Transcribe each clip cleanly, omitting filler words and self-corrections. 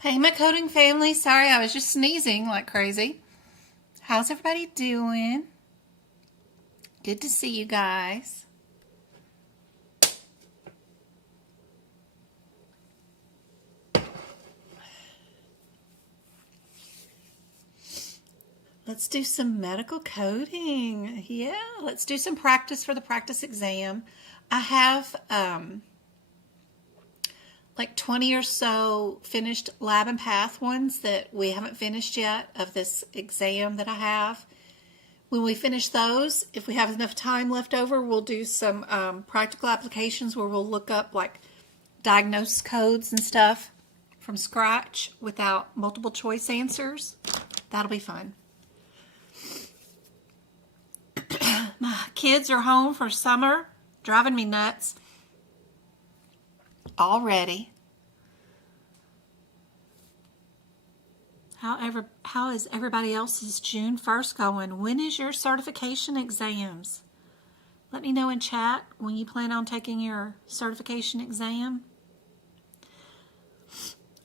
Hey, my coding family. Sorry, I was just sneezing like crazy. How's everybody doing? Good to see you guys. Let's do some medical coding. Yeah, let's do some practice for the practice exam. I have like 20 or so finished lab and path ones that we haven't finished yet of this exam that I have. When we finish those, if we have enough time left over, we'll do some practical applications where we'll look up like diagnosis codes and stuff from scratch without multiple choice answers. That'll be fun. My kids are home for summer, driving me nuts already. How is everybody else's June 1st going? When is your certification exams? Let me know in chat when you plan on taking your certification exam.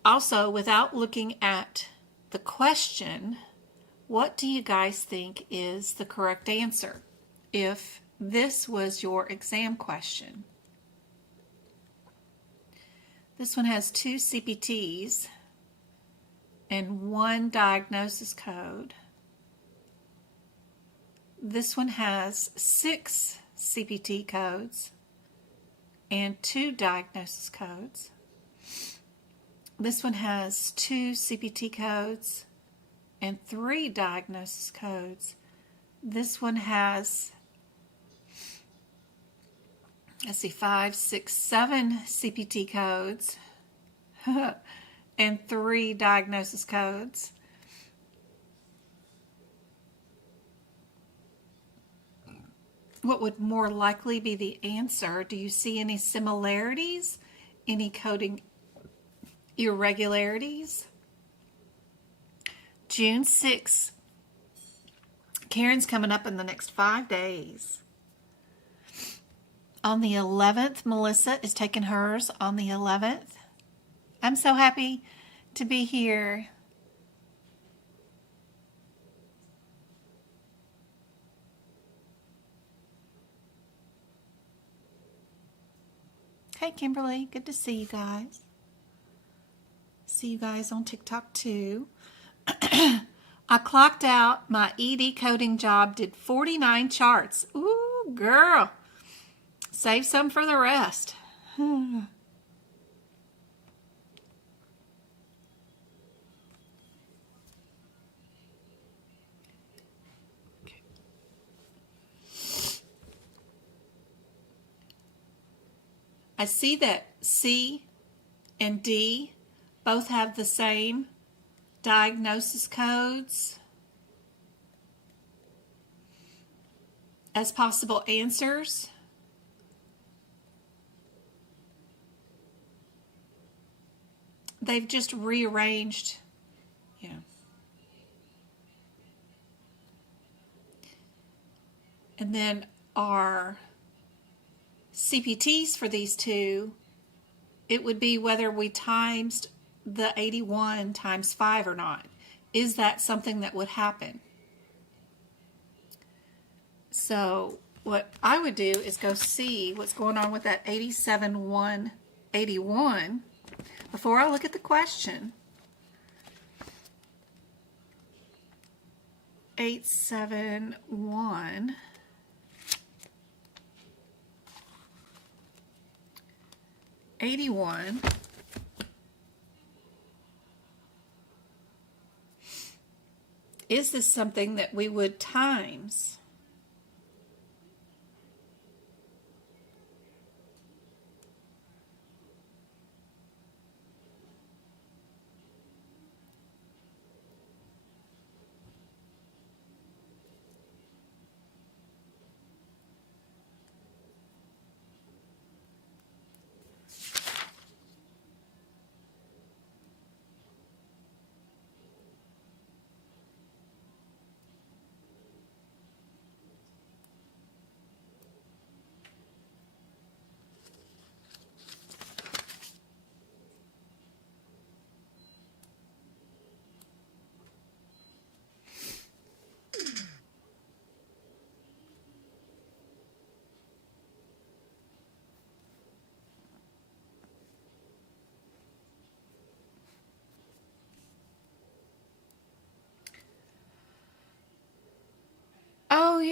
Also, without looking at the question, what do you guys think is the correct answer if this was your exam question? This one has 2 CPTs and 1 diagnosis code. This one has 6 CPT codes and 2 diagnosis codes. This one has 2 CPT codes and 3 diagnosis codes. This one has, let's see, 5, 6, 7 CPT codes and 3 diagnosis codes. What would more likely be the answer? Do you see any similarities? Any coding irregularities? June 6th. Karen's coming up in the next 5 days. On the 11th, Melissa is taking hers on the 11th. I'm so happy to be here. Hey, Kimberly. Good to see you guys. See you guys on TikTok too. I clocked out my ED coding job, did 49 charts. Ooh, girl. Save some for the rest. I see that C and D both have the same diagnosis codes as possible answers. They've just rearranged, And then our CPTs for these two, it would be whether we times the 81 times 5 or not. Is that something that would happen? So what I would do is go see what's going on with that 87,181 before I look at the question. 871 81 is this something that we would times?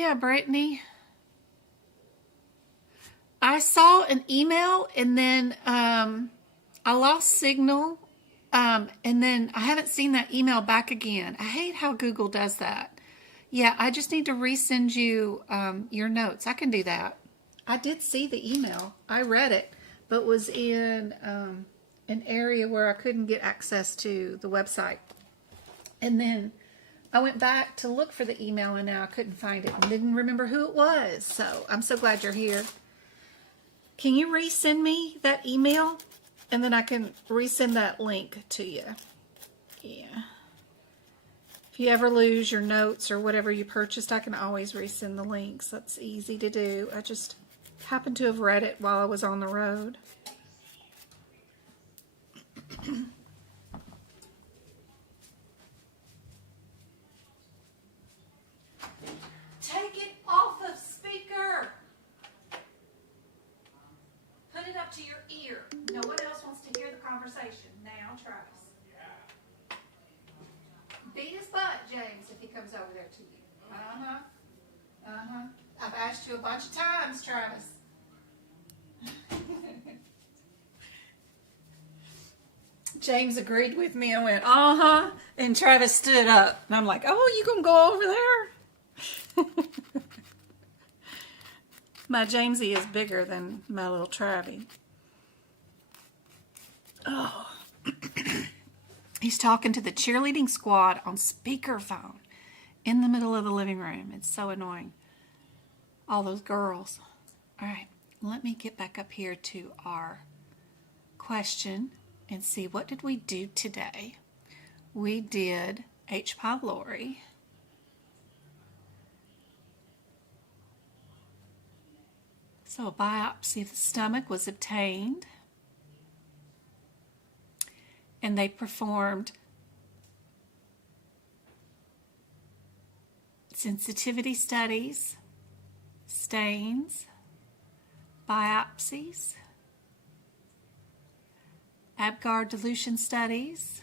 yeah, Brittany. I saw an email and then I lost signal. And then I haven't seen that email back again. I hate how Google does that. Yeah, I just need to resend you your notes. I can do that. I did see the email. I read it, but was in an area where I couldn't get access to the website. And then I went back to look for the email and now I couldn't find it and didn't remember who it was. So I'm so glad you're here. Can you resend me that email? And then I can resend that link to you. Yeah. If you ever lose your notes or whatever you purchased, I can always resend the links. That's easy to do. I just happened to have read it while I was on the road. Take it off of speaker. Put it up to your ear. No one else wants to hear the conversation. Now, Travis. Beat his butt, James, if he comes over there to you. Uh-huh. Uh-huh. I've asked you a bunch of times, Travis. James agreed with me. I went, uh-huh. And Travis stood up. And I'm like, oh, you gonna go over there? My Jamesy is bigger than my little Travie. Oh. He's talking to the cheerleading squad on speakerphone in the middle of the living room. It's so annoying. All those girls. All right, let me get back up here to our question and see what did we do today. We did H. pylori. So a biopsy of the stomach was obtained. And they performed sensitivity studies, stains, biopsies, Apgar dilution studies,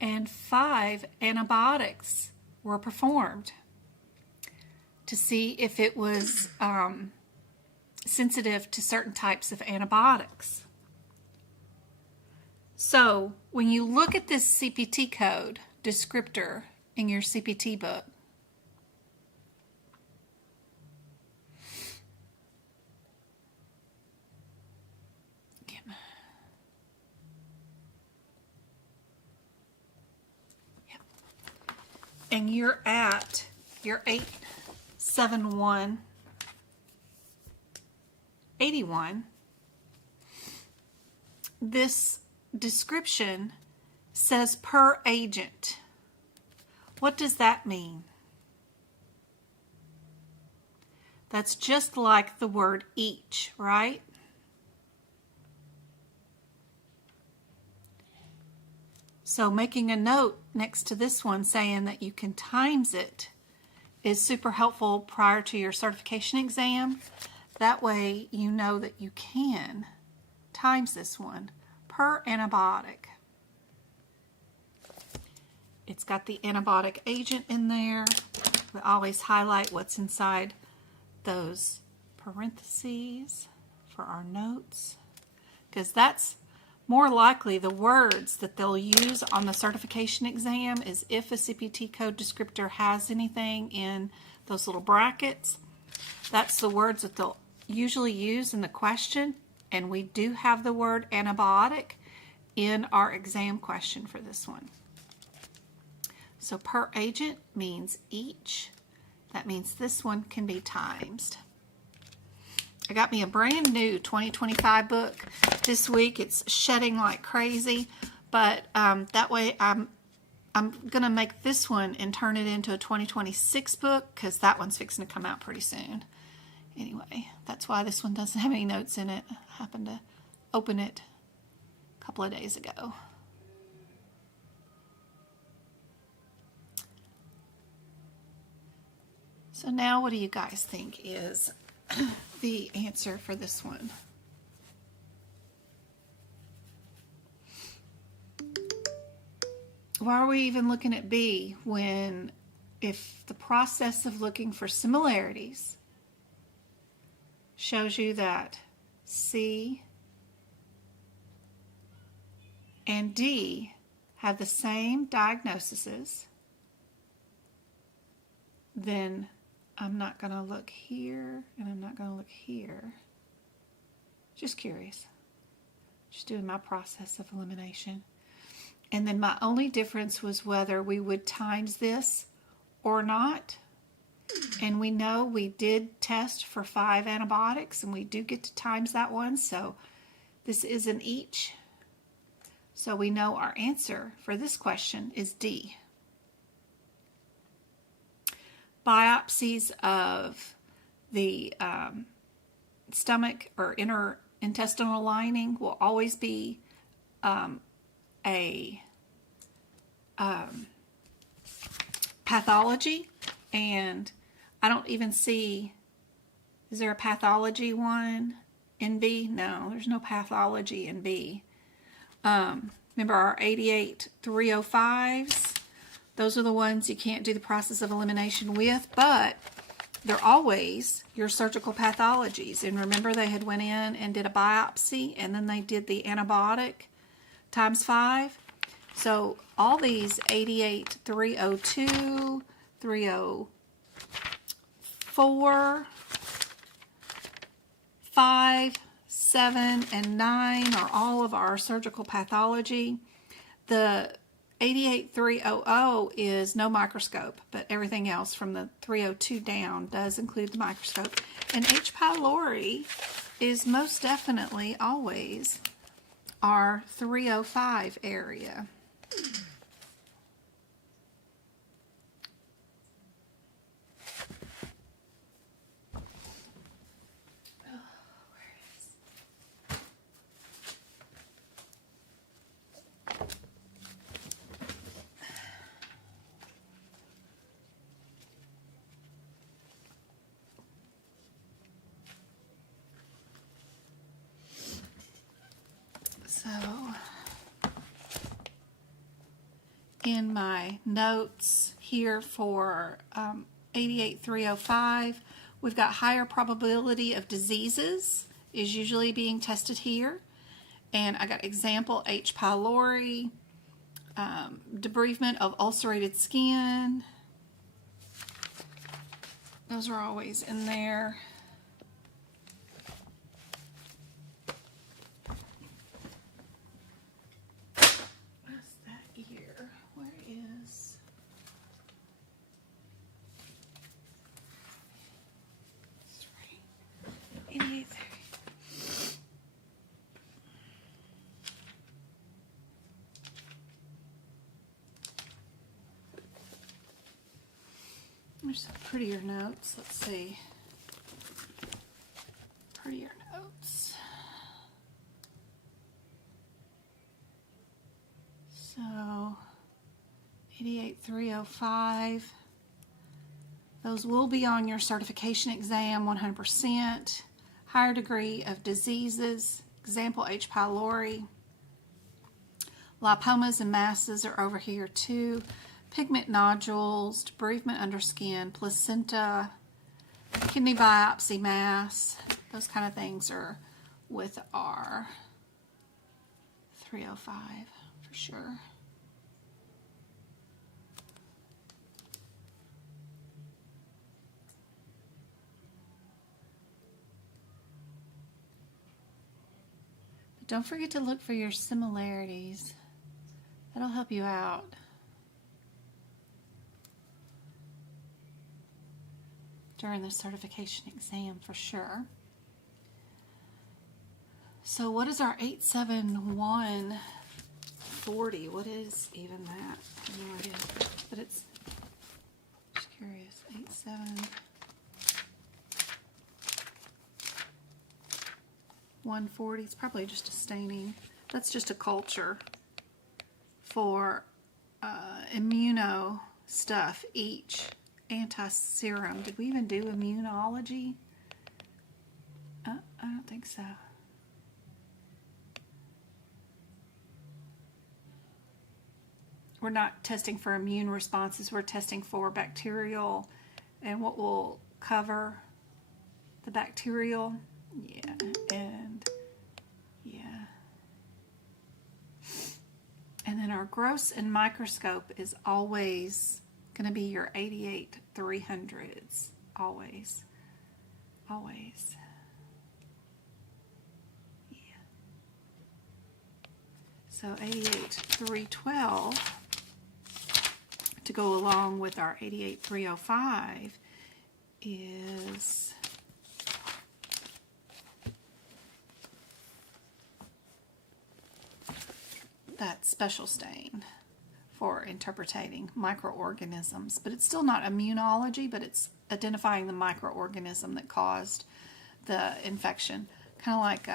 and 5 antibiotics were performed to see if it was sensitive to certain types of antibiotics. So when you look at this CPT code descriptor in your CPT book, and you're at your 87181, this description says per agent. What does that mean? That's just like the word each, right? So making a note next to this one saying that you can times it is super helpful prior to your certification exam. That way you know that you can times this one per antibiotic. It's got the antibiotic agent in there. We always highlight what's inside those parentheses for our notes, because that's more likely the words that they'll use on the certification exam is if a CPT code descriptor has anything in those little brackets. That's the words that they'll usually use in the question, and we do have the word antibiotic in our exam question for this one. So per agent means each. That means this one can be timesed. I got me a brand new 2025 book this week. It's shedding like crazy, but that way I'm going to make this one and turn it into a 2026 book because that one's fixing to come out pretty soon. Anyway, that's why this one doesn't have any notes in it. I happened to open it a couple of days ago. So now what do you guys think is the answer for this one? Why are we even looking at B when if the process of looking for similarities shows you that C and D have the same diagnoses, then I'm not going to look here and I'm not going to look here. Just curious. Just doing my process of elimination. And then my only difference was whether we would times this or not. And we know we did test for 5 antibiotics and we do get to times that one. So this is an each. So we know our answer for this question is D. Biopsies of the stomach or inner intestinal lining will always be a pathology, and I don't even see, is there a pathology one in B? No, there's no pathology in B. Remember our 88305s? Those are the ones you can't do the process of elimination with, but they're always your surgical pathologies. And remember, they had went in and did a biopsy, and then they did the antibiotic times 5. So all these 88302, 304, 5, 7, and 9 are all of our surgical pathology. The 88300 is no microscope, but everything else from the 302 down does include the microscope. And H. pylori is most definitely always our 305 area. So, in my notes here for 88305, we've got higher probability of diseases is usually being tested here. And I got example H. pylori, debridement of ulcerated skin. Those are always in there. There's some prettier notes. Let's see. Prettier notes. So, 88305. Those will be on your certification exam 100%. Higher degree of diseases. Example H. pylori. Lipomas and masses are over here too. Pigment nodules, debridement under skin, placenta, kidney biopsy mass, those kind of things are with our 305 for sure. But don't forget to look for your similarities. That'll help you out. During the certification exam for sure. So what is our 87140? What is even that? I have no idea. But it's just curious. 87140. It's probably just a staining. That's just a culture for immuno stuff each. Anti-serum. Did we even do immunology? I don't think so. we're not testing for immune responses, we're testing for bacterial, and what will cover the bacterial. Yeah, and yeah. And then our gross and microscope is always going to be your 88-300s. Always. Always. Yeah. So 88-312 to go along with our 88-305 is that special stain for interpreting microorganisms. But it's still not immunology, but it's identifying the microorganism that caused the infection. Kind of like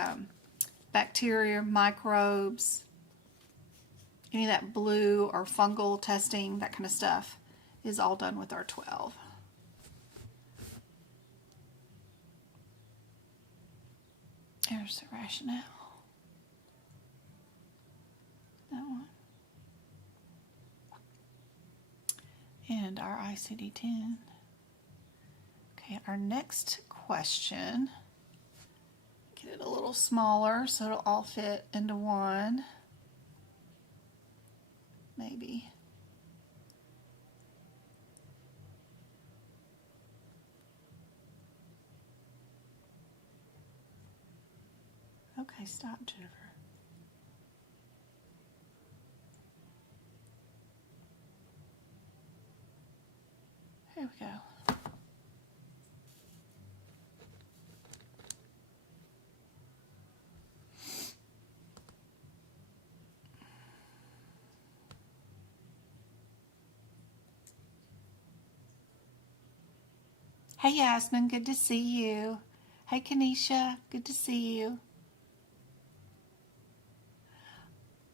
bacteria, microbes, any of that blue or fungal testing, that kind of stuff is all done with our 12. There's the rationale. That one. And our ICD-10. Okay, our next question. Get it a little smaller so it'll all fit into one. Maybe. Okay, stop, Jennifer. Here we go. Hey Yasmin, good to see you. Hey Kenesha, good to see you.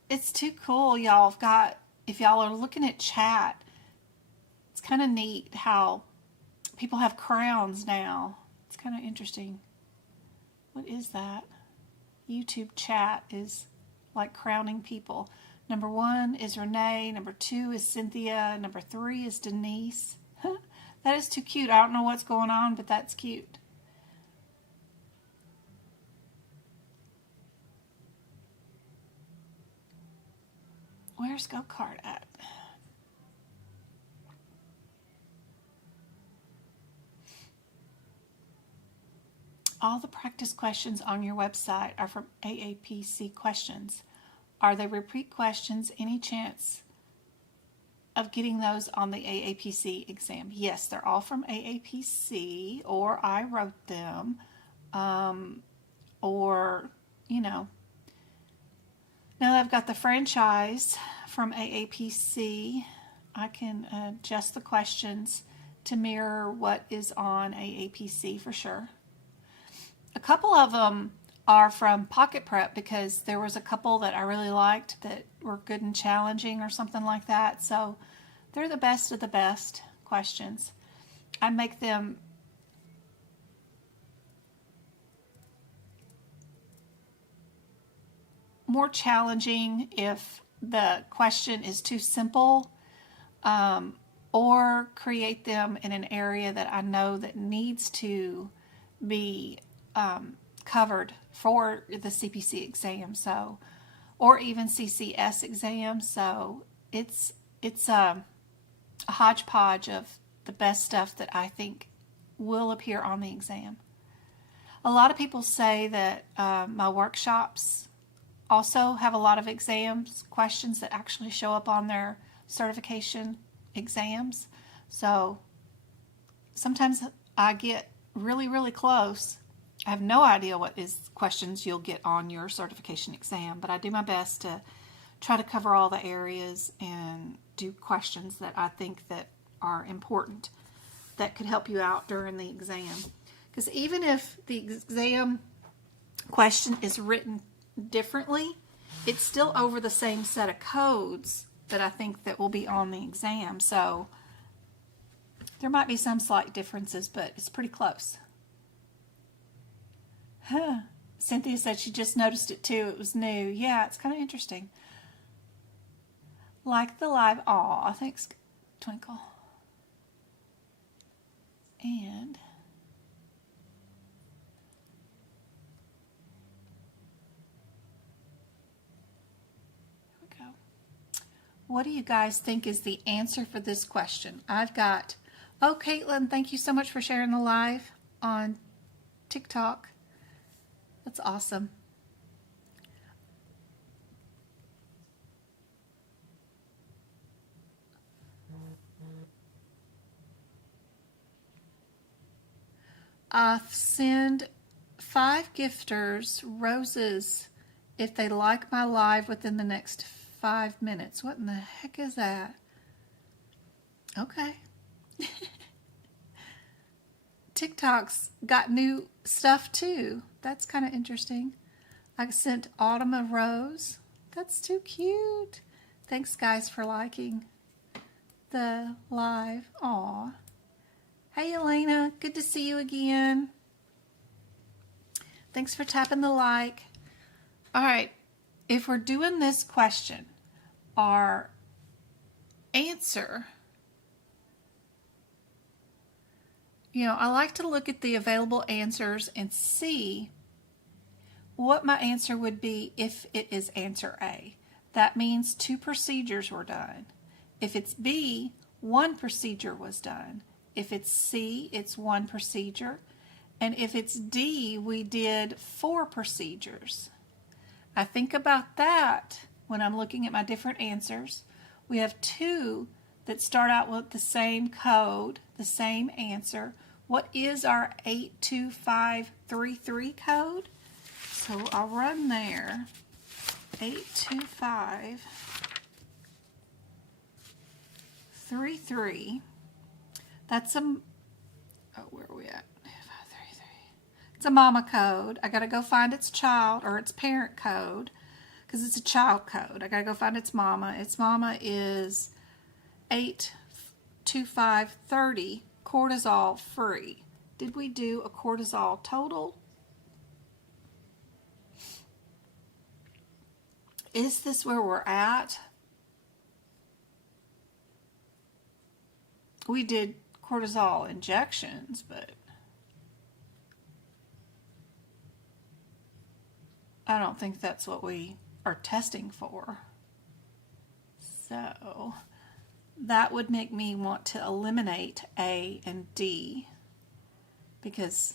It's too cool, y'all. If y'all are looking at chat, it's kind of neat how people have crowns now. It's kind of interesting. What is that? YouTube chat is like crowning people. Number 1 is Renee. Number 2 is Cynthia. Number 3 is Denise. That is too cute. I don't know what's going on, but that's cute. Where's Go-Kart at? All the practice questions on your website are from AAPC questions. Are they repeat questions? Any chance of getting those on the AAPC exam? Yes, they're all from AAPC, or I wrote them, or, you know. Now that I've got the franchise from AAPC, I can adjust the questions to mirror what is on AAPC for sure. A couple of them are from Pocket Prep because there was a couple that I really liked that were good and challenging or something like that. So they're the best of the best questions. I make them more challenging if the question is too simple, or create them in an area that I know that needs to be covered for the CPC exam, so, or even CCS exam. So it's a hodgepodge of the best stuff that I think will appear on the exam. A lot of people say that my workshops also have a lot of exams questions that actually show up on their certification exams. So sometimes I get really, really close. I have no idea what is questions you'll get on your certification exam, but I do my best to try to cover all the areas and do questions that I think that are important that could help you out during the exam. Because even if the exam question is written differently, it's still over the same set of codes that I think that will be on the exam. So there might be some slight differences, but it's pretty close. Cynthia said she just noticed it too. It was new. Yeah, it's kind of interesting. Like the live. Aw, thanks, Twinkle. And here we go. What do you guys think is the answer for this question? I've got, oh, Caitlin, thank you so much for sharing the live on TikTok. That's awesome. Send 5 gifters roses if they like my live within the next 5 minutes. What in the heck is that? Okay. TikTok's got new stuff too. That's kind of interesting. I sent Autumn a rose. That's too cute. Thanks, guys, for liking the live. Aw. Hey, Elena. Good to see you again. Thanks for tapping the like. All right. If we're doing this question, our answer, I like to look at the available answers and see what my answer would be if it is answer A. That means 2 procedures were done. If it's B, 1 procedure was done. If it's C, it's 1 procedure. And if it's D, we did 4 procedures. I think about that when I'm looking at my different answers. We have 2 that start out with the same code, the same answer. What is our 82533 code? So I'll run there. 82533. That's where are we at? 533. It's a mama code. I gotta go find its child or its parent code because it's a child code. I gotta go find its mama. Its mama is 82530, cortisol free. Did we do a cortisol total? Is this where we're at? We did cortisol injections, but I don't think that's what we are testing for. So that would make me want to eliminate A and D because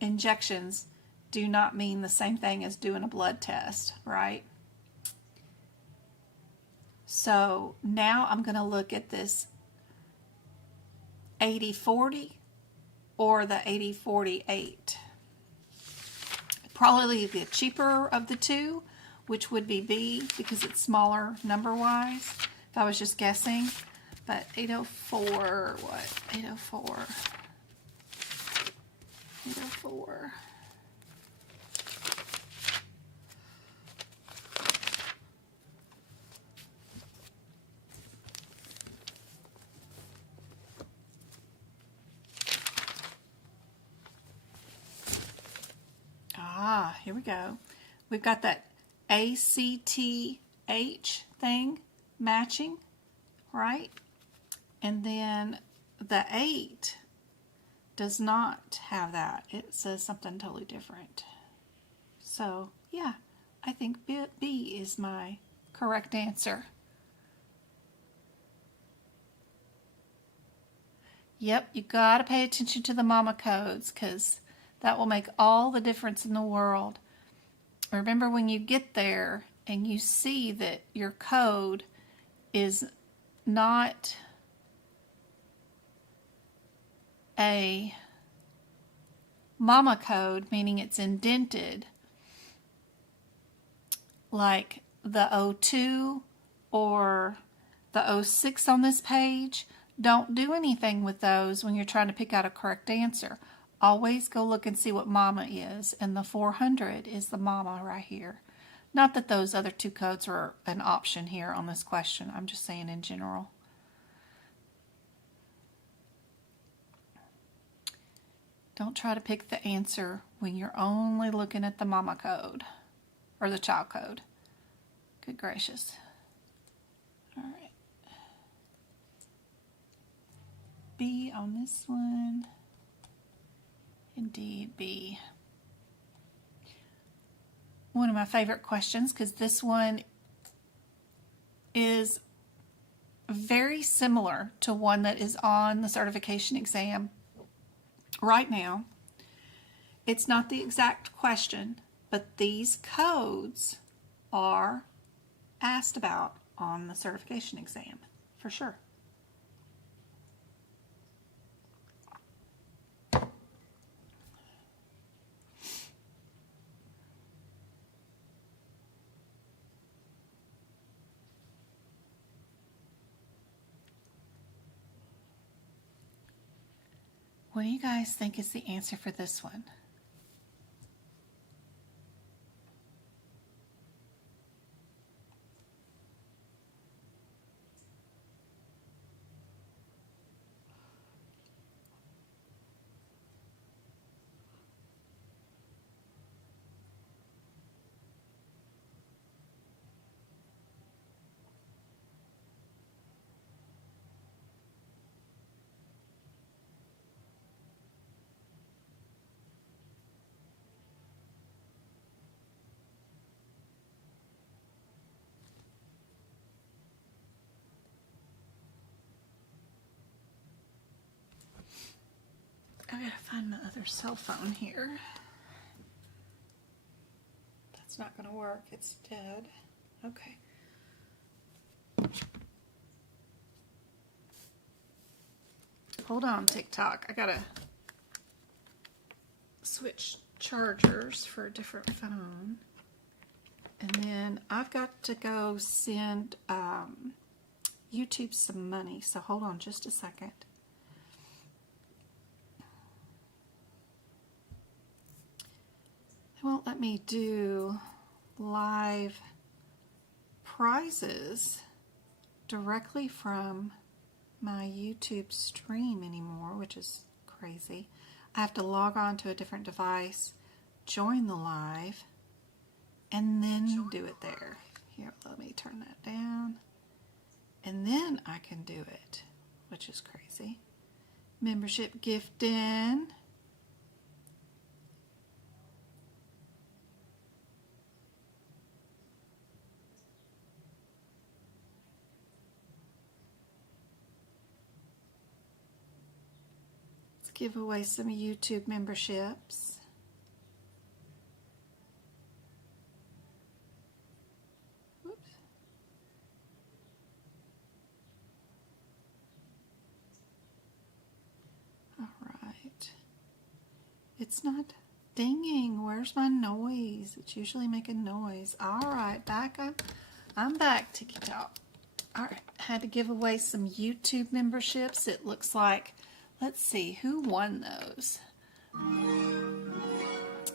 injections do not mean the same thing as doing a blood test, right? So now I'm going to look at this 80-40 or the 80-48. Probably the cheaper of the 2, which would be B because it's smaller number-wise, if I was just guessing. But 804, what? 804. 804. Here we go. We've got that ACTH thing matching, right? And then the 8 does not have that. It says something totally different. So, yeah, I think B is my correct answer. Yep, you got to pay attention to the mama codes because that will make all the difference in the world. Remember when you get there and you see that your code is not a mama code, meaning it's indented, like the 02 or the 06 on this page, don't do anything with those when you're trying to pick out a correct answer. Always go look and see what mama is, and the 400 is the mama right here. Not that those other 2 codes are an option here on this question. I'm just saying in general. Don't try to pick the answer when you're only looking at the mama code or the child code. Good gracious. B on this one. Indeed, B. One of my favorite questions, because this one is very similar to one that is on the certification exam right now. It's not the exact question, but these codes are asked about on the certification exam, for sure. What do you guys think is the answer for this one? I gotta find my other cell phone here. That's not gonna work, it's dead. Okay. Hold on, TikTok. I gotta switch chargers for a different phone. And then I've got to go send YouTube some money, so hold on just a second. They won't let me do live prizes directly from my YouTube stream anymore, which is crazy. I have to log on to a different device, join the live, and then do it there. Here, let me turn that down. And then I can do it, which is crazy. Membership gift in. Give away some YouTube memberships. Oops. All right. It's not dinging. Where's my noise? It's usually making noise. All right, I'm back, TikTok. All right, had to give away some YouTube memberships. It looks like, let's see, who won those?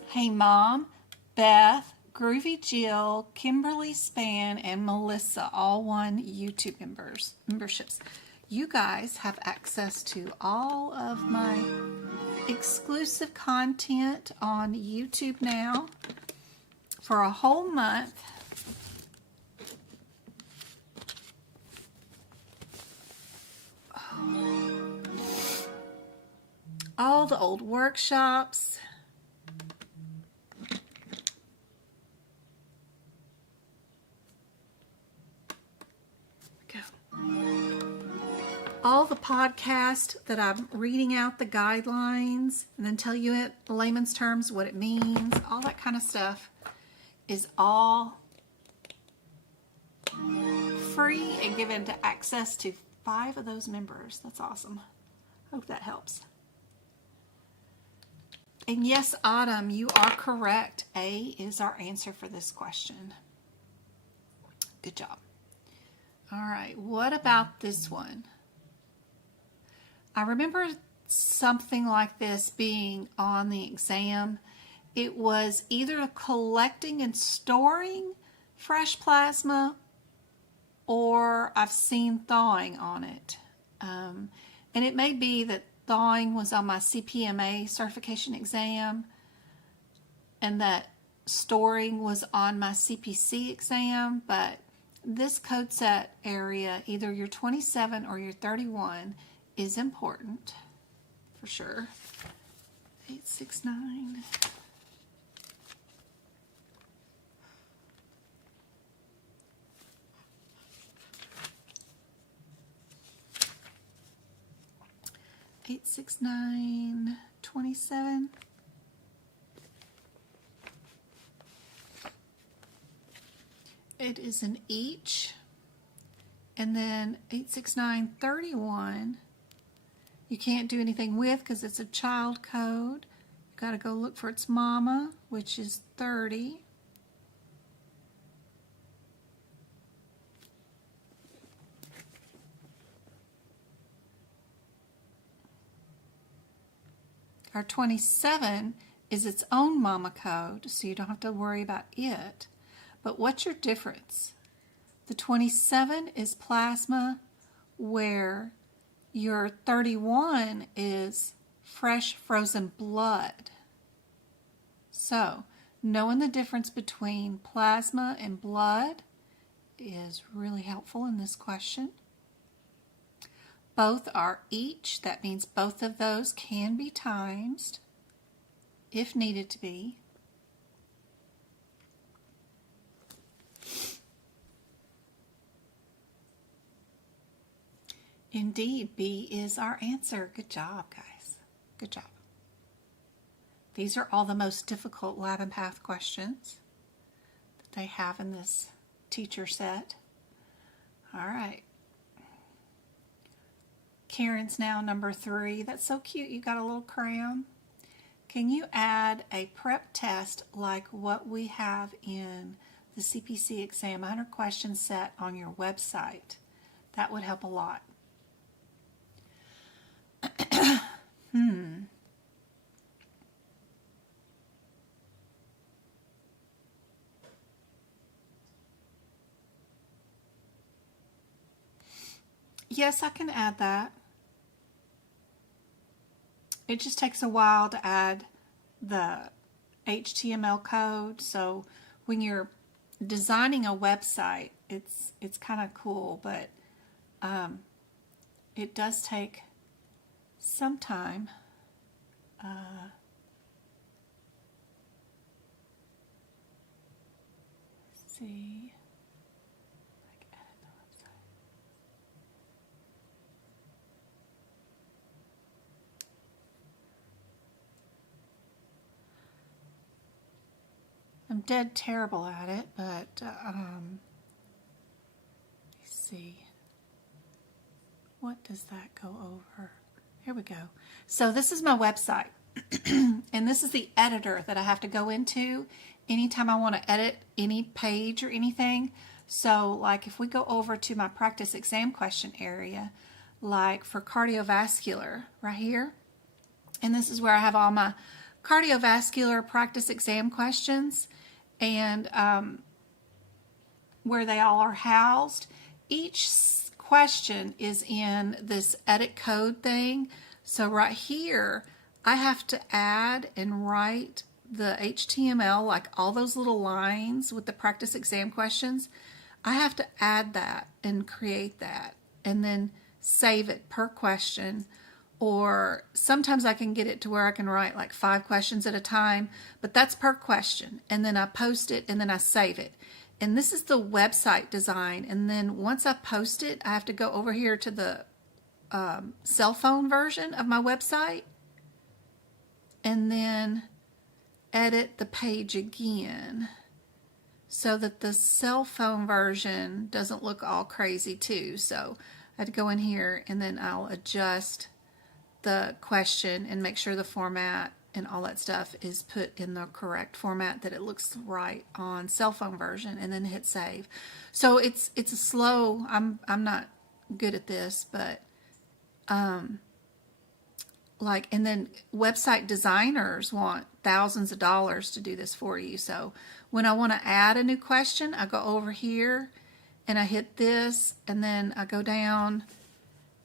Hey Mom, Beth, Groovy Jill, Kimberly Span, and Melissa all won YouTube memberships. You guys have access to all of my exclusive content on YouTube now for a whole month. All the old workshops. Go. All the podcasts that I'm reading out the guidelines and then tell you in layman's terms what it means, all that kind of stuff is all free and given to access to 5 of those members. That's awesome. Hope that helps. And yes, Autumn, you are correct. A is our answer for this question. Good job. All right, what about this one? I remember something like this being on the exam. It was either collecting and storing fresh plasma, or I've seen thawing on it. And it may be that thawing was on my CPMA certification exam and that storing was on my CPC exam, but this code set area, either you're 27 or you're 31, is important, for sure. 869. Eight, 6, 9, 27. It is an each. And then 8, 6, 9, 31. You can't do anything with because it's a child code. You've got to go look for its mama, which is 30. Our 27 is its own mama code, so you don't have to worry about it. But what's your difference? The 27 is plasma, where your 31 is fresh frozen blood. So, knowing the difference between plasma and blood is really helpful in this question. Both are each, that means both of those can be times if needed to be. Indeed, B is our answer. Good job, guys. Good job. These are all the most difficult lab and path questions that they have in this teacher set. All right. Karen's now number 3. That's so cute. You got a little crayon. Can you add a prep test like what we have in the CPC exam 100 question set on your website? That would help a lot. Yes, I can add that. It just takes a while to add the HTML code, so when you're designing a website, it's kind of cool, but it does take some time. Let's see. I'm dead terrible at it, but let's see. What does that go over? Here we go. So this is my website, and this is the editor that I have to go into anytime I want to edit any page or anything. So like if we go over to my practice exam question area, like for cardiovascular right here, and this is where I have all my cardiovascular practice exam questions, and where they all are housed. Each question is in this edit code thing. So right here, I have to add and write the HTML, like all those little lines with the practice exam questions. I have to add that and create that and then save it per question. Or sometimes I can get it to where I can write like 5 questions at a time, but that's per question. And then I post it and then I save it. And this is the website design. And then once I post it, I have to go over here to the cell phone version of my website and then edit the page again so that the cell phone version doesn't look all crazy too. So I had to go in here and then I'll adjust the question and make sure the format and all that stuff is put in the correct format that it looks right on cell phone version, and then hit save. So it's a slow, I'm not good at this, but like, and then website designers want thousands of dollars to do this for you. So when I want to add a new question, I go over here and I hit this, and then I go down,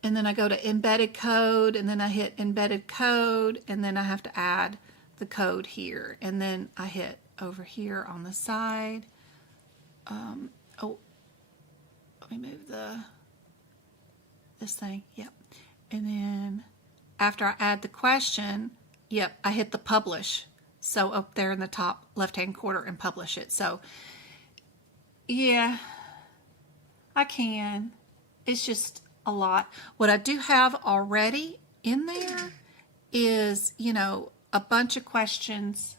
and then I go to embedded code, and then I hit embedded code, and then I have to add the code here, and then I hit over here on the side. Oh, let me move this thing. Yep. And then after I add the question, yep, I hit the publish. So up there in the top left-hand corner and publish it. So yeah, I can. It's just a lot. What I do have already in there is, you know, a bunch of questions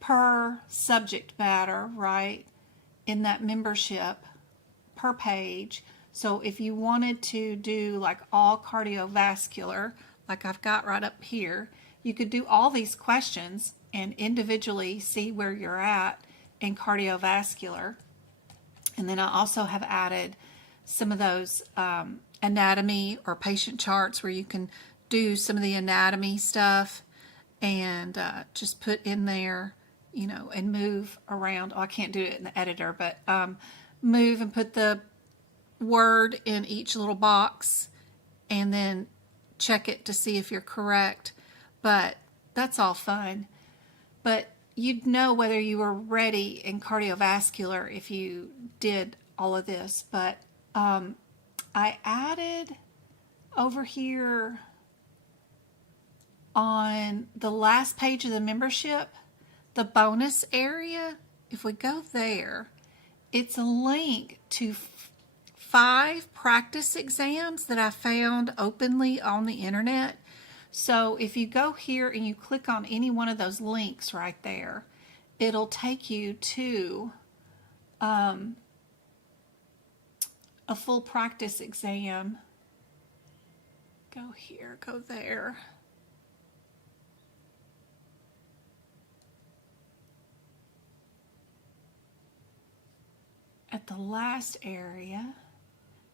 per subject matter, right, in that membership per page. So if you wanted to do like all cardiovascular, like I've got right up here, you could do all these questions and individually see where you're at in cardiovascular. And then I also have added some of those anatomy or patient charts where you can do some of the anatomy stuff and just put in there, you know, and move around. Oh, I can't do it in the editor, but move and put the word in each little box and then check it to see if you're correct. But that's all fun. But you'd know whether you were ready in cardiovascular if you did all of this. But I added over here on the last page of the membership, the bonus area. If we go there, it's a link to 5 practice exams that I found openly on the internet. So if you go here and you click on any one of those links right there, it'll take you to a full practice exam. Go here, go there. At the last area,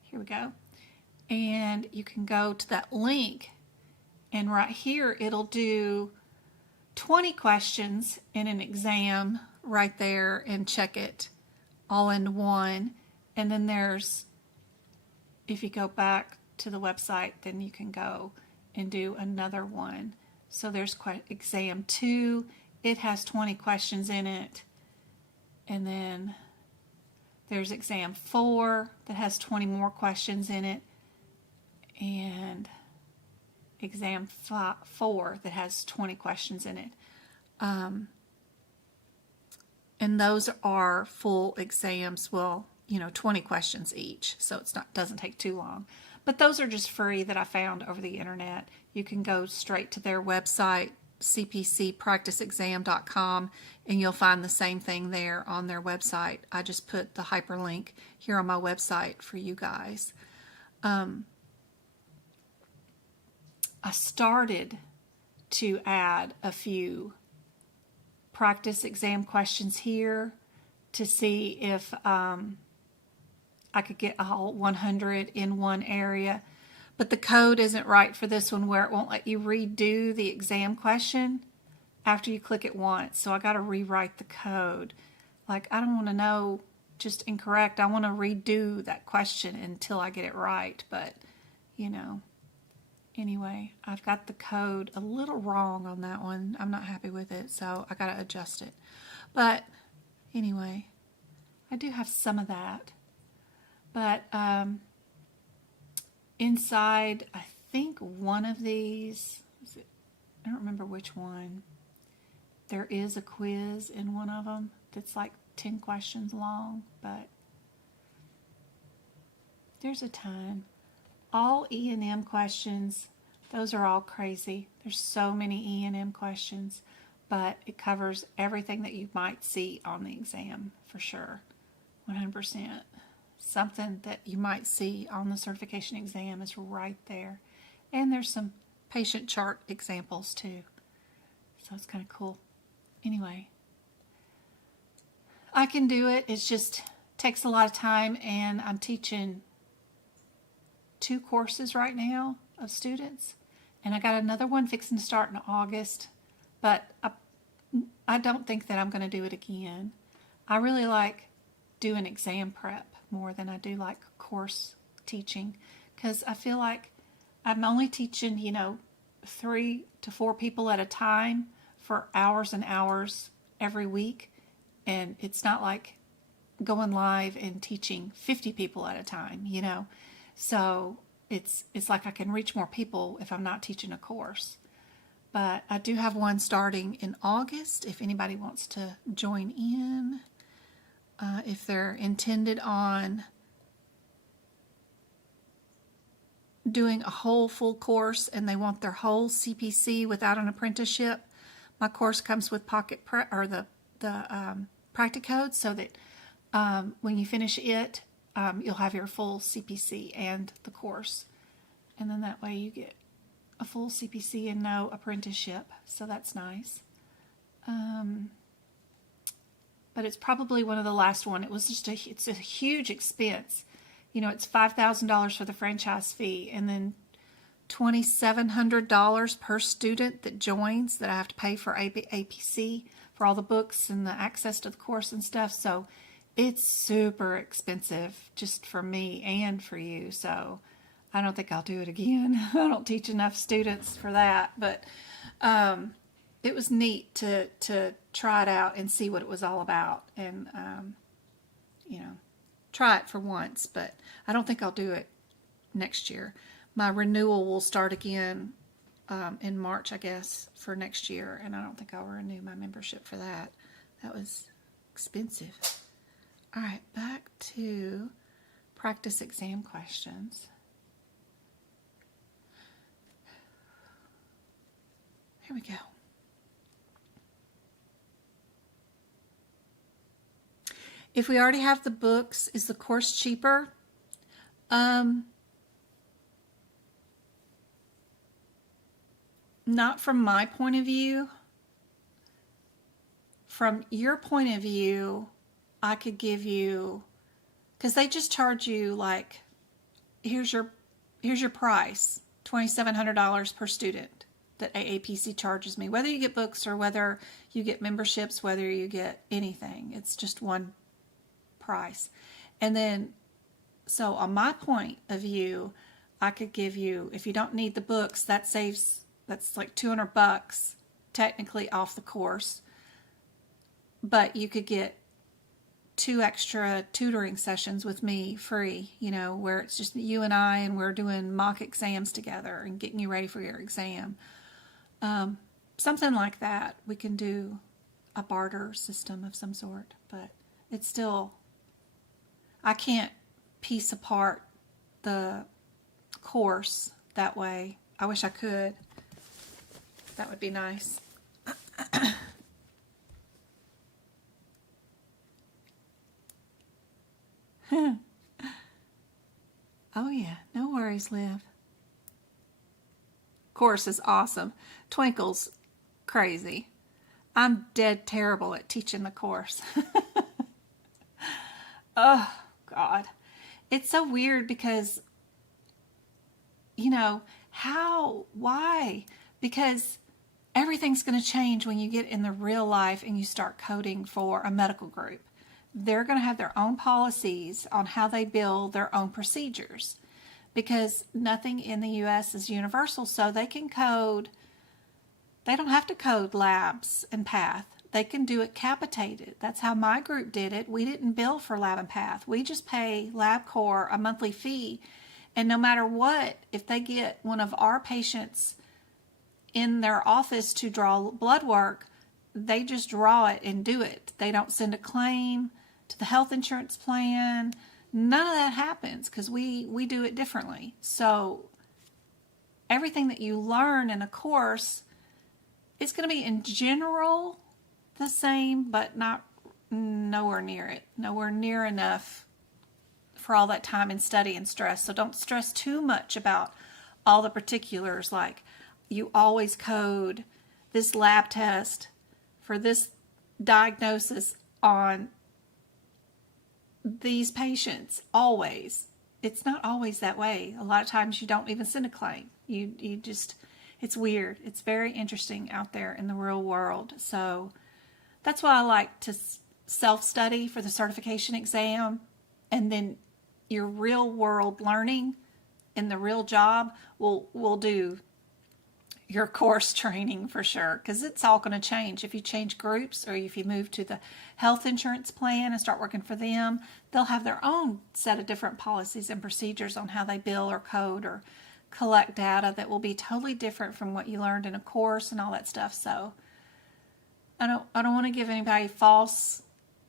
here we go, and you can go to that link, and right here it'll do 20 questions in an exam right there and check it all in one. And then there's, if you go back to the website, then you can go and do another one. So there's exam 2, it has 20 questions in it, and then there's exam 4 that has 20 more questions in it, and exam 4 that has 20 questions in it. And those are full exams, well, you know, 20 questions each, so it's not, doesn't take too long. But those are just free that I found over the internet. You can go straight to their website, cpcpracticeexam.com, and you'll find the same thing there on their website. I just put the hyperlink here on my website for you guys. I started to add a few practice exam questions here to see if I could get all 100 in one area. But the code isn't right for this one, where it won't let you redo the exam question after you click it once. So I got to rewrite the code. Like, I don't want to know just incorrect. I want to redo that question until I get it right. But, you know, anyway, I've got the code a little wrong on that one. I'm not happy with it, so I got to adjust it. But anyway, I do have some of that. But inside, I think one of these, I don't remember which one, there is a quiz in one of them that's like 10 questions long, but there's a ton. All E&M questions, those are all crazy. There's so many E&M questions, but it covers everything that you might see on the exam for sure, 100%. Something that you might see on the certification exam is right there. And there's some patient chart examples too. So it's kind of cool. Anyway, I can do it. It just takes a lot of time, and I'm teaching 2 courses right now of students. And I got another one fixing to start in August, but I don't think that I'm going to do it again. I really like doing exam prep more than I do like course teaching, because I feel like I'm only teaching, you know, 3 to 4 people at a time for hours and hours every week, and it's not like going live and teaching 50 people at a time, you know. So it's like I can reach more people if I'm not teaching a course. But I do have one starting in August if anybody wants to join in. If they're intended on doing a whole full course and they want their whole CPC without an apprenticeship, my course comes with the Practicode, so that when you finish it, you'll have your full CPC and the course. And then that way you get a full CPC and no apprenticeship, so that's nice. But it's probably one of the last one. It was just it's a huge expense. You know, it's $5,000 for the franchise fee, and then $2,700 per student that joins that I have to pay for aapc for all the books and the access to the course and stuff. So it's super expensive just for me and for you. So I don't think I'll do it again. I don't teach enough students for that. But it was neat to try it out and see what it was all about, and you know, try it for once. But I don't think I'll do it next year. My renewal will start again in March, I guess, for next year, and I don't think I'll renew my membership for that. That was expensive. All right, back to practice exam questions. Here we go. If we already have the books, is the course cheaper? Not from my point of view. From your point of view, I could give you, because they just charge you like, here's your price, $2,700 per student that AAPC charges me. Whether you get books or whether you get memberships, whether you get anything, it's just one price. And then, so on my point of view, I could give you, if you don't need the books, that's like $200 technically off the course. But you could get 2 extra tutoring sessions with me free, you know, where it's just you and I, and we're doing mock exams together and getting you ready for your exam. Something like that. We can do a barter system of some sort, but it's still, I can't piece apart the course that way. I wish I could. That would be nice. Oh yeah, no worries, Liv. Course is awesome. Twinkle's crazy. I'm dead terrible at teaching the course. Oh, God. It's so weird because, you know, why? Because everything's going to change when you get in the real life and you start coding for a medical group. They're going to have their own policies on how they build their own procedures, because nothing in the U.S. is universal, so they can code. They don't have to code labs and path. They can do it capitated. That's how my group did it. We didn't bill for lab and path. We just pay LabCorp a monthly fee, and no matter what, if they get one of our patients in their office to draw blood work, they just draw it and do it. They don't send a claim to the health insurance plan. None of that happens because we do it differently. So everything that you learn in a course is going to be in general the same, but nowhere near it. Nowhere near enough for all that time and study and stress. So don't stress too much about all the particulars, like you always code this lab test for this diagnosis on these patients. Always. It's not always that way. A lot of times you don't even send a claim. You just, it's weird. It's very interesting out there in the real world. So that's why I like to self-study for the certification exam, and then your real world learning in the real job, we'll do your course training for sure, because it's all going to change. If you change groups or if you move to the health insurance plan and start working for them, they'll have their own set of different policies and procedures on how they bill or code or collect data that will be totally different from what you learned in a course and all that stuff. So I don't want to give anybody false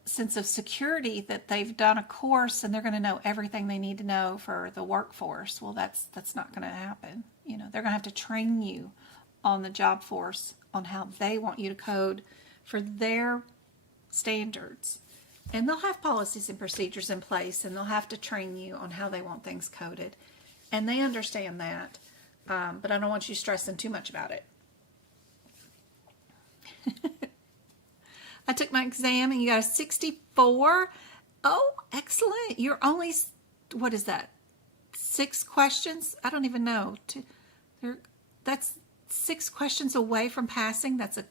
sense of security that they've done a course and they're going to know everything they need to know for the workforce. Well, that's not going to happen. You know, they're going to have to train you on the job force on how they want you to code for their standards. And they'll have policies and procedures in place, and they'll have to train you on how they want things coded. And they understand that, but I don't want you stressing too much about it. I took my exam and you got a 64. Oh, excellent. You're only, what is that? 6 questions? I don't even know. That's 6 questions away from passing. That's a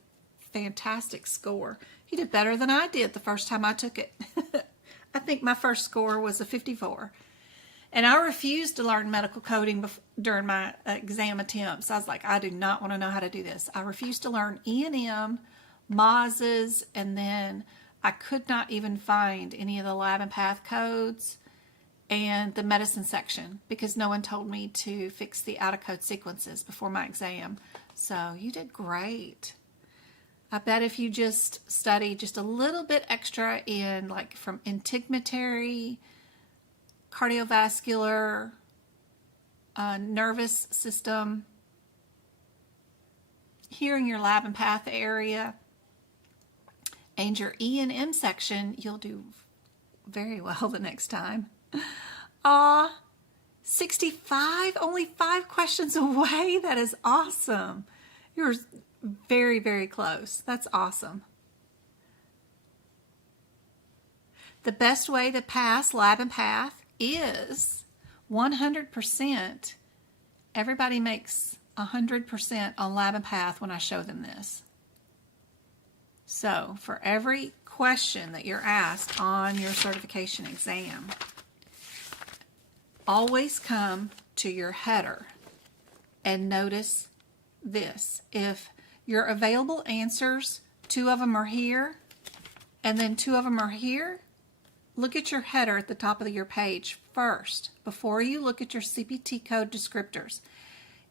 fantastic score. You did better than I did the first time I took it. I think my first score was a 54. And I refused to learn medical coding during my exam attempts. I was like, I do not want to know how to do this. I refused to learn E&M, MOSs, and then I could not even find any of the lab and path codes and the medicine section because no one told me to fix the out-of-code sequences before my exam. So you did great. I bet if you just study just a little bit extra in like from integumentary, cardiovascular, nervous system, here in your lab and path area, and your E&M section, you'll do very well the next time. 65, only 5 questions away. That is awesome. You're very, very close. That's awesome. The best way to pass lab and path is 100%. Everybody makes 100% on lab and path when I show them this. So for every question that you're asked on your certification exam, always come to your header and notice this. If your available answers, 2 of them are here and then 2 of them are here, look at your header at the top of your page first before you look at your CPT code descriptors.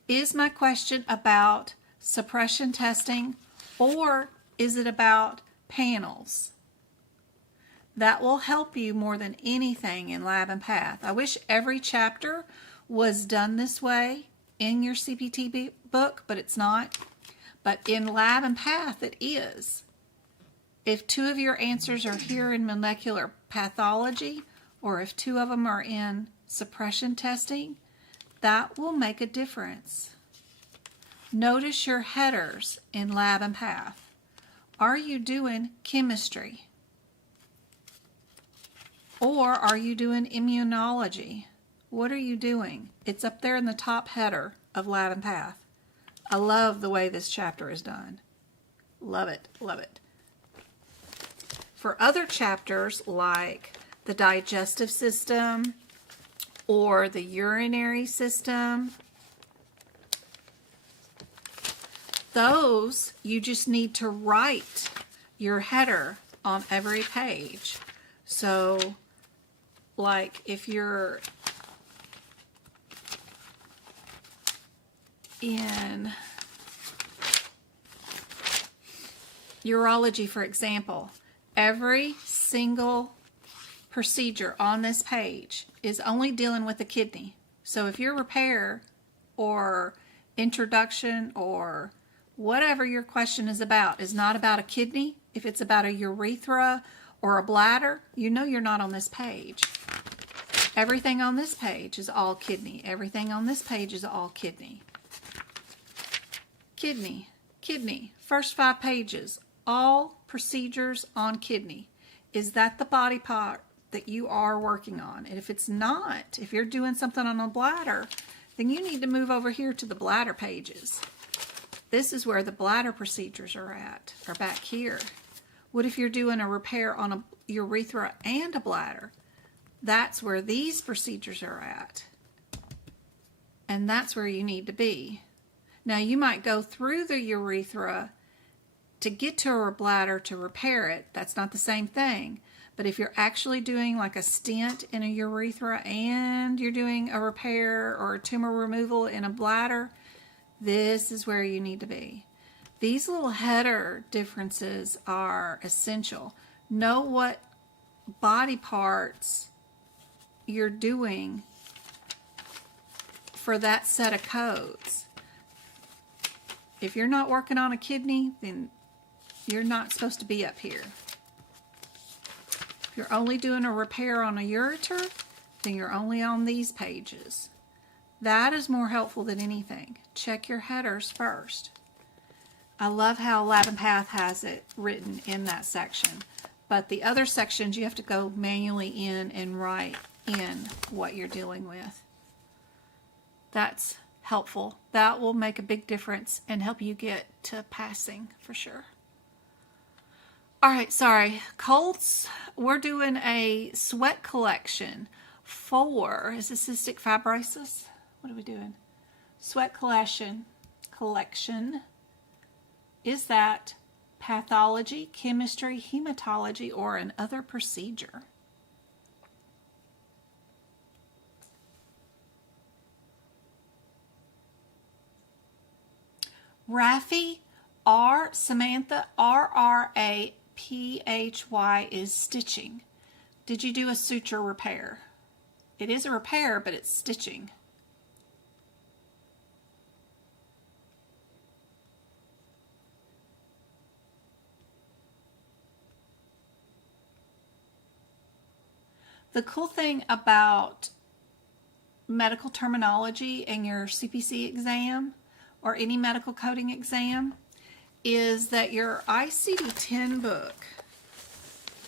Is my question about suppression testing or is it about panels? That will help you more than anything in lab and path. I wish every chapter was done this way in your CPT book, but it's not. But in lab and path, it is. If 2 of your answers are here in molecular pathology, or if 2 of them are in suppression testing, that will make a difference. Notice your headers in lab and path. Are you doing chemistry? Or are you doing immunology? What are you doing? It's up there in the top header of lab and path. I love the way this chapter is done. Love it, love it. For other chapters like the digestive system or the urinary system, those you just need to write your header on every page. So like if you're in urology, for example, every single procedure on this page is only dealing with the kidney. So if your repair or introduction or whatever your question is about is not about a kidney, if it's about a urethra or a bladder, you know you're not on this page. Everything on this page is all kidney. Everything on this page is all kidney. Kidney, kidney, first 5 pages, all procedures on kidney. Is that the body part that you are working on? And if it's not, if you're doing something on a bladder, then you need to move over here to the bladder pages. This is where the bladder procedures are back here. What if you're doing a repair on a urethra and a bladder? That's where these procedures are at. And that's where you need to be. Now you might go through the urethra to get to a bladder to repair it. That's not the same thing. But if you're actually doing like a stent in a urethra and you're doing a repair or a tumor removal in a bladder, this is where you need to be. These little header differences are essential. Know what body parts you're doing for that set of codes. If you're not working on a kidney, then you're not supposed to be up here. If you're only doing a repair on a ureter, then you're only on these pages. That is more helpful than anything. Check your headers first. I love how Lab and Path has it written in that section. But the other sections, you have to go manually in and write in what you're dealing with. That's helpful. That will make a big difference and help you get to passing for sure. All right, sorry. Colts, we're doing a sweat collection for, is it cystic fibrosis? What are we doing? Sweat collection. Is that pathology, chemistry, hematology, or an other procedure? Rafi, R, Samantha, RRAPHY is stitching. Did you do a suture repair? It is a repair, but it's stitching. The cool thing about medical terminology and your CPC exam or any medical coding exam is that your ICD-10 book,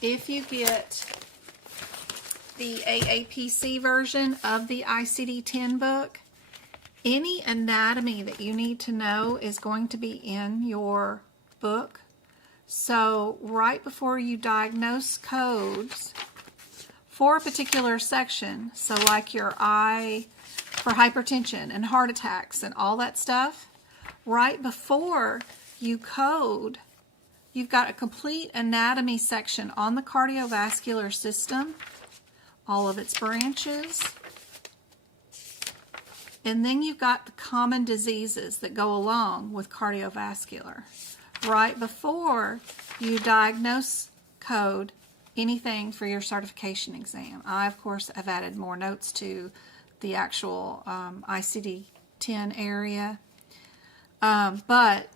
if you get the aapc version of the ICD-10 book, any anatomy that you need to know is going to be in your book. So right before you diagnose codes for a particular section, so like your eye for hypertension and heart attacks and all that stuff, right before you code, you've got a complete anatomy section on the cardiovascular system, all of its branches, and then you've got the common diseases that go along with cardiovascular. Right before you diagnose code anything for your certification exam. I, of course, have added more notes to the actual ICD-10 area. But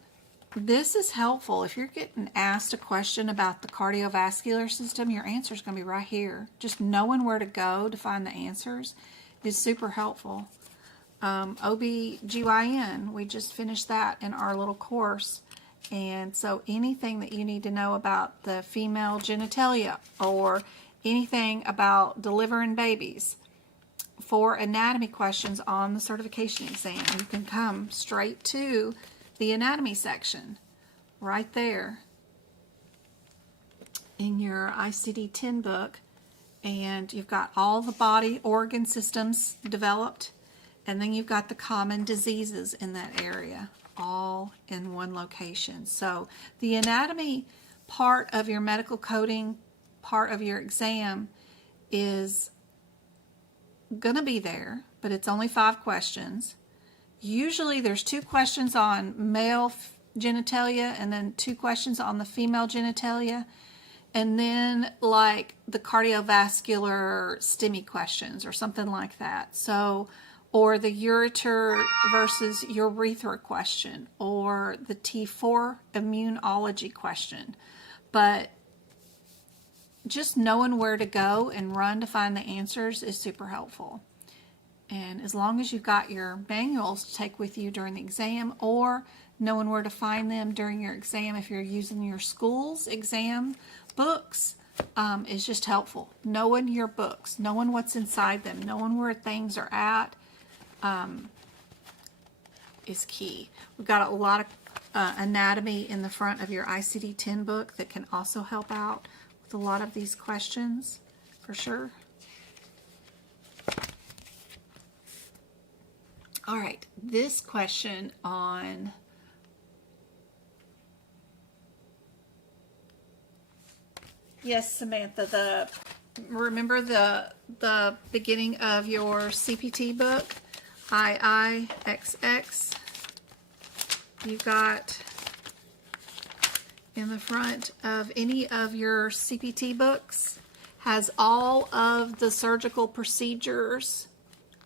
this is helpful. If you're getting asked a question about the cardiovascular system, your answer is going to be right here. Just knowing where to go to find the answers is super helpful. OB/GYN, we just finished that in our little course. And so anything that you need to know about the female genitalia or anything about delivering babies for anatomy questions on the certification exam, you can come straight to the anatomy section right there in your ICD-10 book, and you've got all the body organ systems developed, and then you've got the common diseases in that area, all in one location. So the anatomy part of your medical coding part of your exam is going to be there, but it's only 5 questions. Usually there's 2 questions on male genitalia and then 2 questions on the female genitalia, and then like the cardiovascular STEMI questions or something like that. So, or the ureter versus urethra question, or the T4 immunology question. But just knowing where to go and run to find the answers is super helpful. And as long as you've got your manuals to take with you during the exam, or knowing where to find them during your exam if you're using your school's exam books, is just helpful. Knowing your books, knowing what's inside them, knowing where things are at, is key. We've got a lot of anatomy in the front of your ICD-10 book that can also help out with a lot of these questions for sure. All right, this question on yes, Samantha, remember the beginning of your CPT book, IIXX, you got in the front of any of your CPT books has all of the surgical procedures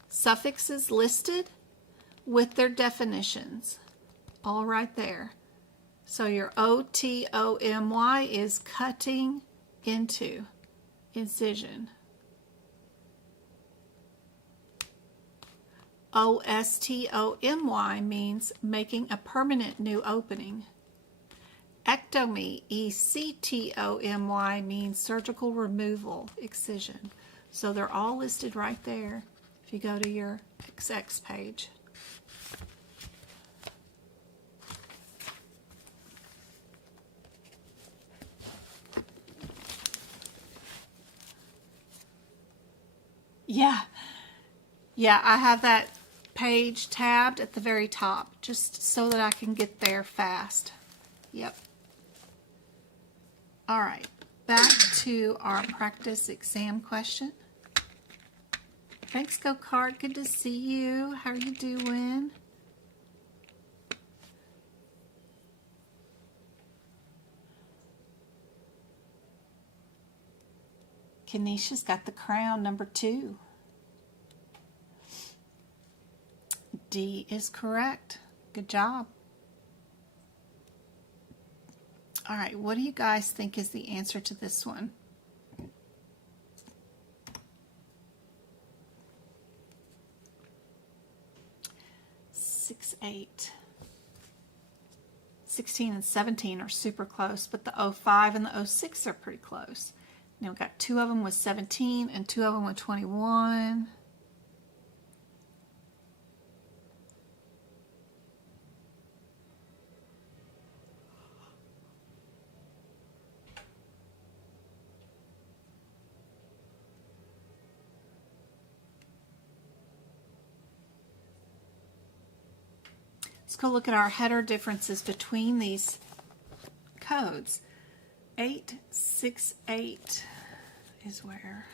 suffixes listed with their definitions, all right there. So your OTOMY is cutting into, incision. OSTOMY means making a permanent new opening. Ectomy, ECTOMY, means surgical removal, excision. So they're all listed right there if you go to your XX page. Yeah, I have that page tabbed at the very top just so that I can get there fast. Yep. All right, back to our practice exam question. Thanks, Go Card. Good to see you. How are you doing? Kenesha's got the crown, number 2. D is correct. Good job. All right, what do you guys think is the answer to this one? Six, 8. 16 and 17 are super close, but the 05 and the 06 are pretty close. Now we've got 2 of them with 17 and 2 of them with 21. Let's go look at our header differences between these codes. 868 is where?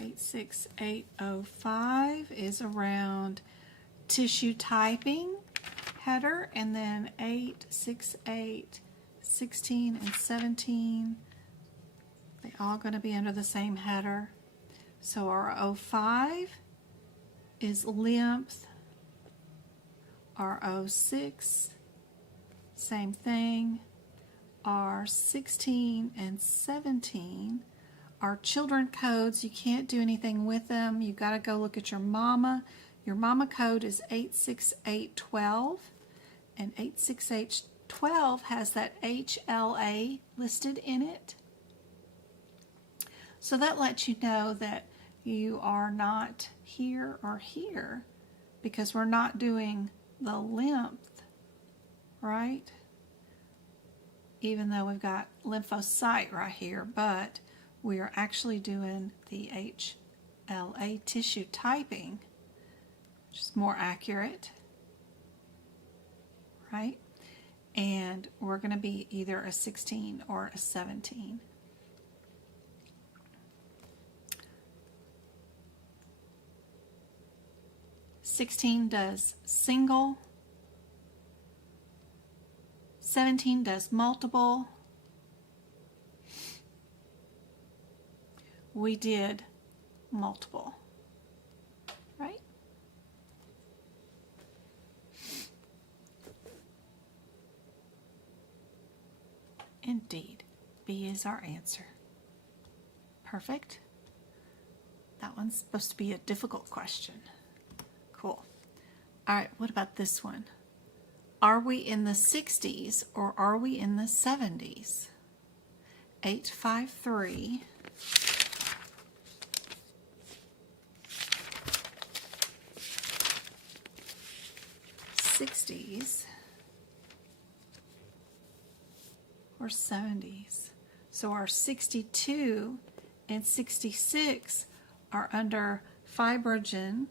(86805) is around tissue typing header, and then 868, 16, and 17, they all going to be under the same header. So our 05 is lymph, our 06, same thing, our 16 and 17 are children codes. You can't do anything with them. You got to go look at your mama. Your mama code is 86812, and 86812 has that HLA listed in it. So that lets you know that you are not here or here because we're not doing the lymph, right? Even though we've got lymphocyte right here, but we are actually doing the HLA tissue typing, which is more accurate, right? And we're going to be either a 16 or a 17. (16) does single, 17 does multiple. We did multiple, right? Indeed, B is our answer. Perfect. That one's supposed to be a difficult question. Cool. All right, what about this one? Are we in the 60s or are we in the 70s? 853. 60s. or 70s. So our 62 and 66 are under fibrogen,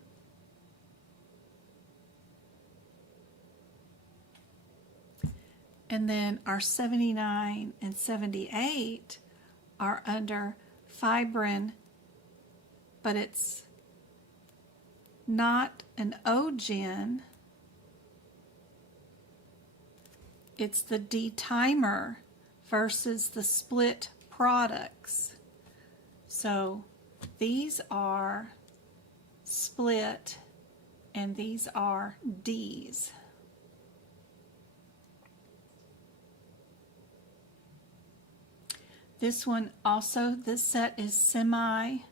and then our 79 and 78 are under fibrin, but it's not an O-gen, it's the D-timer versus the split products. So these are split and these are Ds. This one also, this set is semi-quant.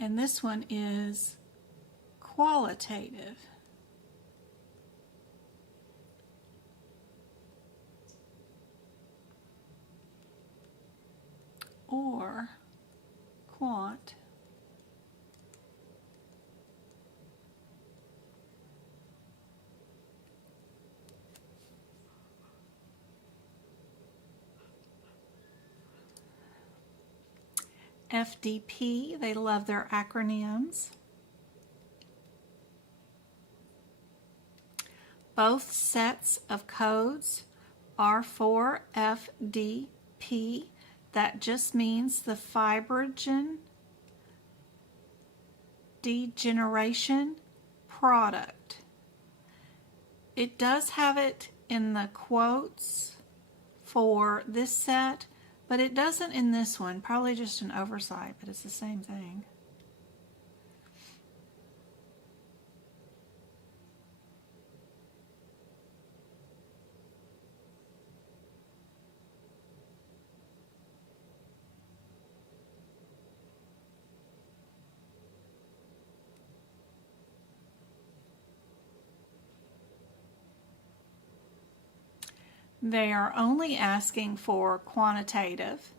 And this one is qualitative. Or quant. FDP, they love their acronyms. Both sets of codes are for FDP. That just means the fibrogen degeneration product. It does have it in the quotes for this set, but it doesn't in this one. Probably just an oversight, but it's the same thing. They are only asking for quantitative.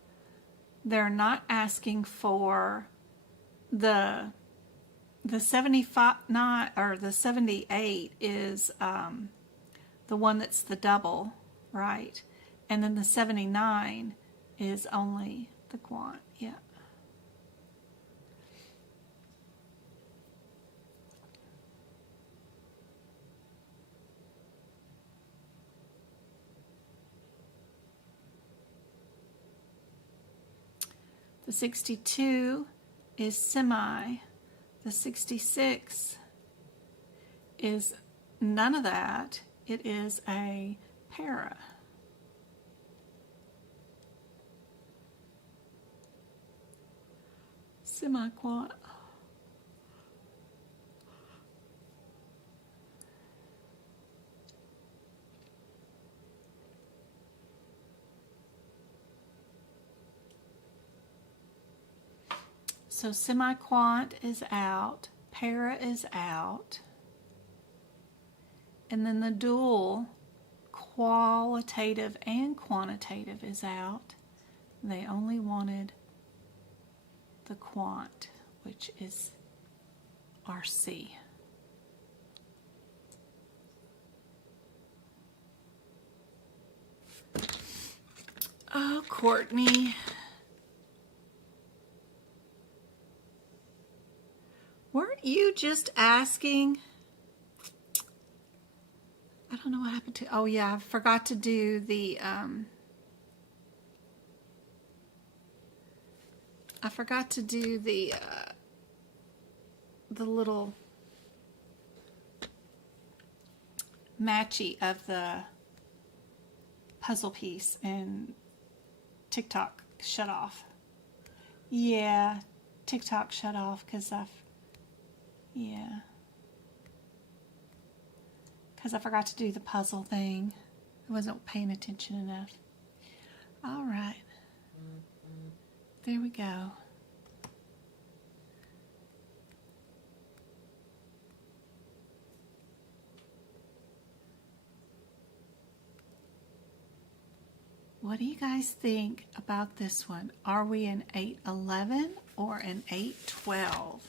They're not asking for the 75 or the 78 is the one that's the double, right? And then the 79 is only the quant. Yeah. The 62 is semi. The 66 is none of that. It is a para. Semi-quant. So semi-quant is out, para is out, and then the dual qualitative and quantitative is out. They only wanted the quant, which is RC. Oh, Courtney. Weren't you just asking? I don't know what happened to. Oh yeah, I forgot to do the. I forgot to do the little matchy of the puzzle piece, and TikTok shut off. Yeah, TikTok shut off because because I forgot to do the puzzle thing. I wasn't paying attention enough. All right. There we go. What do you guys think about this one? Are we in 811 or an 812?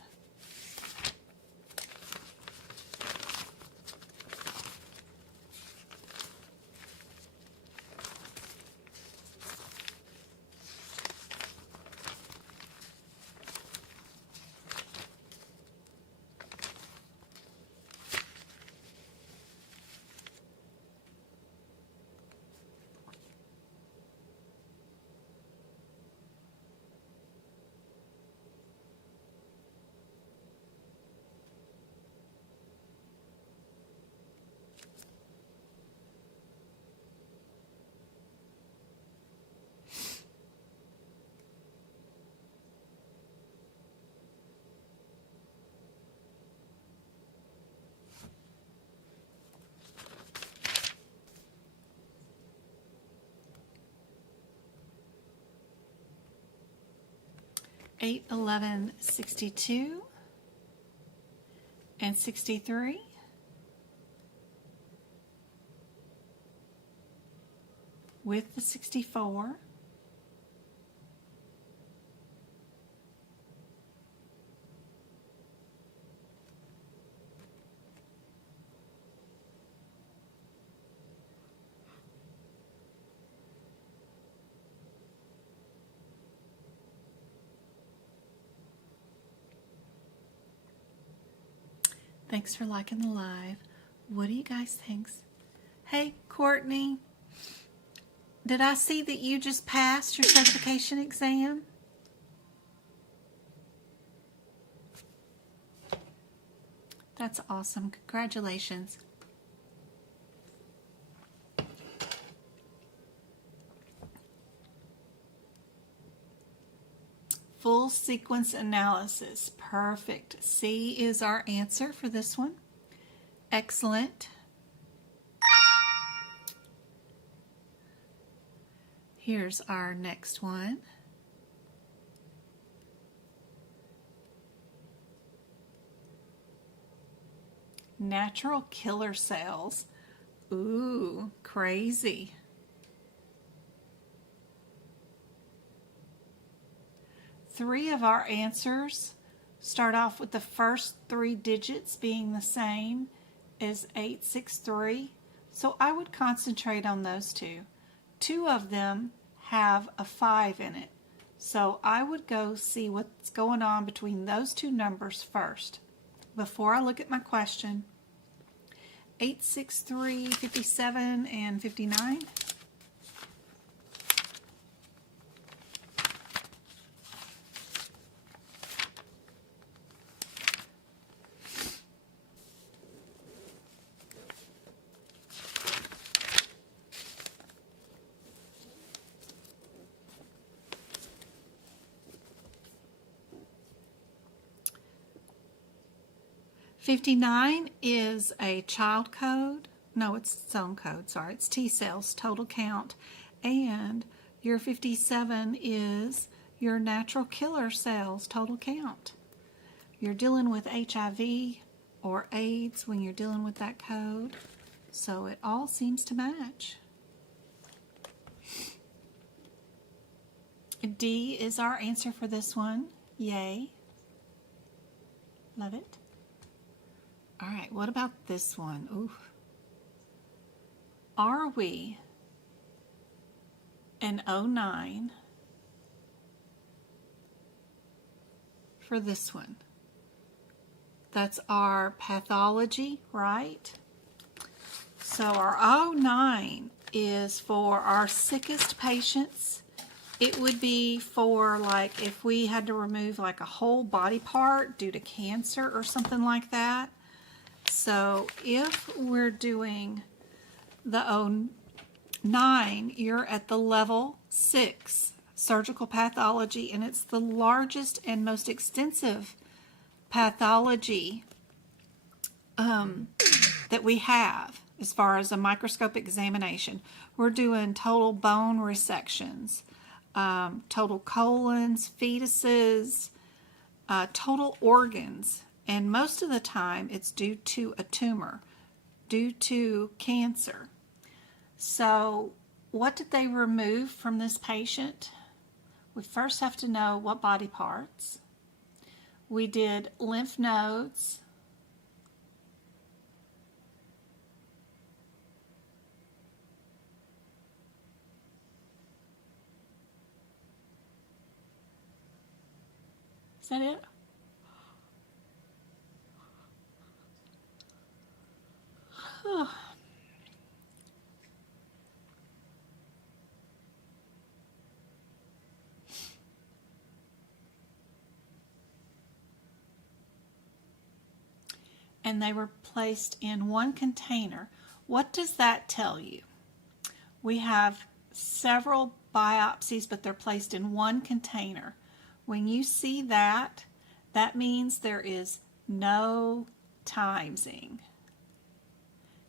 Eight, 11, 62, and 63. With the 64. Thanks for liking the live. What do you guys think? Hey, Courtney, did I see that you just passed your certification exam? That's awesome. Congratulations. Full sequence analysis. Perfect. C is our answer for this one. Excellent. Here's our next one. Natural killer cells. Ooh, crazy. Three of our answers start off with the first three digits being the same as 863. So I would concentrate on those two. Two of them have a 5 in it. So I would go see what's going on between those two numbers first before I look at my question. 863, 57, and 59. '59 is a child code. No, it's its own code. Sorry, it's T cells total count. And your 57 is your natural killer cells total count. You're dealing with HIV or AIDS when you're dealing with that code. So it all seems to match. D is our answer for this one. Yay. Love it. All right, what about this one? Ooh. Are we an 09 for this one? That's our pathology, right? So our 09 is for our sickest patients. It would be for like if we had to remove like a whole body part due to cancer or something like that. So if we're doing the 09, you're at the level 6 surgical pathology, and it's the largest and most extensive pathology that we have as far as a microscope examination. We're doing total bone resections, total colons, fetuses, total organs. And most of the time, it's due to a tumor, due to cancer. So, what did they remove from this patient? We first have to know what body parts. We did lymph nodes. Is that it? And they were placed in one container. What does that tell you? We have several biopsies, but they're placed in one container. When you see that, that means there is no timesing.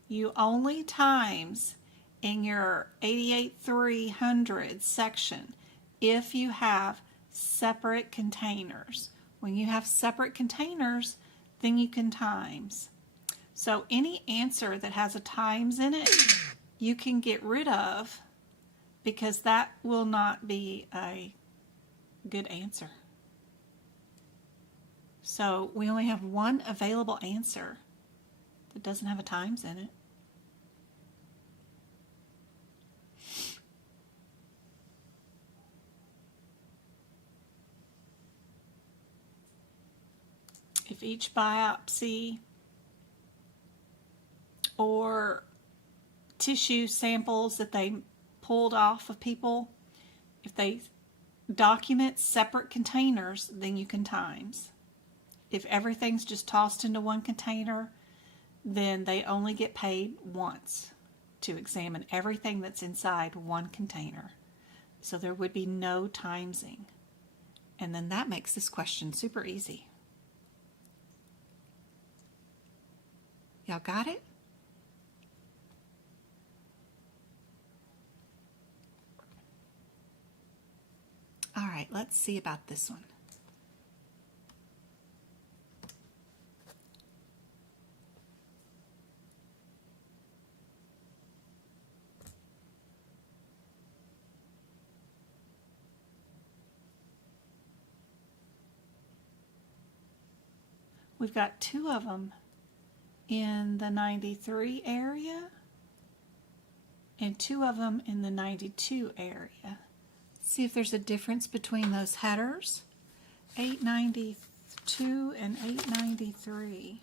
You only times in your 88,300 section if you have separate containers. When you have separate containers, then you can times. So any answer that has a times in it, you can get rid of, because that will not be a good answer. So we only have one available answer that doesn't have a times in it. If each biopsy or tissue samples that they pulled off of people, if they document separate containers, then you can times. If everything's just tossed into one container, then they only get paid once to examine everything that's inside one container. So there would be no timesing. And then that makes this question super easy. Y'all got it? All right, let's see about this one. We've got two of them in the 93 area and two of them in the 92 area. See if there's a difference between those headers. 892 and 893.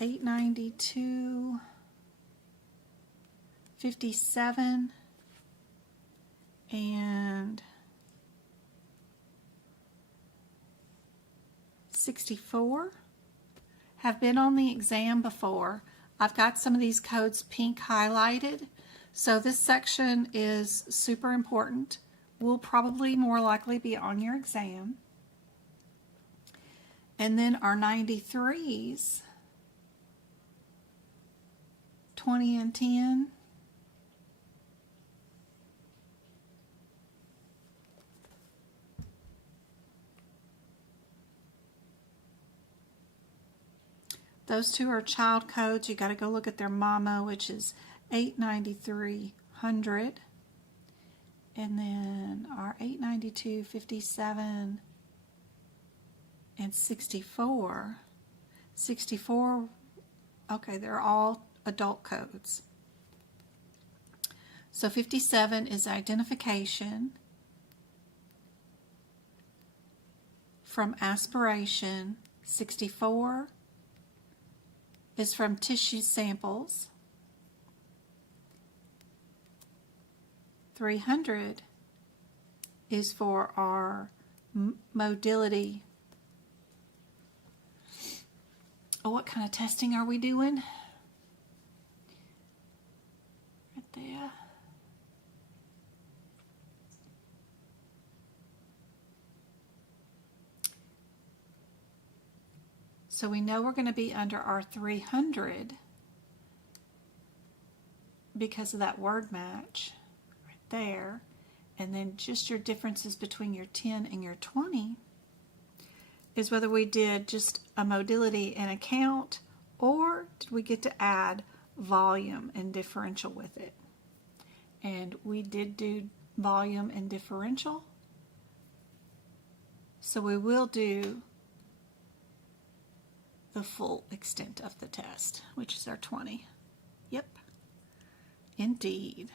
892, 57, and 64 have been on the exam before. I've got some of these codes pink highlighted, so this section is super important. Will probably more likely be on your exam. And then our 93s, 20 and 10. Those two are child codes. You got to go look at their mama, which is 89300. And then our 892, 57, and 64. 64, okay, they're all adult codes. So 57 is identification from aspiration. 64 is from tissue samples. 300 is for our modality. Oh, what kind of testing are we doing? Right there. So we know we're going to be under our 300 because of that word match right there. And then just your differences between your 10 and your 20 is whether we did just a modality and a count, or did we get to add volume and differential with it. And we did do volume and differential, So we will do the full extent of the test, which is our 20. Yep, indeed.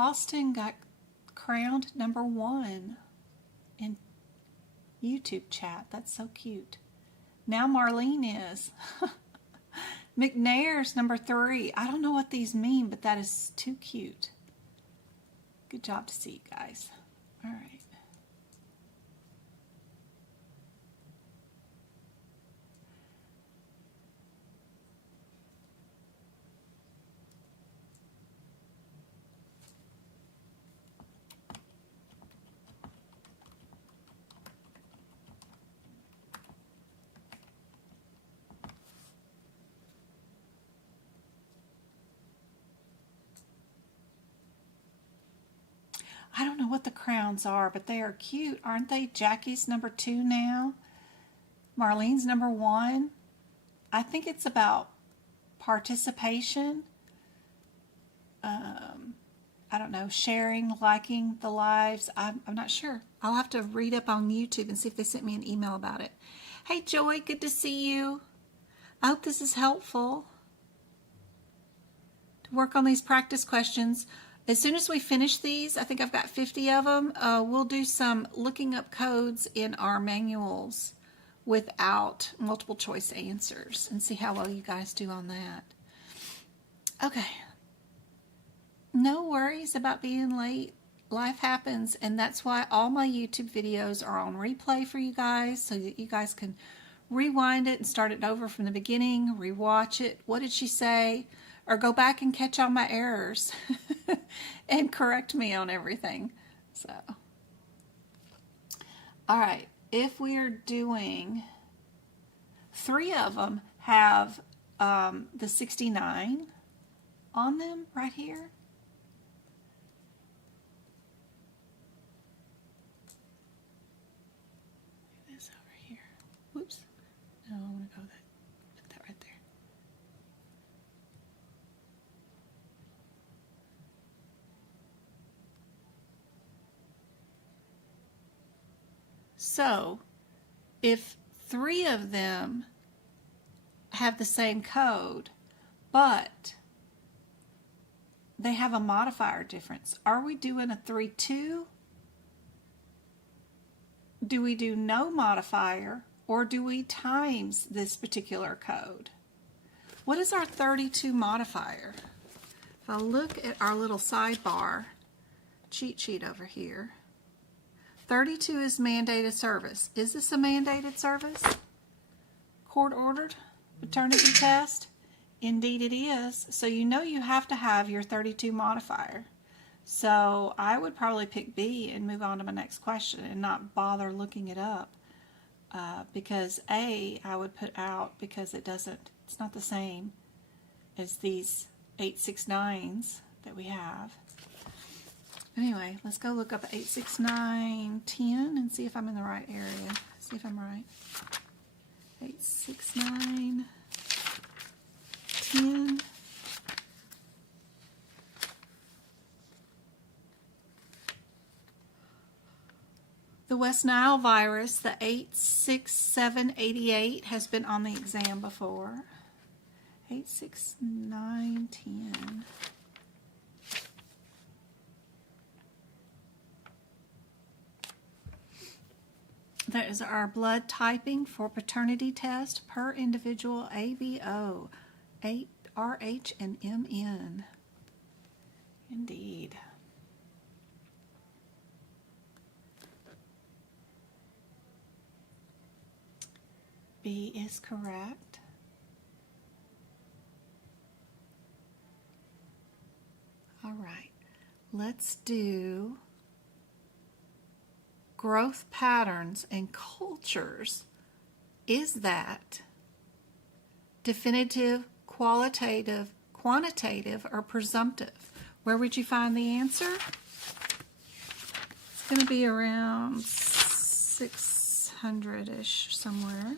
Austin got crowned #1 in YouTube chat. That's so cute. Now Marlene is. McNair's #3. I don't know what these mean, but that is too cute. Good job to see you guys. All right. I don't know what the crowns are, but they are cute, aren't they? Jackie's #2 now. Marlene's #1. I think it's about participation. I don't know, sharing, liking the lives. I'm not sure. I'll have to read up on YouTube and see if they sent me an email about it. Hey, Joy, good to see you. I hope this is helpful to work on these practice questions. As soon as we finish these, I think I've got 50 of them, we'll do some looking up codes in our manuals without multiple choice answers and see how well you guys do on that. Okay. No worries about being late. Life happens, and that's why all my YouTube videos are on replay for you guys, so that you guys can rewind it and start it over from the beginning, rewatch it. What did she say? Or go back and catch all my errors and correct me on everything. So, all right, if we are doing 3 of them have the 69 on them right here. This over here. Whoops. No, I want to go that. Put that right there. So, if 3 of them have the same code, but they have a modifier difference, are we doing a 3-2? Do we do no modifier, or do we times this particular code? What is our 32 modifier? If I look at our little sidebar cheat sheet over here, 32 is mandated service. Is this a mandated service? Court-ordered paternity test? Indeed it is. So you know you have to have your 32 modifier. So I would probably pick B and move on to my next question and not bother looking it up. Because A, I would put out because it's not the same as these 869s that we have. Anyway, let's go look up 86910 and see if I'm in the right area. See if I'm right. 86910. The West Nile virus, the 86788, has been on the exam before. 86910. That is our blood typing for paternity test per individual ABO, 8 RH and MN. Indeed. B is correct. All right, let's do growth patterns and cultures. Is that definitive, qualitative, quantitative, or presumptive? Where would you find the answer? It's going to be around 600-ish somewhere.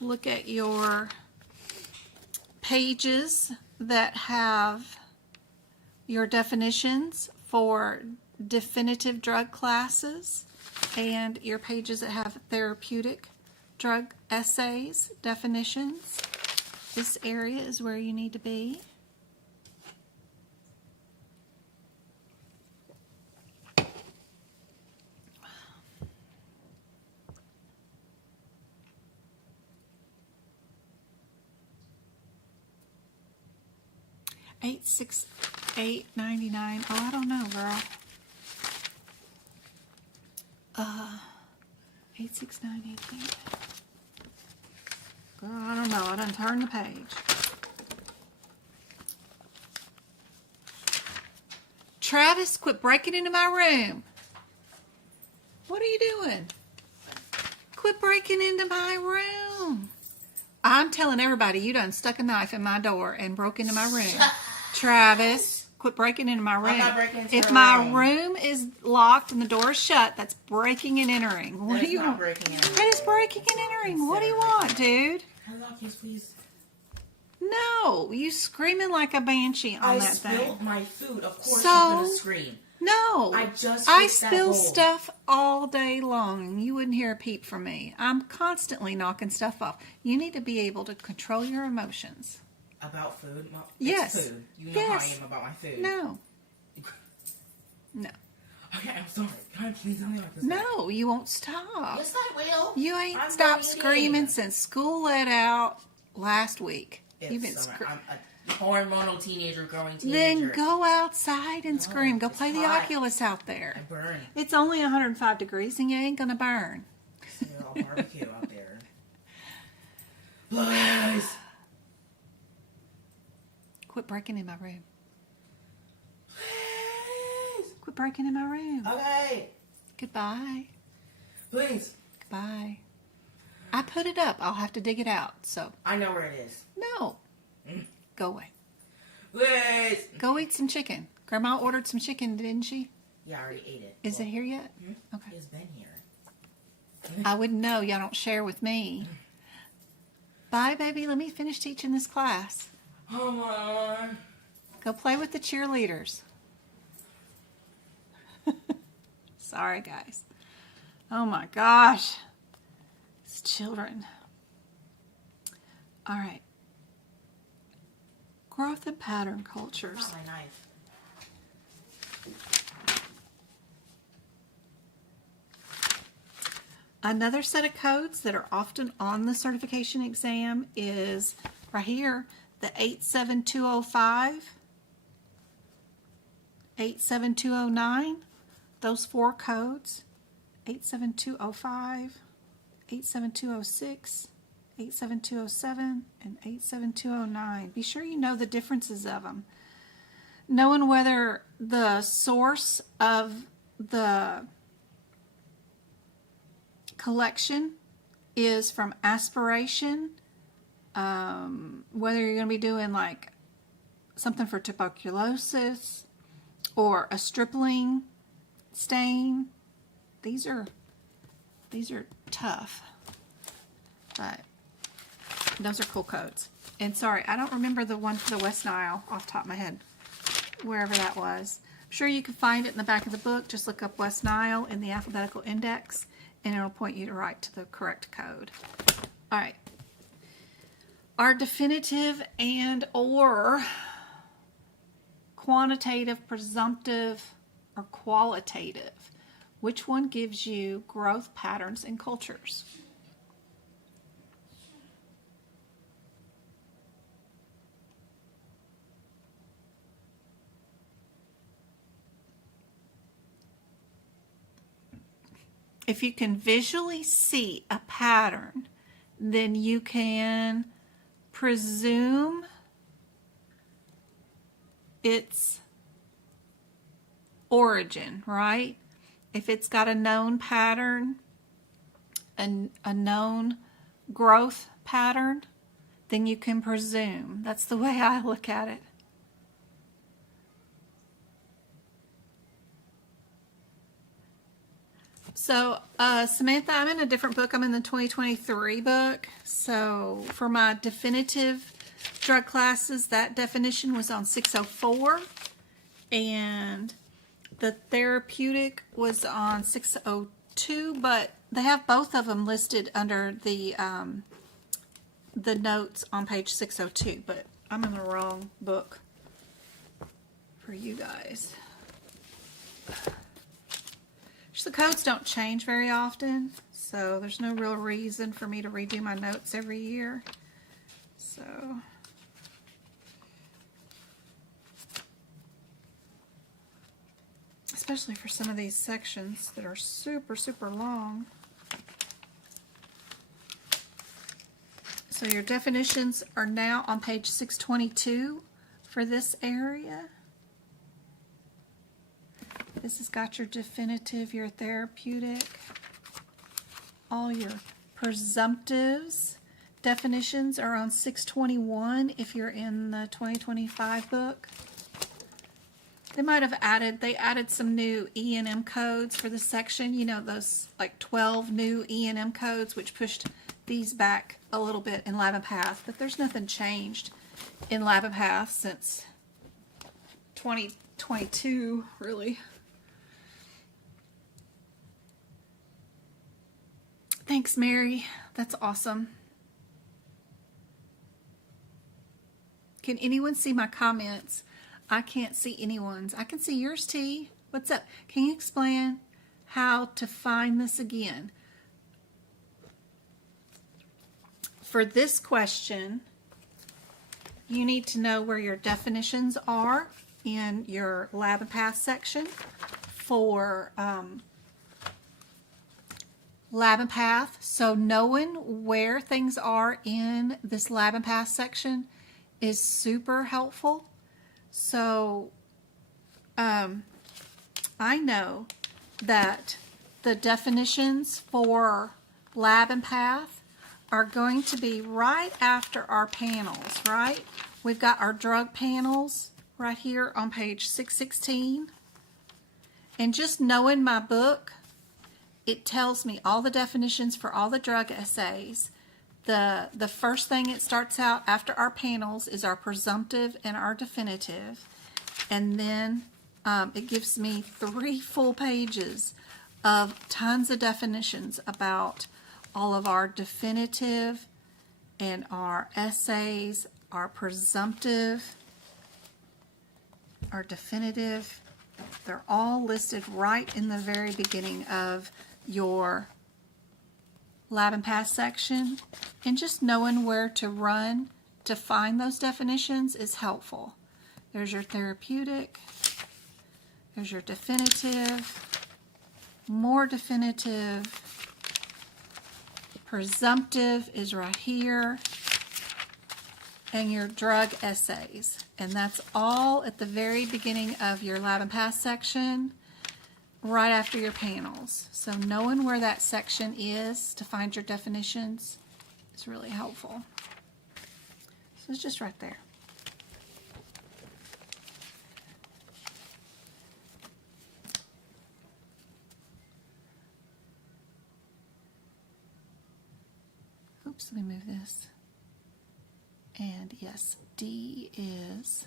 Look at your pages that have your definitions for definitive drug classes and your pages that have therapeutic drug essays, definitions. This area is where you need to be. $868.99. Oh, I don't know, girl. 869.88. Girl, I don't know. I done turned the page. Travis, quit breaking into my room. What are you doing? Quit breaking into my room. I'm telling everybody you done stuck a knife in my door and broke into my room. Travis, quit breaking into my room. I'm not breaking into if my room is locked and the door is shut, that's breaking and entering. What do you want? That is breaking and entering. What do you want, dude? Unlock this, please. No, you screaming like a banshee on that thing. I spilled my food. Of course I'm going to scream. No, I spill stuff all day long. You wouldn't hear a peep from me. I'm constantly knocking stuff off. You need to be able to control your emotions. About food? Well, yes. It's food. You know how I am about my food. No. No. Okay, I'm sorry. Can I please tell me like this? No, you won't stop. Yes, I will. You ain't stopped screaming since school let out last week. You've been screaming. I'm a hormonal teenager, growing teenager. Then go outside and scream. Go play the Oculus out there. I burn. It's only 105 degrees and you ain't gonna burn. So I'll barbecue out there. Please. Quit breaking in my room. Please. Quit breaking in my room. Okay. Goodbye. Please. Goodbye. I put it up. I'll have to dig it out. So I know where it is. No. Go away. Please. Go eat some chicken. Grandma ordered some chicken, didn't she? Yeah, I already ate it. Is it here yet? Okay. It's been here. I wouldn't know. Y'all don't share with me. Bye, baby. Let me finish teaching this class. Come on. Go play with the cheerleaders. Sorry, guys. Oh, my gosh. It's children. All right. Growth and pattern cultures. Not my knife. Another set of codes that are often on the certification exam is right here, the 87205, 87209, those four codes, 87205, 87206, 87207, and 87209. Be sure you know the differences of them. Knowing whether the source of the collection is from aspiration, whether you're going to be doing like something for tuberculosis or a stripling stain. These are tough, but those are cool codes. And sorry, I don't remember the one for the West Nile off the top of my head, wherever that was. I'm sure you can find it in the back of the book. Just look up West Nile in the alphabetical index and it'll point you right to the correct code. All right. Are definitive and or quantitative, presumptive, or qualitative? Which one gives you growth patterns and cultures? If you can visually see a pattern, then you can presume its origin, right? If it's got a known pattern, a known growth pattern, then you can presume. That's the way I look at it. So, Samantha, I'm in a different book. I'm in the 2023 book. So, for my definitive drug classes, that definition was on 604. And the therapeutic was on 602, but they have both of them listed under the notes on page 602, but I'm in the wrong book for you guys. The codes don't change very often, so there's no real reason for me to redo my notes every year. So, especially for some of these sections that are super, super long. So your definitions are now on page 622 for this area. This has got your definitive, your therapeutic, all your presumptives. Definitions are on 621 if you're in the 2025 book. They might have added some new E&M codes for this section. You know, those like 12 new E&M codes, which pushed these back a little bit in Lab and Path, but there's nothing changed in Lab and Path since 2022, really. Thanks, Mary. That's awesome. Can anyone see my comments? I can't see anyone's. I can see yours, T. What's up? Can you explain how to find this again? For this question, you need to know where your definitions are in your Lab and Path section. For Lab and Path, so knowing where things are in this Lab and Path section is super helpful. So I know that the definitions for Lab and Path are going to be right after our panels, right? We've got our drug panels right here on page 616. And just knowing my book, it tells me all the definitions for all the drug essays. The first thing it starts out after our panels is our presumptive and our definitive. And then it gives me 3 full pages of tons of definitions about all of our definitive and our essays, our presumptive, our definitive. They're all listed right in the very beginning of your Lab and Path section, and just knowing where to run to find those definitions is helpful. There's your therapeutic, there's your definitive, more definitive, presumptive is right here, and your drug essays. And that's all at the very beginning of your Lab and Path section, right after your panels. So knowing where that section is to find your definitions is really helpful. So it's just right there. Oops, let me move this. And yes, D is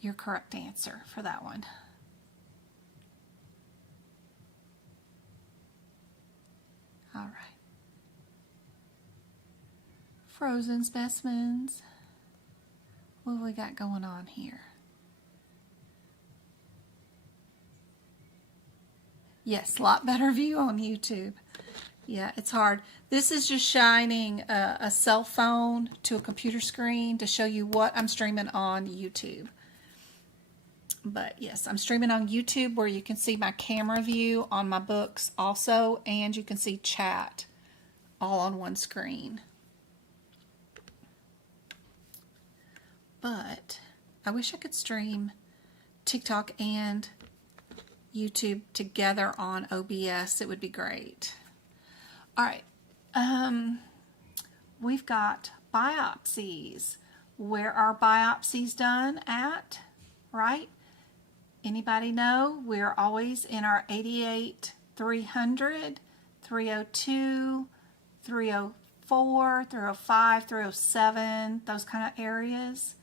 your correct answer for that one. All right. Frozen specimens. What have we got going on here? Yes, a lot better view on YouTube. Yeah, it's hard. This is just shining a cell phone to a computer screen to show you what I'm streaming on YouTube. But yes, I'm streaming on YouTube where you can see my camera view on my books also, and you can see chat all on one screen. But I wish I could stream TikTok and YouTube together on OBS. It would be great. All right. We've got biopsies. Where are biopsies done at, right? Anybody know? We're always in our 88, 300, 302, 304, 305, 307, those kind of areas.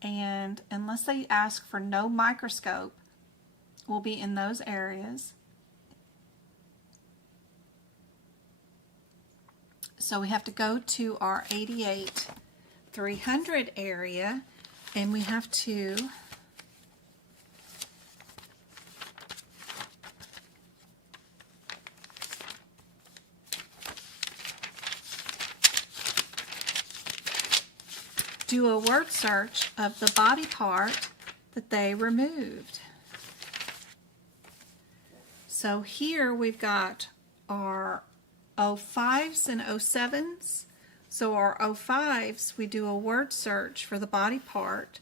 And unless they ask for no microscope, we'll be in those areas. So we have to go to our 88, 300 area, and we have to do a word search of the body part that they removed. So here we've got our 05s and 07s. So our 05s, we do a word search for the body part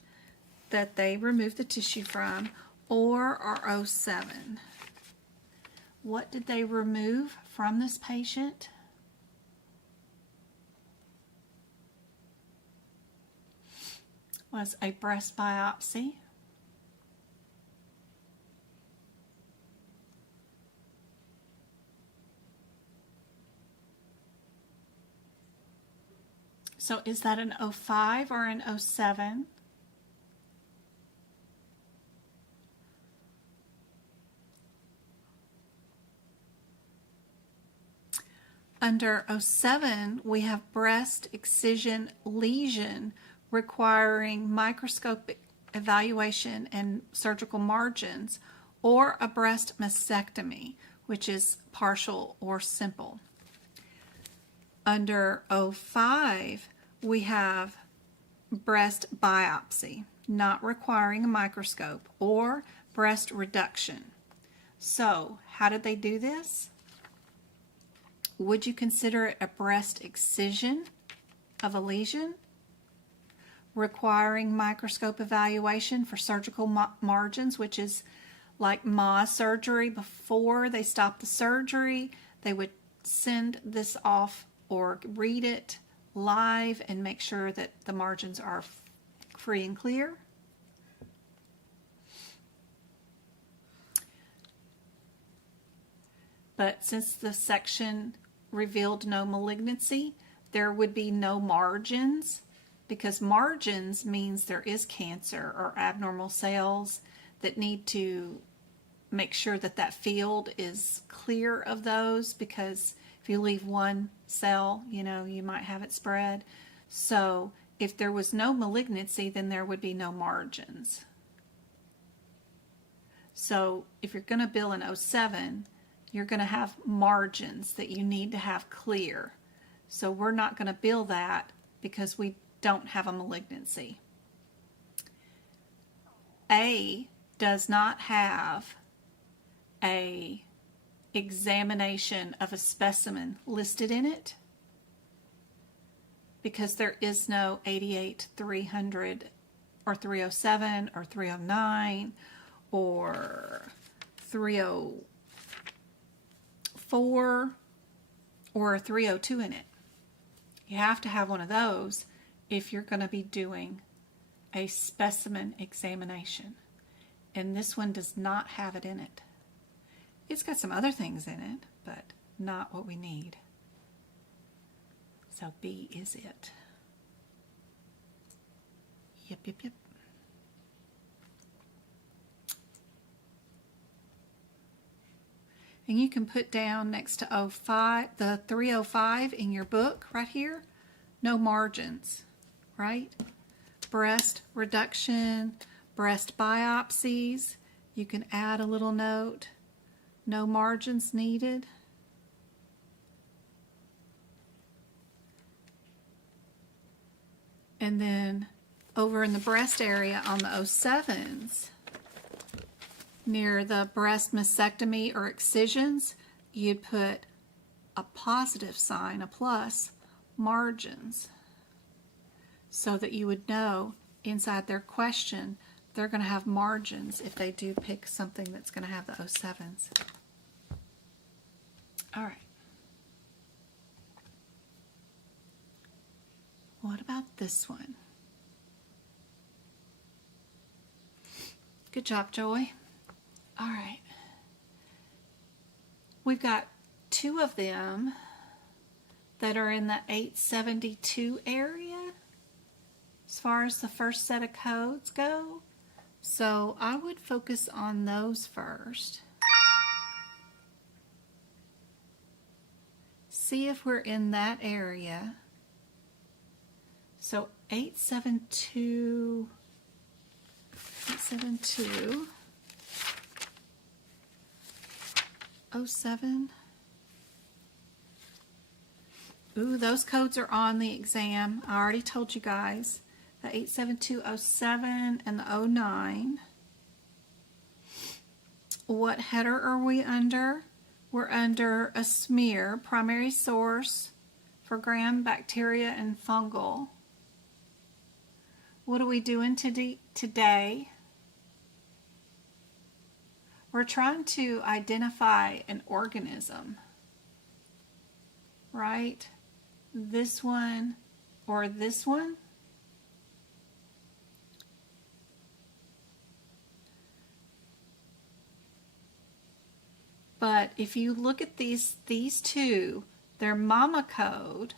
that they removed the tissue from, or our 07. What did they remove from this patient? Was a breast biopsy. So is that an 05 or an 07? Under 07, we have breast excision lesion requiring microscopic evaluation and surgical margins, or a breast mastectomy, which is partial or simple. Under 05, we have breast biopsy, not requiring a microscope, or breast reduction. So, how did they do this? Would you consider it a breast excision of a lesion, requiring microscope evaluation for surgical margins, which is like Ma surgery? Before they stopped the surgery, they would send this off or read it live and make sure that the margins are free and clear. But since the section revealed no malignancy, there would be no margins, because margins means there is cancer or abnormal cells that need to make sure that that field is clear of those, because if you leave one cell, you might have it spread. So if there was no malignancy, then there would be no margins. So if you're going to bill an 07, you're going to have margins that you need to have clear. So we're not going to bill that because we don't have a malignancy. A does not have a examination of a specimen listed in it because there is no 88, 300, or 307, or 309, or 304, or a 302 in it. You have to have one of those if you're going to be doing a specimen examination. And this one does not have it in it. It's got some other things in it, but not what we need. So B is it. Yep. And you can put down next to 05, the 305 in your book right here, no margins, right? Breast reduction, breast biopsies, you can add a little note, no margins needed. And then over in the breast area on the 07s, near the breast mastectomy or excisions, you'd put a positive sign, a plus, margins, so that you would know inside their question they're going to have margins if they do pick something that's going to have the 07s. All right. What about this one? Good job, Joy. All right. We've got two of them that are in the 872 area as far as the first set of codes go. So I would focus on those first. See if we're in that area. So 872, 07. Ooh, those codes are on the exam. I already told you guys. The 87207 and the 09. What header are we under? We're under a smear, primary source for gram, bacteria, and fungal. What are we doing today? We're trying to identify an organism, right? This one or this one. But if you look at these two, their mama code,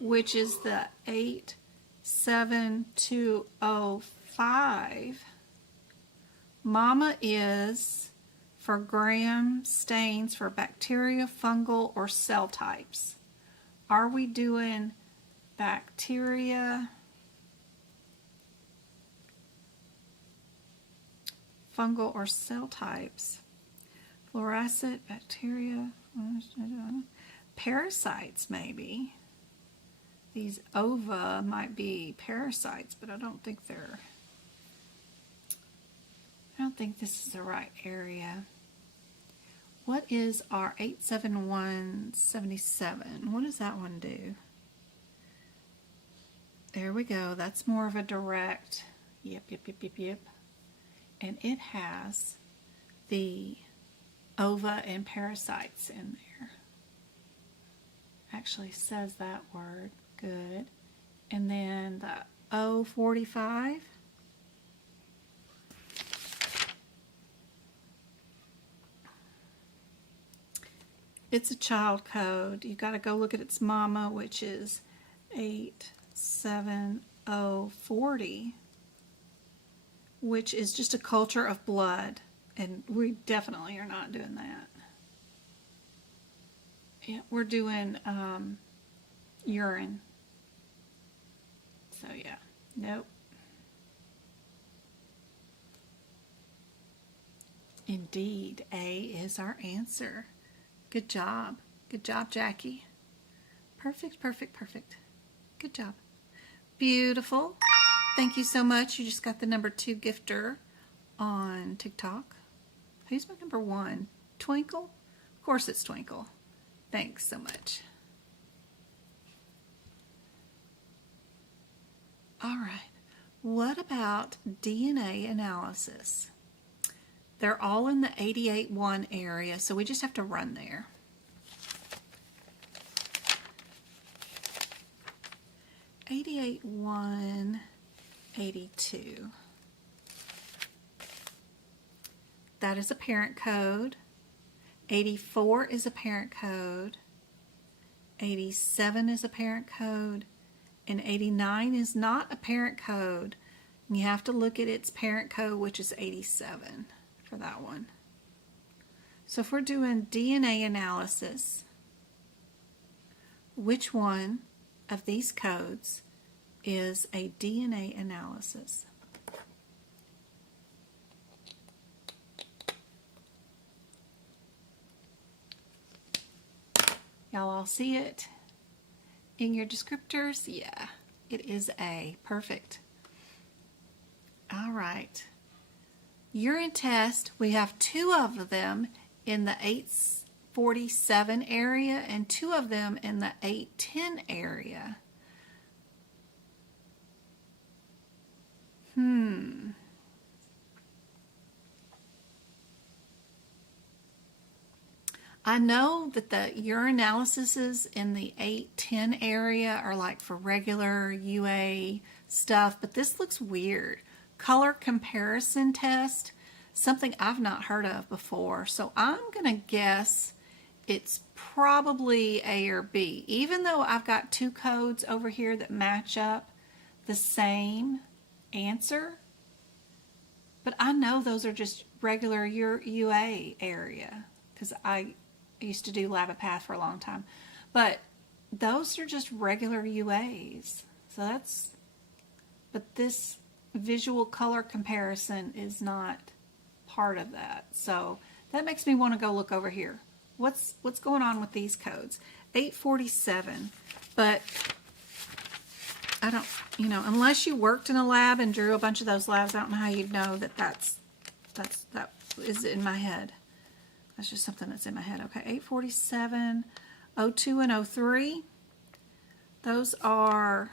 which is the 87205, mama is for gram stains for bacteria, fungal, or cell types. Are we doing bacteria, fungal, or cell types? Fluorescent, bacteria, parasites maybe. These ova might be parasites, but I don't think this is the right area. What is our 87177? What does that one do? There we go. That's more of a direct. Yep. And it has the ova and parasites in there. Actually says that word. Good. And then the 045. It's a child code. You got to go look at its mama, which is 87040, which is just a culture of blood. And we definitely are not doing that. Yeah, we're doing urine. So yeah, nope. Indeed, A is our answer. Good job. Good job, Jackie. Perfect. Good job. Beautiful. Thank you so much. You just got the number 2 gifter on TikTok. Who's my number 1? Twinkle? Of course it's Twinkle. Thanks so much. All right. What about DNA analysis? They're all in the 88.1 area, so we just have to run there. 88.1, 82. That is a parent code. 84 is a parent code. 87 is a parent code. And 89 is not a parent code. You have to look at its parent code, which is 87 for that one. So if we're doing DNA analysis, which one of these codes is a DNA analysis? Y'all all see it in your descriptors? Yeah, it is A. Perfect. All right. Urine test, we have 2 of them in the 847 area and 2 of them in the 810 area. I know that the urinalyses in the 8-10 area are like for regular UA stuff, but this looks weird. Color comparison test, something I've not heard of before. So I'm going to guess it's probably A or B, even though I've got two codes over here that match up the same answer. But I know those are just regular UA area because I used to do lab and path for a long time. But those are just regular UAs. So that's, but this visual color comparison is not part of that. So that makes me want to go look over here. What's going on with these codes? 847. But I don't, unless you worked in a lab and drew a bunch of those labs, I don't know how you'd know that that is in my head. That's just something that's in my head. Okay, 847, 02 and 03. Those are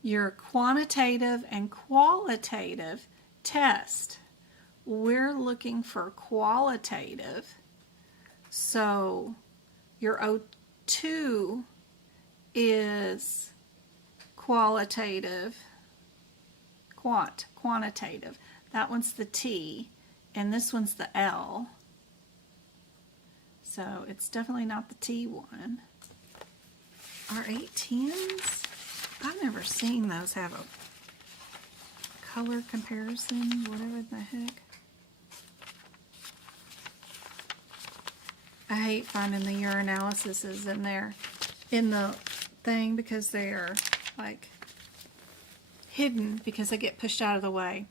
your quantitative and qualitative test. We're looking for qualitative. So your 02 is qualitative, quantitative. That one's the T, and this one's the L. So it's definitely not the T one. Our 810s, I've never seen those have a color comparison, whatever the heck. I hate finding the urinalyses in there, in the thing, because they're like hidden because they get pushed out of the way.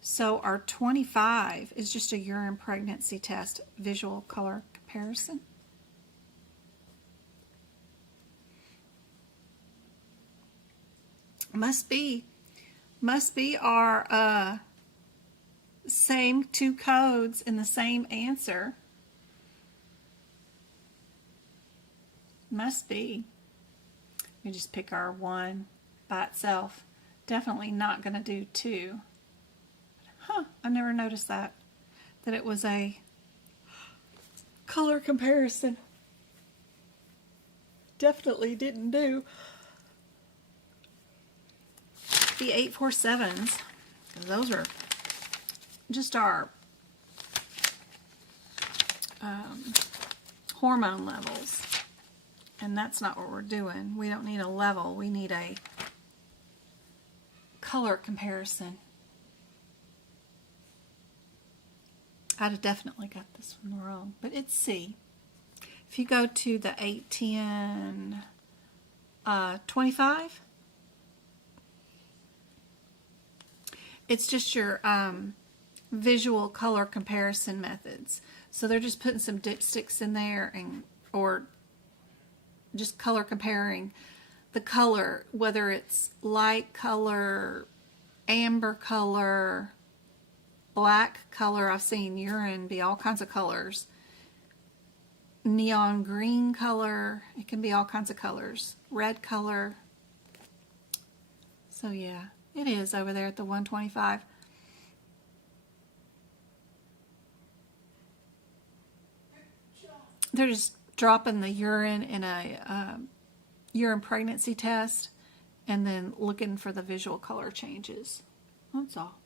So our 25 is just a urine pregnancy test, visual color comparison. Must be our same two codes in the same answer. Must be. We just pick our one by itself. Definitely not going to do two. Huh, I never noticed that it was a color comparison. Definitely didn't do the 847s. Those are just our hormone levels. And that's not what we're doing. We don't need a level. We need a color comparison. I'd have definitely got this one wrong, but it's C. If you go to the 810, 25, it's just your visual color comparison methods. So they're just putting some dipsticks in there or just color comparing the color, whether it's light color, amber color, black color. I've seen urine be all kinds of colors. Neon green color. It can be all kinds of colors. Red color. So yeah, it is over there at the 125. They're just dropping the urine in a urine pregnancy test and then looking for the visual color changes. That's all.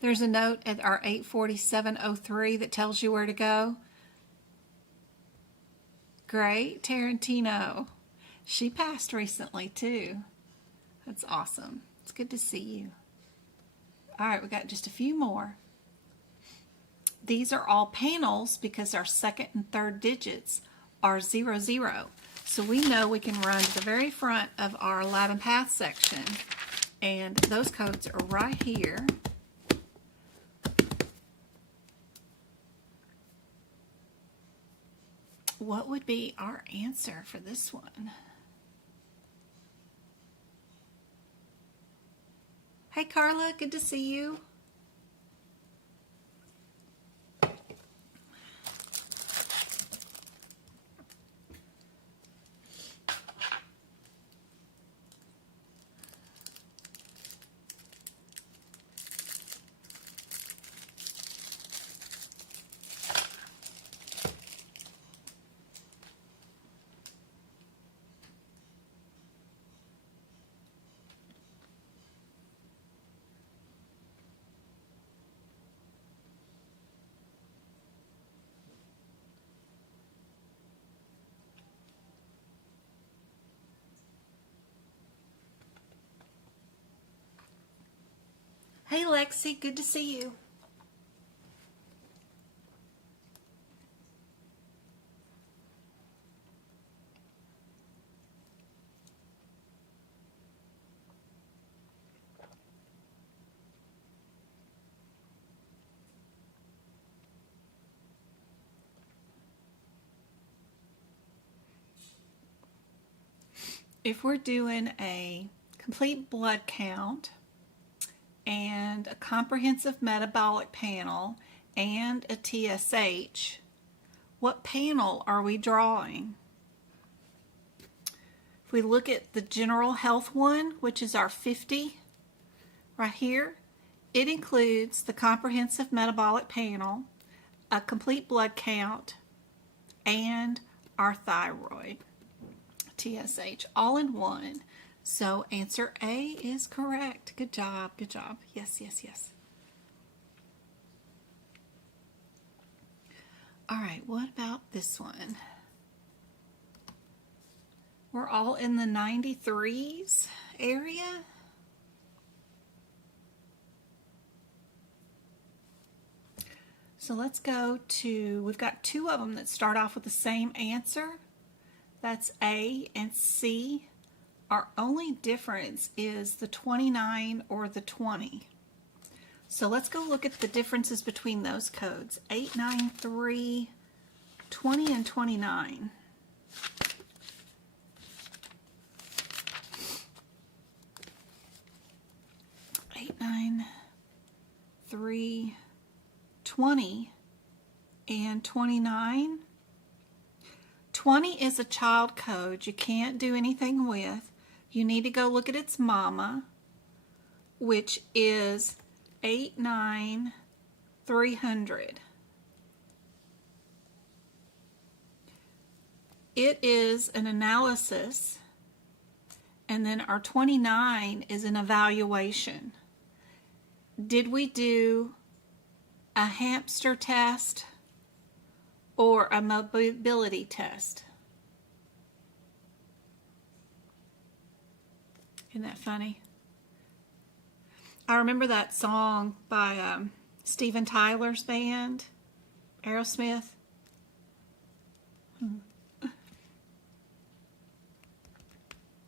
There's a note at our 84703 that tells you where to go. Great, Tarantino. She passed recently too. That's awesome. It's good to see you. All right, we got just a few more. These are all panels because our second and third digits are 00. So we know we can run to the very front of our lab and path section, and those codes are right here. What would be our answer for this one? Hey Carla, good to see you. Hey Lexi, good to see you. If we're doing a complete blood count and a comprehensive metabolic panel and a TSH, what panel are we drawing? If we look at the general health one, which is our 50 right here, it includes the comprehensive metabolic panel, a complete blood count, and our thyroid, TSH, all in one. So answer A is correct. Good job, good job. Yes, yes, yes. All right, what about this one? We're all in the 93s area. So let's go to, we've got two of them that start off with the same answer. That's A and C. Our only difference is the 29 or the 20. So let's go look at the differences between those codes. 893, 20 and 29. Eight, 9, 3, 20 and 29. 20 is a child code you can't do anything with. You need to go look at its mama, which is 89300. It is an analysis, and then our 29 is an evaluation. Did we do a hamster test or a mobility test? Isn't that funny? I remember that song by Steven Tyler's band, Aerosmith.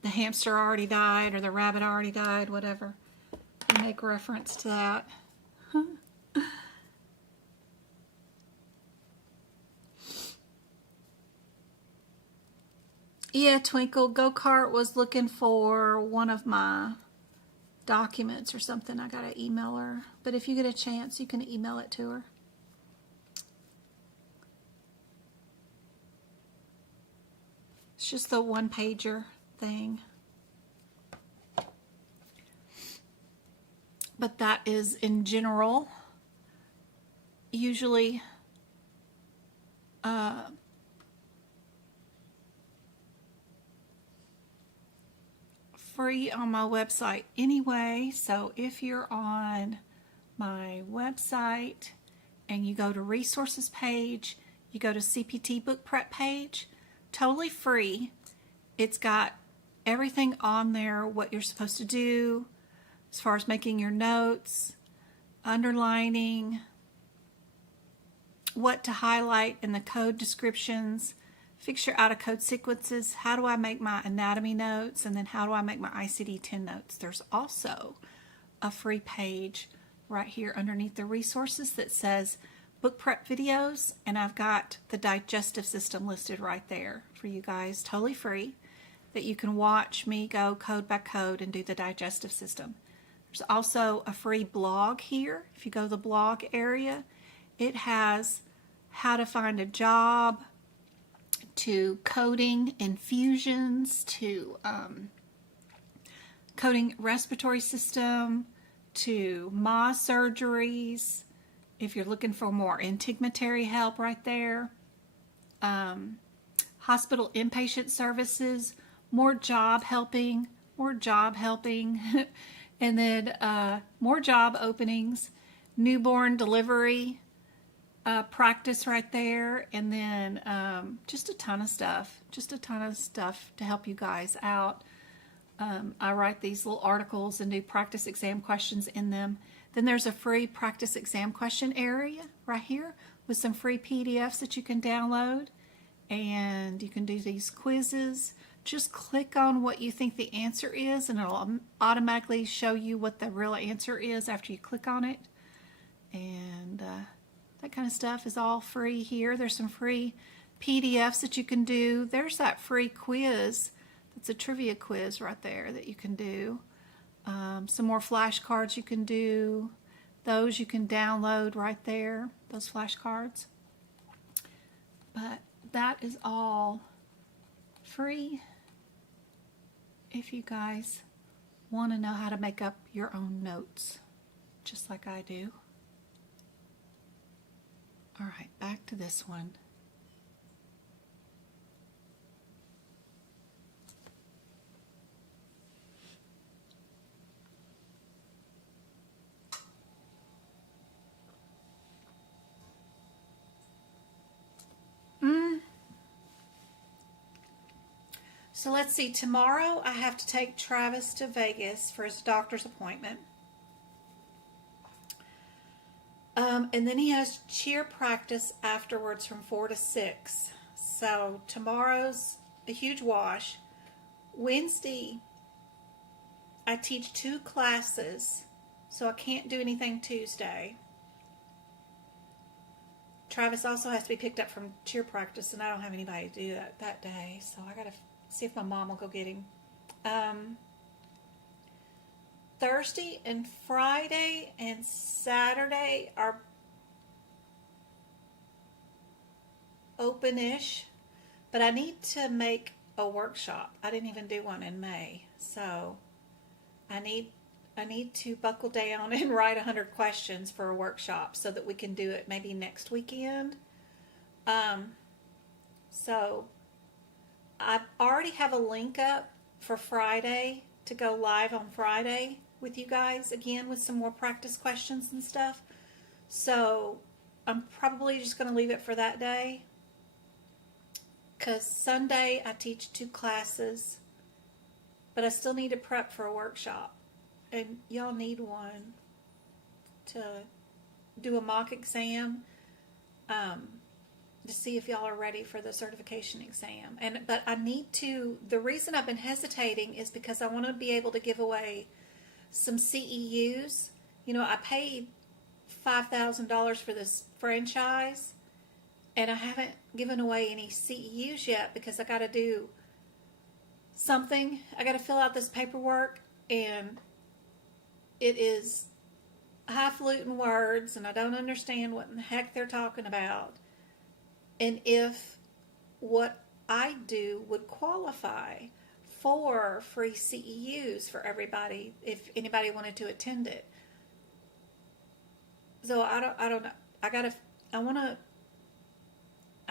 The hamster already died, or the rabbit already died, whatever. They make reference to that. Yeah, Twinkle, Go-Kart was looking for one of my documents or something. I gotta email her. But if you get a chance, you can email it to her. It's just the one-pager thing. But that is in general. Usually free on my website anyway. So if you're on my website and you go to resources page, you go to CPT book prep page, totally free. It's got everything on there, what you're supposed to do as far as making your notes, underlining, what to highlight in the code descriptions, fix your out-of-code sequences, how do I make my anatomy notes, and then how do I make my ICD-10 notes. There's also a free page right here underneath the resources that says book prep videos, and I've got the digestive system listed right there for you guys, totally free, that you can watch me go code by code and do the digestive system. There's also a free blog here. If you go to the blog area, it has how to find a job, to coding infusions, to coding respiratory system, to MA surgeries, if you're looking for more integumentary help right there, hospital inpatient services, more job helping, and then more job openings, newborn delivery practice right there, and then just a ton of stuff to help you guys out. I write these little articles and do practice exam questions in them. Then there's a free practice exam question area right here with some free PDFs that you can download, and you can do these quizzes. Just click on what you think the answer is, and it'll automatically show you what the real answer is after you click on it. And that kind of stuff is all free here. There's some free PDFs that you can do. There's that free quiz. It's a trivia quiz right there that you can do. Some more flashcards you can do. Those you can download right there, those flashcards. But that is all free if you guys want to know how to make up your own notes, just like I do. All right, back to this one. So let's see, tomorrow I have to take Travis to Vegas for his doctor's appointment. And then he has cheer practice afterwards from 4 to 6. So tomorrow's a huge wash. Wednesday, I teach 2 classes, so I can't do anything Tuesday. Travis also has to be picked up from cheer practice, and I don't have anybody to do that day, so I gotta see if my mom will go get him. Thursday and Friday and Saturday are open-ish, but I need to make a workshop. I didn't even do one in May, so I need to buckle down and write 100 questions for a workshop so that we can do it maybe next weekend. So I already have a link up for Friday to go live on Friday with you guys again with some more practice questions and stuff. So I'm probably just going to leave it for that day, because Sunday I teach 2 classes, but I still need to prep for a workshop, and y'all need one to do a mock exam to see if y'all are ready for the certification exam. But I need to, the reason I've been hesitating is because I want to be able to give away some CEUs. You know, I paid $5,000 for this franchise, and I haven't given away any CEUs yet because I got to do something. I got to fill out this paperwork, and it is highfalutin words, and I don't understand what in the heck they're talking about. And if what I do would qualify for free CEUs for everybody, if anybody wanted to attend it. So I don't know. I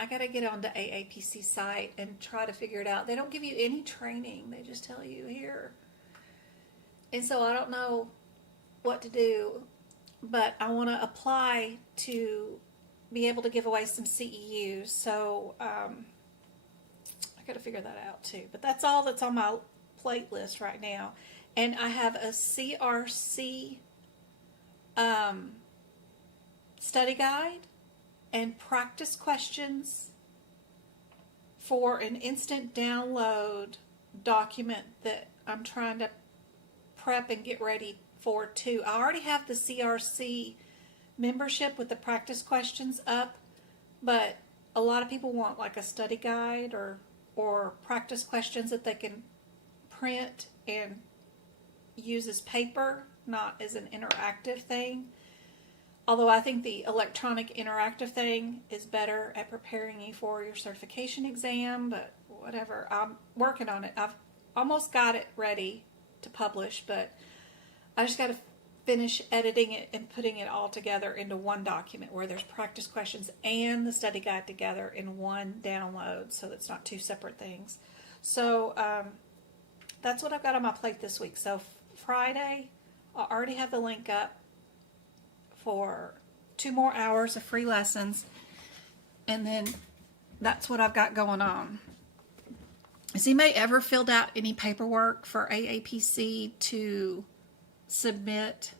gotta get on the aapc site and try to figure it out. They don't give you any training. They just tell you here. And so I don't know what to do, but I want to apply to be able to give away some CEUs. So I got to figure that out too. But that's all that's on my plate list right now. And I have a CRC study guide and practice questions for an instant download document that I'm trying to prep and get ready for too. I already have the CRC membership with the practice questions up, but a lot of people want like a study guide or practice questions that they can print and use as paper not as an interactive thing. Although I think the electronic interactive thing is better at preparing you for your certification exam, but whatever. I'm working on it. I've almost got it ready to publish, but I just got to finish editing it and putting it all together into one document where there's practice questions and the study guide together in one download, so it's not two separate things. So that's what I've got on my plate this week. So Friday, I already have the link up for 2 more hours of free lessons, and then that's what I've got going on. Has anybody ever filled out any paperwork for AAPC to submit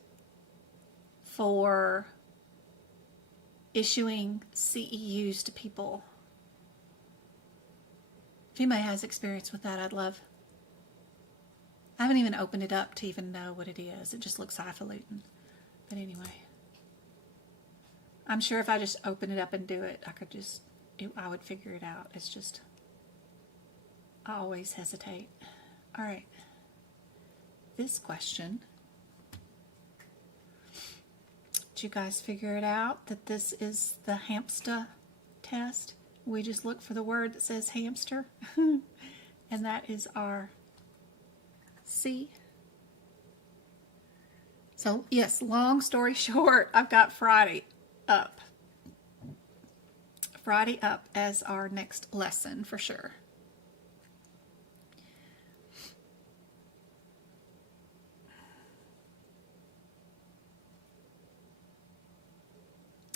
for issuing CEUs to people? If anybody has experience with that, I'd love. I haven't even opened it up to even know what it is. It just looks highfalutin. But anyway, I'm sure if I just open it up and do it, I would figure it out. It's just, I always hesitate. All right. This question. Did you guys figure it out that this is the hamster test? We just look for the word that says hamster. And that is our C. So, yes, long story short, I've got Friday up. Friday up as our next lesson for sure.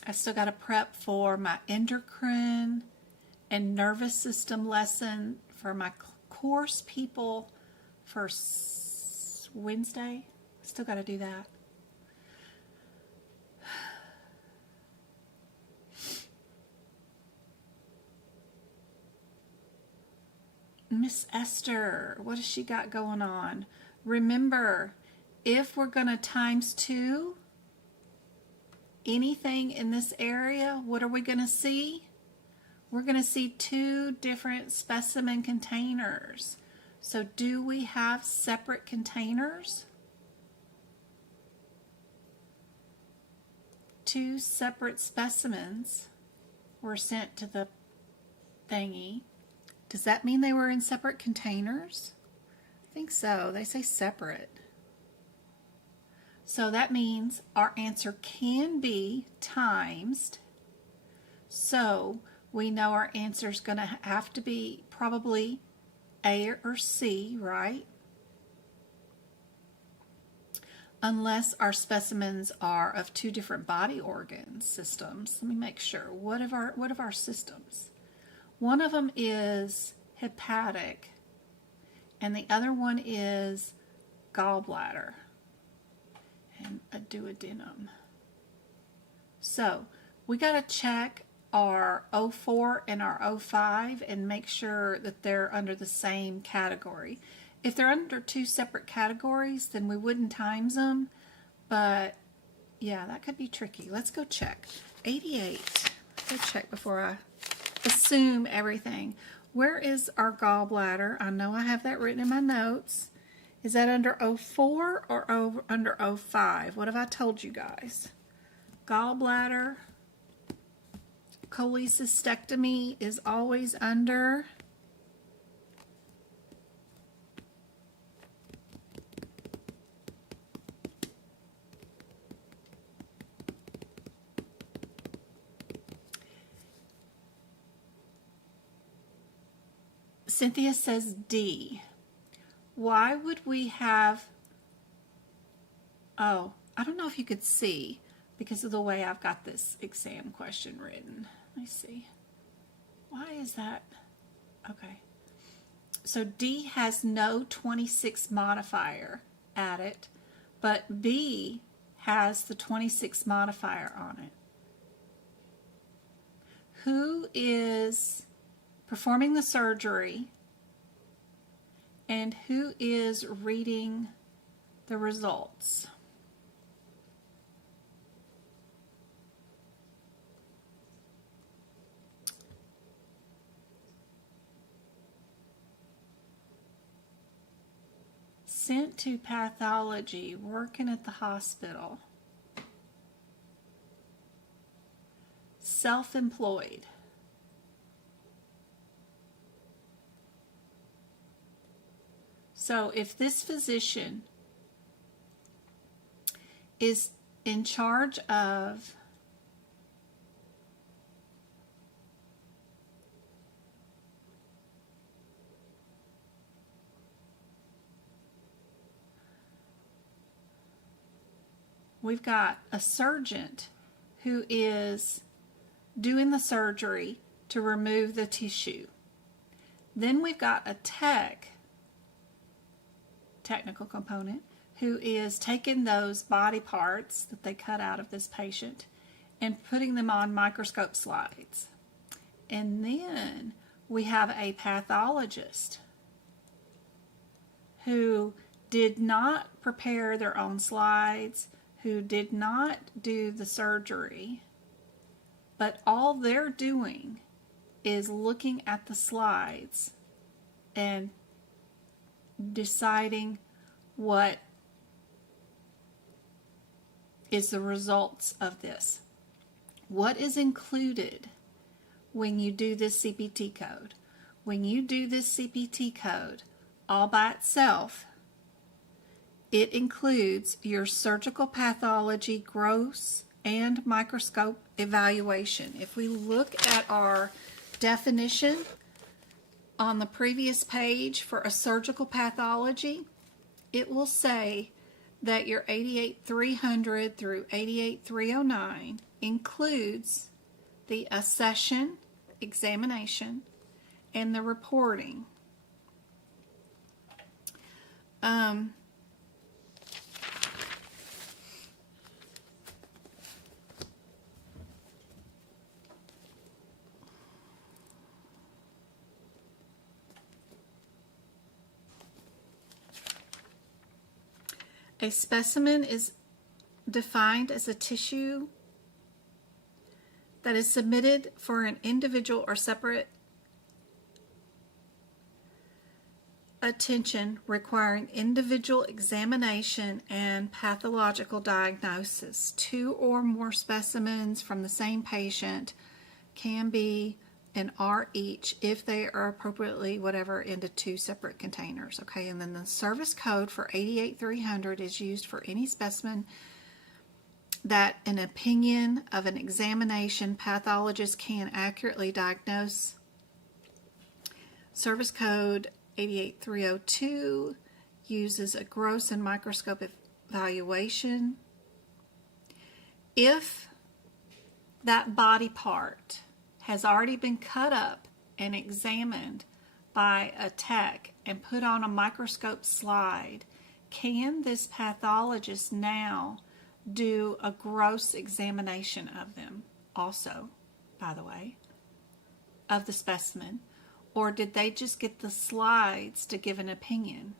I still got to prep for my endocrine and nervous system lesson for my course people for Wednesday. Still got to do that. Miss Esther, what has she got going on? Remember, if we're going to times 2 anything in this area, what are we going to see? We're going to see 2 different specimen containers. So do we have separate containers? 2 separate specimens were sent to the thingy. Does that mean they were in separate containers? I think so. They say separate. So that means our answer can be timesed. So we know our answer is going to have to be probably A or C, right? Unless our specimens are of 2 different body organ systems. Let me make sure. What of our systems? One of them is hepatic, and the other one is gallbladder and a duodenum. So we got to check our O4 and our O5 and make sure that they're under the same category. If they're under 2 separate categories, then we wouldn't times them, but yeah, that could be tricky. Let's go check. 88. Go check before I assume everything. Where is our gallbladder? I know I have that written in my notes. Is that under O4 or under O5? What have I told you guys? Gallbladder cholecystectomy is always under Cynthia says D. Why would we have, oh, I don't know if you could see because of the way I've got this exam question written. Let me see. Why is that? Okay. So D has no 26 modifier at it, but B has the 26 modifier on it. Who is performing the surgery and who is reading the results? sent to pathology, working at the hospital, self-employed. So if this physician is in charge of we've got a surgeon who is doing the surgery to remove the tissue. Then we've got a technical component, who is taking those body parts that they cut out of this patient and putting them on microscope slides. And then we have a pathologist who did not prepare their own slides, who did not do the surgery, but all they're doing is looking at the slides and deciding what is the results of this. What is included when you do this CPT code? When you do this CPT code all by itself, it includes your surgical pathology, gross, and microscope evaluation. If we look at our definition on the previous page for a surgical pathology, it will say that your 88300 through 88309 includes the accession, examination, and the reporting. A specimen is defined as a tissue that is submitted for an individual or separate attention requiring individual examination and pathological diagnosis. 2 or more specimens from the same patient can be and are each, if they are appropriately whatever, into 2 separate containers. Okay, and then the service code for 88300 is used for any specimen that an opinion of an examination pathologist can accurately diagnose. Service code 88302 uses a gross and microscope evaluation. If that body part has already been cut up and examined by a tech and put on a microscope slide, can this pathologist now do a gross examination of them also, by the way, of the specimen? Or did they just get the slides to give an opinion?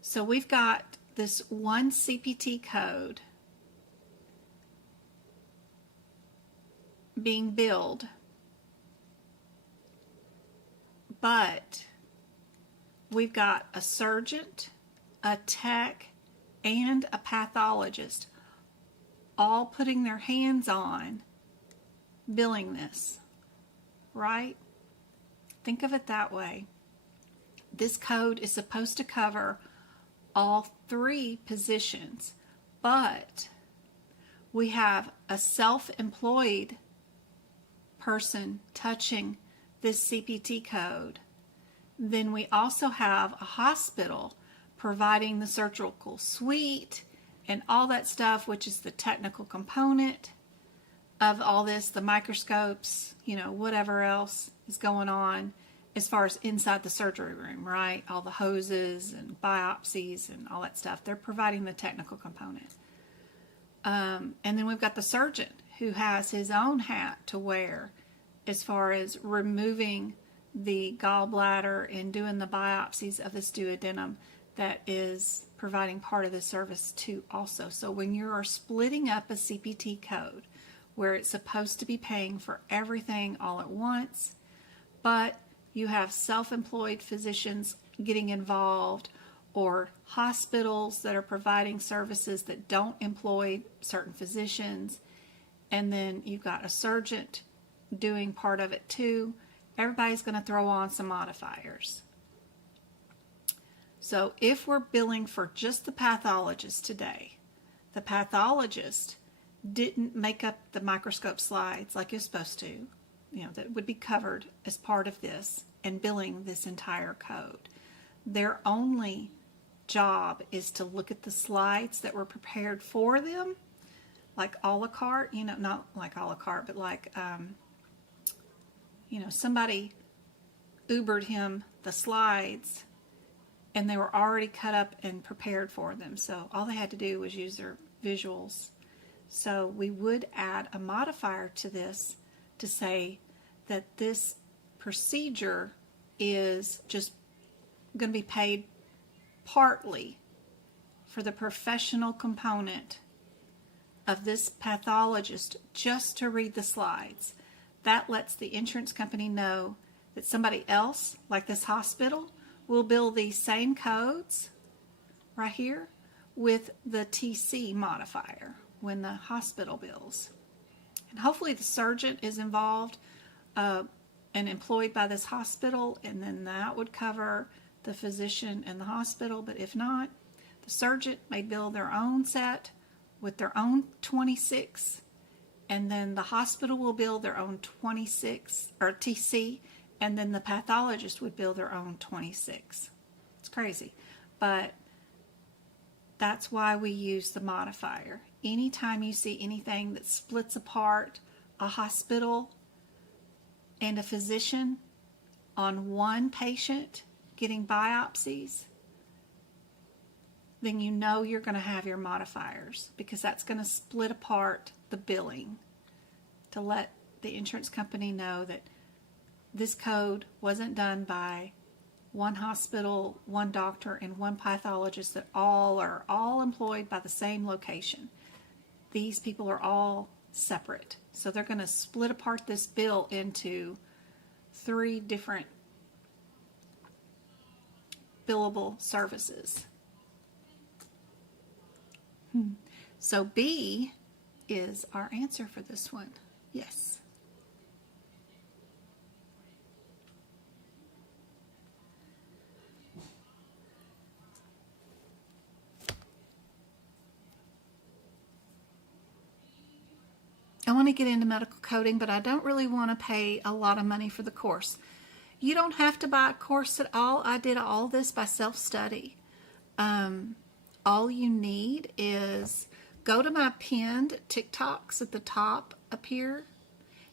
So we've got this one CPT code being billed, but we've got a surgeon, a tech, and a pathologist all putting their hands on billing this, right? Think of it that way. This code is supposed to cover all 3 positions, but we have a self-employed person touching this CPT code. Then we also have a hospital providing the surgical suite and all that stuff, which is the technical component of all this, the microscopes, whatever else is going on as far as inside the surgery room, right? All the hoses and biopsies and all that stuff. They're providing the technical component. And then we've got the surgeon who has his own hat to wear as far as removing the gallbladder and doing the biopsies of this duodenum, that is providing part of the service too also. So when you are splitting up a CPT code, where it's supposed to be paying for everything all at once, but you have self-employed physicians getting involved, or hospitals that are providing services that don't employ certain physicians, and then you've got a surgeon doing part of it too. Everybody's going to throw on some modifiers. So if we're billing for just the pathologist today, the pathologist didn't make up the microscope slides like you're supposed to, that would be covered as part of this and billing this entire code. Their only job is to look at the slides that were prepared for them, like a la carte, not like a la carte, but like, somebody Ubered him the slides and they were already cut up and prepared for them. So all they had to do was use their visuals. So we would add a modifier to this to say that this procedure is just going to be paid partly for the professional component of this pathologist just to read the slides. That lets the insurance company know that somebody else, like this hospital, will bill these same codes right here with the TC modifier when the hospital bills. And hopefully the surgeon is involved and employed by this hospital, and then that would cover the physician and the hospital. But if not, the surgeon may bill their own set with their own 26, and then the hospital will bill their own 26 or TC, and then the pathologist would bill their own 26. It's crazy, but that's why we use the modifier. Anytime you see anything that splits apart a hospital and a physician on one patient getting biopsies, then you know you're going to have your modifiers, because that's going to split apart the billing to let the insurance company know that this code wasn't done by one hospital, one doctor, and one pathologist that are all employed by the same location. These people are all separate. So they're going to split apart this bill into 3 different billable services. So B is our answer for this one. Yes. I want to get into medical coding, but I don't really want to pay a lot of money for the course. You don't have to buy a course at all. I did all this by self-study. All you need is go to my pinned TikToks at the top up here,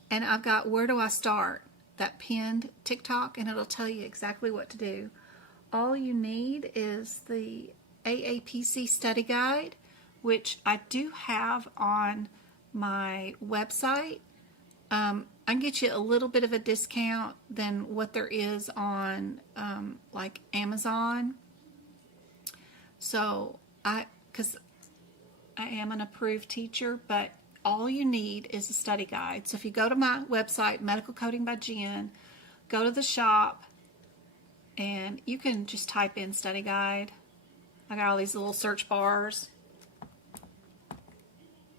and I've got where do I start, that pinned TikTok, and it'll tell you exactly what to do. All you need is the AAPC study guide, which I do have on my website. I can get you a little bit of a discount than what there is on like Amazon. So because I am an approved teacher, but all you need is a study guide. So if you go to my website, Medical Coding by Jen, go to the shop, and you can just type in study guide. I got all these little search bars.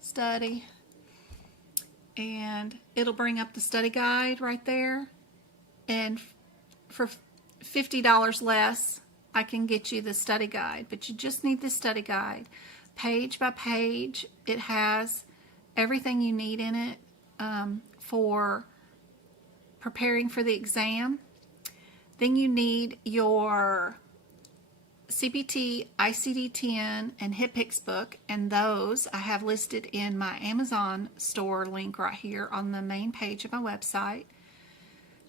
Study. And it'll bring up the study guide right there. And for $50 less, I can get you the study guide. But you just need the study guide. Page by page, it has everything you need in it for preparing for the exam. Then you need your CPT, ICD-10, and HIPICS book, and those I have listed in my Amazon store link right here on the main page of my website.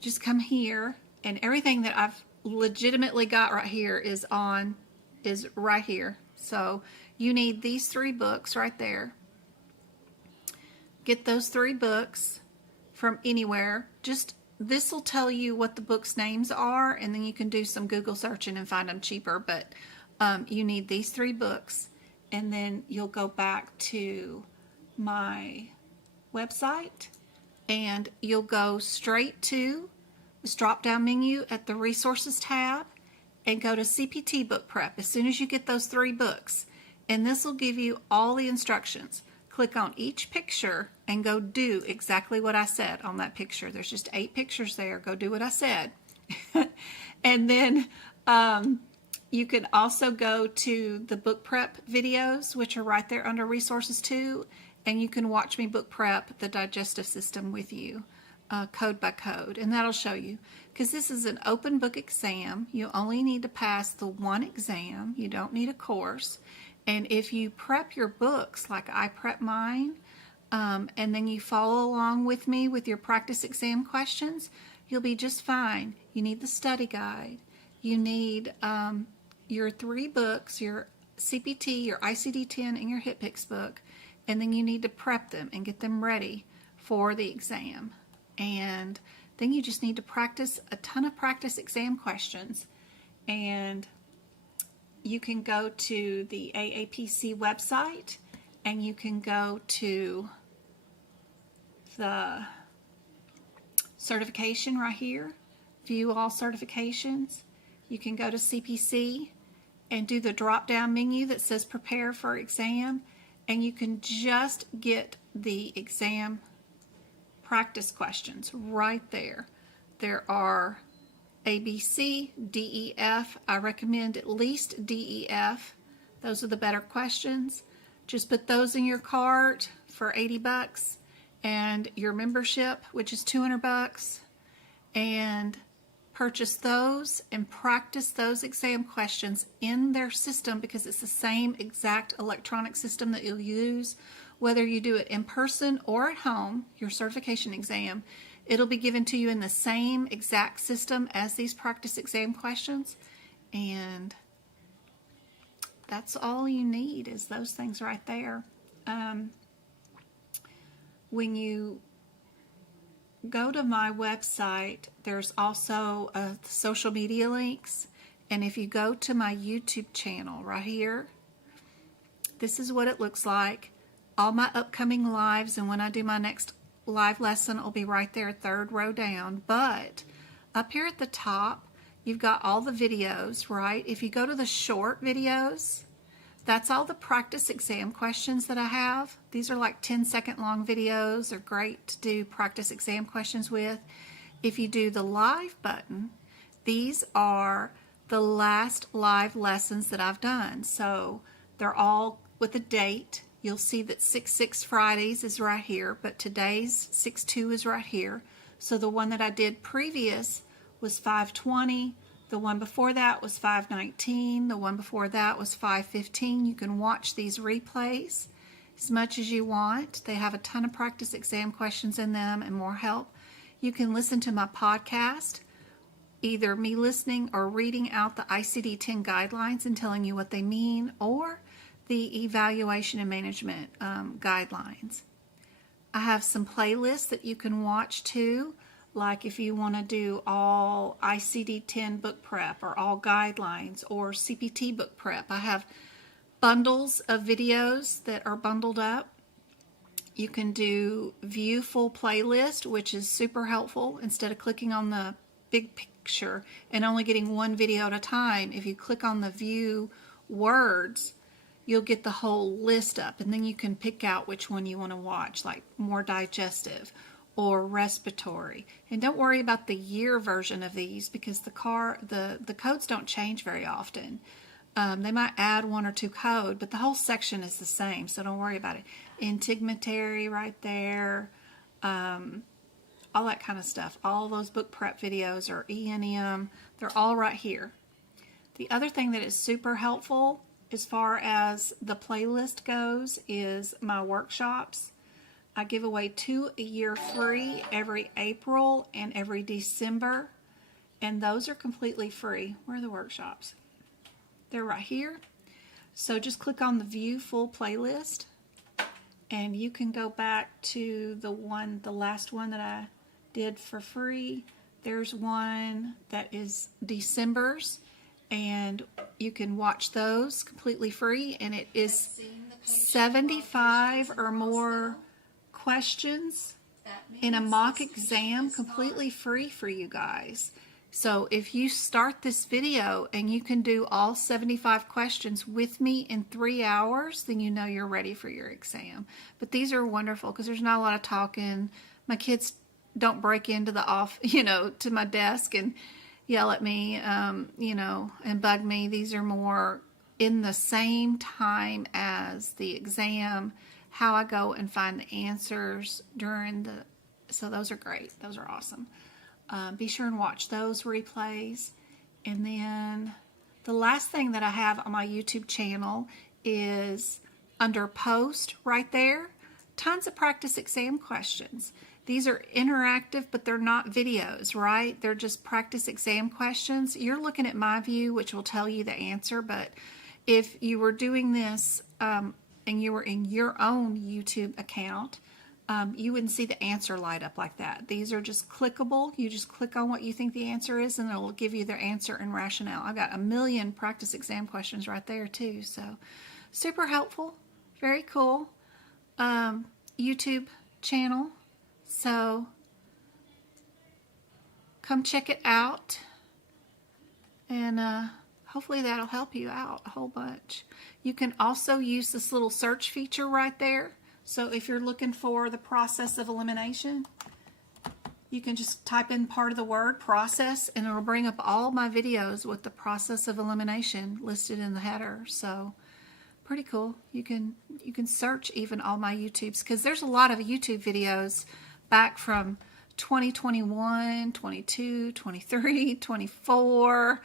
Just come here, and everything that I've legitimately got right here is right here. So you need these 3 books right there. Get those 3 books from anywhere. This will tell you what the books' names are, and then you can do some Google searching and find them cheaper. But you need these 3 books, and then you'll go back to my website, and you'll go straight to this drop-down menu at the Resources tab and go to CPT Book Prep as soon as you get those 3 books. And this will give you all the instructions. Click on each picture and go do exactly what I said on that picture. There's just 8 pictures there. Go do what I said. And then you can also go to the book prep videos, which are right there under Resources too, and you can watch me book prep the digestive system with you, code by code, and that'll show you. Because this is an open book exam, you only need to pass the 1 exam. You don't need a course. And if you prep your books like I prep mine, and then you follow along with me with your practice exam questions, you'll be just fine. You need the study guide. You need your 3 books, your CPT, your ICD-10, and your HitPix book, and then you need to prep them and get them ready for the exam. And then you just need to practice a ton of practice exam questions. And you can go to the AAPC website, and you can go to the certification right here, view all certifications. You can go to CPC and do the drop-down menu that says prepare for exam, and you can just get the exam practice questions right there. There are A, B, C, D, E, F. I recommend at least D, E, F. Those are the better questions. Just put those in your cart for $80 and your membership, which is $200, and purchase those and practice those exam questions in their system, because it's the same exact electronic system that you'll use whether you do it in person or at home. Your certification exam, it'll be given to you in the same exact system as these practice exam questions, and that's all you need is those things right there. When you go to my website, there's also social media links, and if you go to my YouTube channel right here, this is what it looks like. All my upcoming lives, and when I do my next live lesson, it'll be right there, 3rd row down. But up here at the top, you've got all the videos, right? If you go to the short videos, that's all the practice exam questions that I have. These are like 10-second long videos. They're great to do practice exam questions with. If you do the live button, these are the last live lessons that I've done. So they're all with a date. You'll see that 6/6 Fridays is right here, but today's 6/2 is right here. So the one that I did previous was 5/20. The one before that was 5/19. The one before that was 5/15. You can watch these replays as much as you want. They have a ton of practice exam questions in them and more help. You can listen to my podcast, either me listening or reading out the ICD-10 guidelines and telling you what they mean, or the evaluation and management guidelines. I have some playlists that you can watch too, like if you want to do all ICD-10 book prep or all guidelines or CPT book prep. I have bundles of videos that are bundled up. You can do view full playlist, which is super helpful. Instead of clicking on the big picture and only getting one video at a time, if you click on the view words, you'll get the whole list up, and then you can pick out which one you want to watch, like more digestive or respiratory. And don't worry about the year version of these, because the codes don't change very often. They might add 1 or 2 code, but the whole section is the same, so don't worry about it. Integumentary right there, all that kind of stuff. All those book prep videos are E&M. They're all right here. The other thing that is super helpful as far as the playlist goes is my workshops. I give away 2 a year free every April and every December, and those are completely free. Where are the workshops? They're right here. So just click on the view full playlist, and you can go back to the last one that I did for free. There's one that is December's, and you can watch those completely free, and it is 75 or more questions in a mock exam completely free for you guys. So if you start this video and you can do all 75 questions with me in 3 hours, then you know you're ready for your exam. But these are wonderful because there's not a lot of talking. My kids don't break into to my desk and yell at me, and bug me. These are more in the same time as the exam, how I go and find the answers so those are great. Those are awesome. Be sure and watch those replays. And then the last thing that I have on my YouTube channel is under post right there, tons of practice exam questions. These are interactive, but they're not videos, right? They're just practice exam questions. You're looking at my view, which will tell you the answer, but if you were doing this and you were in your own YouTube account, you wouldn't see the answer light up like that. These are just clickable. You just click on what you think the answer is, and it'll give you their answer and rationale. I've got a million practice exam questions right there, too. So, super helpful. Very cool. YouTube channel. So, come check it out. And hopefully that'll help you out a whole bunch. You can also use this little search feature right there. So if you're looking for the process of elimination, you can just type in part of the word process and it'll bring up all my videos with the process of elimination listed in the header. So pretty cool. You can search even all my YouTubes because there's a lot of YouTube videos back from 2021, 22, 23, 24,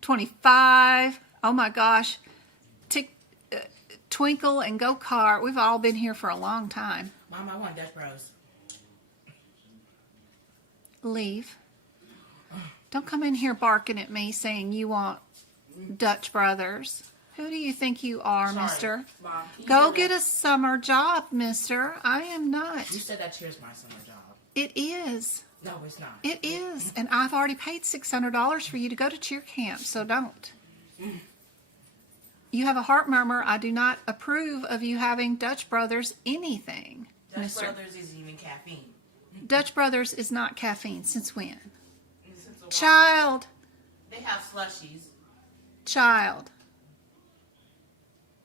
25. Oh my gosh. Twinkle and Go-Kart. We've all been here for a long time. Mom, I want Dutch Bros. Leave. Don't come in here barking at me saying you want Dutch Brothers. Who do you think you are, Sorry, mister? Mom, Go get a summer job, mister. I am not. You said that cheer's my summer job. It is. No, it's not. It is. And I've already paid $600 for you to go to cheer camp, so don't. You have a heart murmur. I do not approve of you having Dutch Brothers anything, Dutch mister. Brothers isn't even caffeine. Dutch Brothers is not caffeine. Since when? Since a while. Child. They have slushies. Child.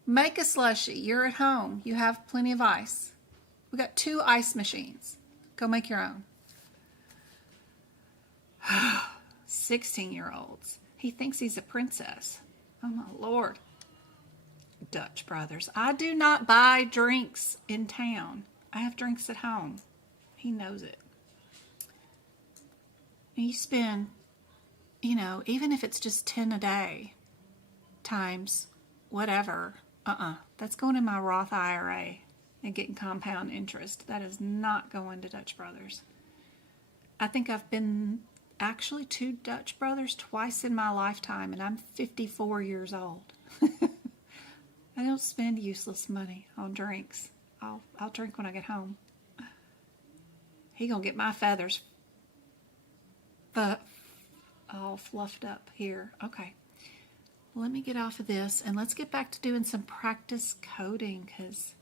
Make a slushie. You're at home. You have plenty of ice. We got 2 ice machines. Go make your own. 16-year-olds. He thinks he's a princess. Oh, my Lord. Dutch Brothers. I do not buy drinks in town. I have drinks at home. He knows it. And you spend, even if it's just 10 a day times whatever, that's going in my Roth IRA and getting compound interest. That is not going to Dutch Brothers. I think I've been actually to Dutch Brothers twice in my lifetime, and I'm 54 years old. I don't spend useless money on drinks. I'll drink when I get home. He gonna get my feathers all fluffed up here. Okay. Let me get off of this and let's get back to doing some practice coding because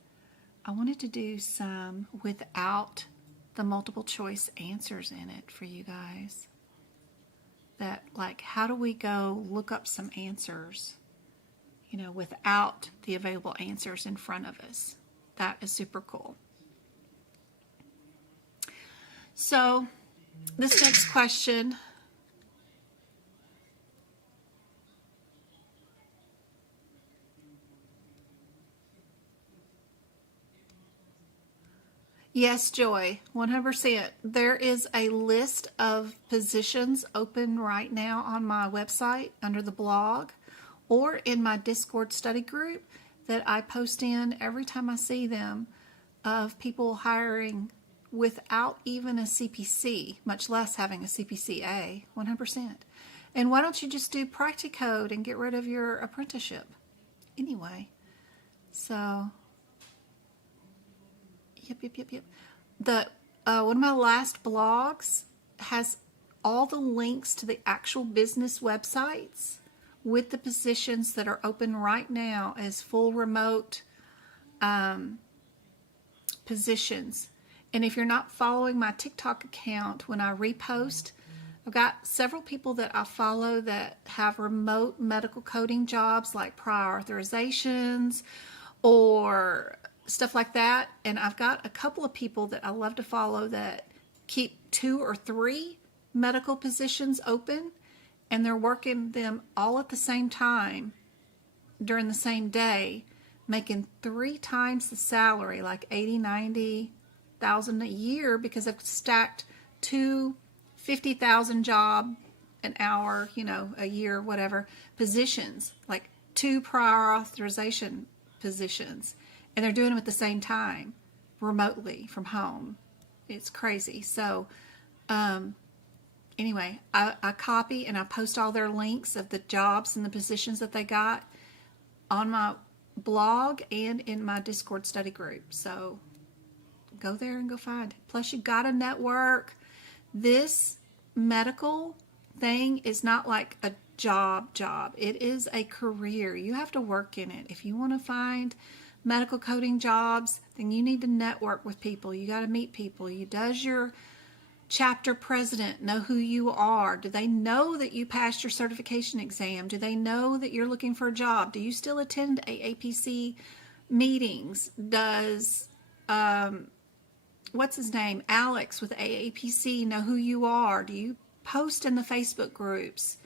I wanted to do some without the multiple choice answers in it for you guys. That, like, how do we go look up some answers, without the available answers in front of us? That is super cool. So, this next question. Yes, Joy, 100%. There is a list of positions open right now on my website under the blog or in my Discord study group that I post in every time I see them of people hiring without even a CPC, much less having a CPCA, 100%. And why don't you just do Practicode and get rid of your apprenticeship? Anyway, so... Yep. One of my last blogs has all the links to the actual business websites with the positions that are open right now as full remote positions. And if you're not following my TikTok account, when I repost, I've got several people that I follow that have remote medical coding jobs like prior authorizations or stuff like that. And I've got a couple of people that I love to follow that keep 2 or 3 medical positions open, and they're working them all at the same time during the same day, making 3 times the salary, like 80, 90,000 a year, because I've stacked 2 50,000 job an hour, a year, whatever, positions, like 2 prior authorization positions. And they're doing them at the same time, remotely from home. It's crazy. So, anyway, I copy and I post all their links of the jobs and the positions that they got on my blog and in my Discord study group. So go there and go find it. Plus, you got to network. This medical thing is not like a job. It is a career. You have to work in it. If you want to find medical coding jobs, then you need to network with people. You got to meet people. Does your chapter president know who you are? Do they know that you passed your certification exam? Do they know that you're looking for a job? Do you still attend aapc meetings? Does what's his name, Alex with aapc, know who you are? Do you post in the Facebook groups?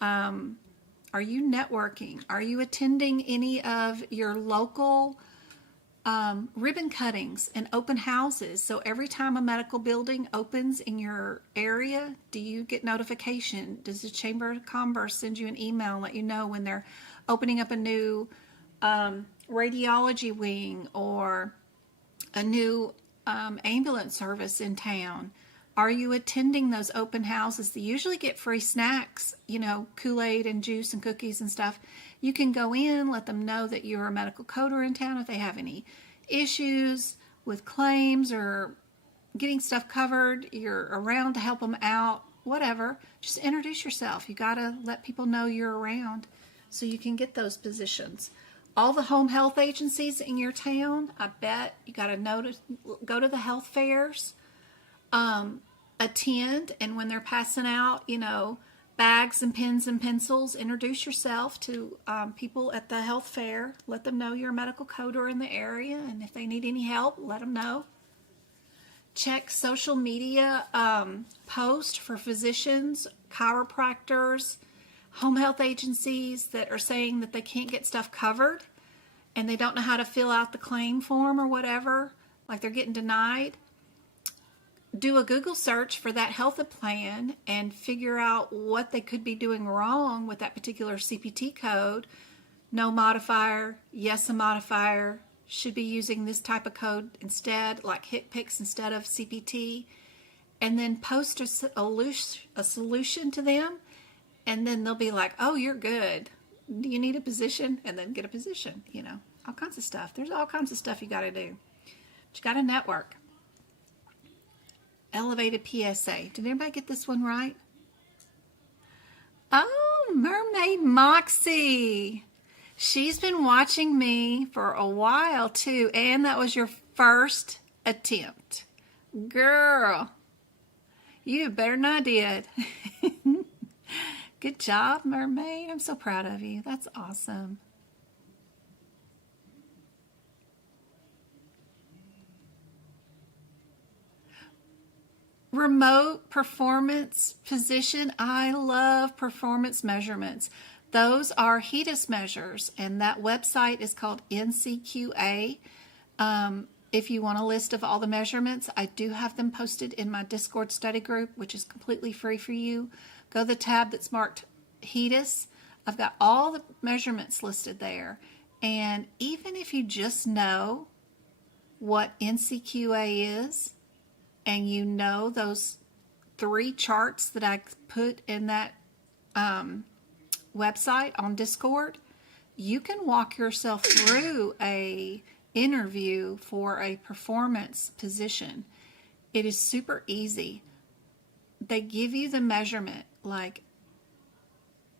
Are you networking? Are you attending any of your local ribbon cuttings and open houses? So every time a medical building opens in your area, do you get notification? Does the Chamber of Commerce send you an email and let you know when they're opening up a new radiology wing or a new ambulance service in town? Are you attending those open houses? They usually get free snacks, Kool-Aid and juice and cookies and stuff. You can go in, let them know that you're a medical coder in town. If they have any issues with claims or getting stuff covered, you're around to help them out, whatever. Just introduce yourself. You got to let people know you're around so you can get those positions. All the home health agencies in your town, I bet you got to go to the health fairs. Attend, and when they're passing out, bags and pens and pencils, introduce yourself to people at the health fair. Let them know you're a medical coder in the area, and if they need any help, let them know. Check social media posts for physicians, chiropractors, home health agencies that are saying that they can't get stuff covered and they don't know how to fill out the claim form or whatever, like they're getting denied. Do a Google search for that health plan and figure out what they could be doing wrong with that particular CPT code. No modifier, yes a modifier, should be using this type of code instead, like HitPix instead of CPT. And then post a solution to them, and then they'll be like, oh, you're good. Do you need a position? And then get a position, all kinds of stuff. There's all kinds of stuff you got to do. But you got to network. Elevated PSA. Did anybody get this one right? Oh, Mermaid Moxie. She's been watching me for a while too, and that was your first attempt. Girl, you did better than I did. Good job, Mermaid. I'm so proud of you. That's awesome. Remote performance position. I love performance measurements. Those are HEDIS measures, and that website is called NCQA. If you want a list of all the measurements, I do have them posted in my Discord study group, which is completely free for you. Go to the tab that's marked HEDIS. I've got all the measurements listed there. And even if you just know what NCQA is, and you know those 3 charts that I put in that website on Discord, you can walk yourself through a interview for a performance position. It is super easy. They give you the measurement, like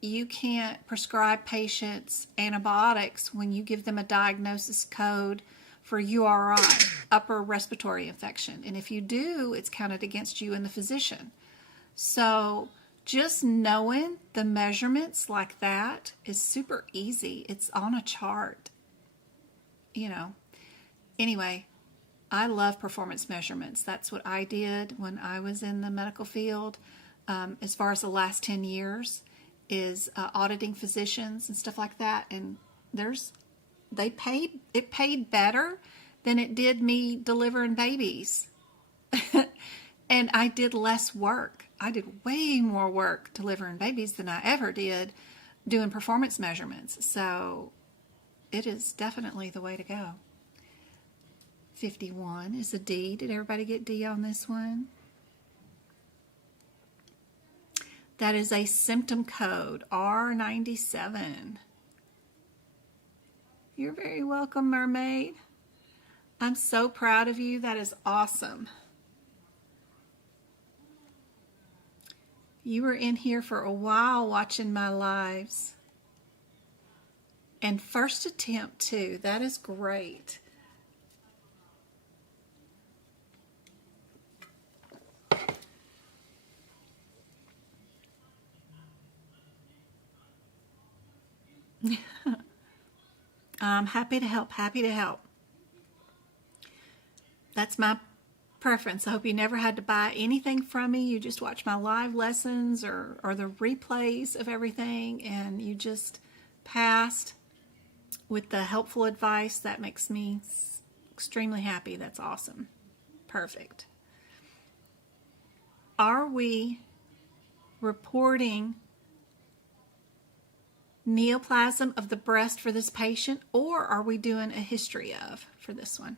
you can't prescribe patients antibiotics when you give them a diagnosis code for URI, upper respiratory infection. And if you do, it's counted against you and the physician. So just knowing the measurements like that is super easy. It's on a chart, you know. Anyway, I love performance measurements. That's what I did when I was in the medical field. As far as the last 10 years is auditing physicians and stuff like that. And it paid better than it did me delivering babies. And I did less work. I did way more work delivering babies than I ever did doing performance measurements. So it is definitely the way to go. 51 is a D. Did everybody get D on this one? That is a symptom code, R97. You're very welcome, Mermaid. I'm so proud of you. That is awesome. You were in here for a while watching my lives. And first attempt, too. That is great. I'm happy to help, happy to help. That's my preference. I hope you never had to buy anything from me. You just watch my live lessons or the replays of everything, and you just passed with the helpful advice. That makes me extremely happy. That's awesome. Perfect. Are we reporting neoplasm of the breast for this patient, or are we doing a history of for this one?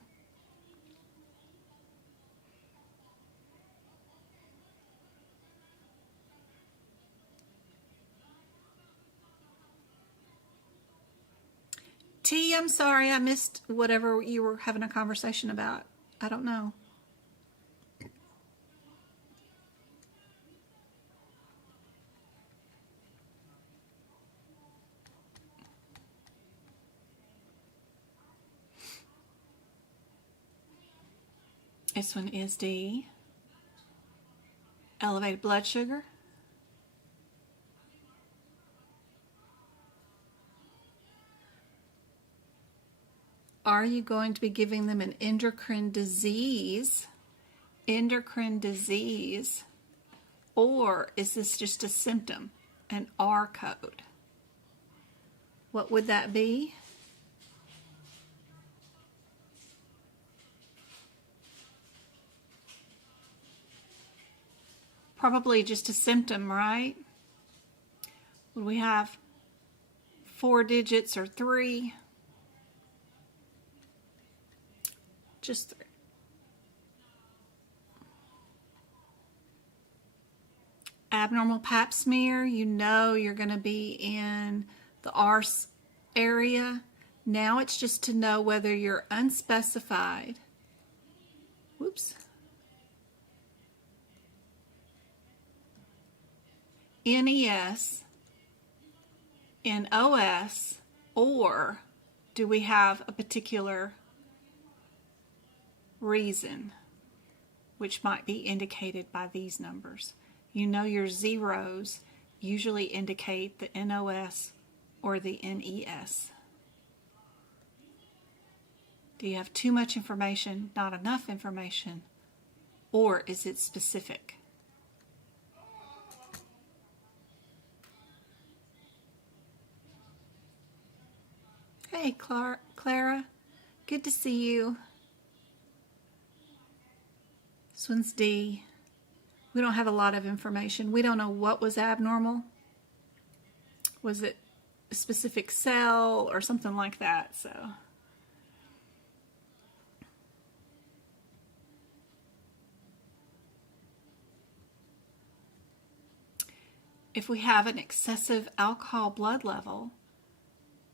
T, I'm sorry, I missed whatever you were having a conversation about. I don't know. This one is D. Elevated blood sugar. Are you going to be giving them an endocrine disease? Endocrine disease. Or is this just a symptom, an R code? What would that be? Probably just a symptom, right? Would we have 4 digits or 3? Just 3. Abnormal pap smear, you know you're going to be in the R area. Now it's just to know whether you're unspecified. Whoops. NES, NOS, or do we have a particular reason which might be indicated by these numbers? You know your zeros usually indicate the NOS or the NES. Do you have too much information, not enough information, or is it specific? Hey, Clara. Good to see you. This one's D. We don't have a lot of information. We don't know what was abnormal. Was it a specific cell or something like that? So, if we have an excessive alcohol blood level,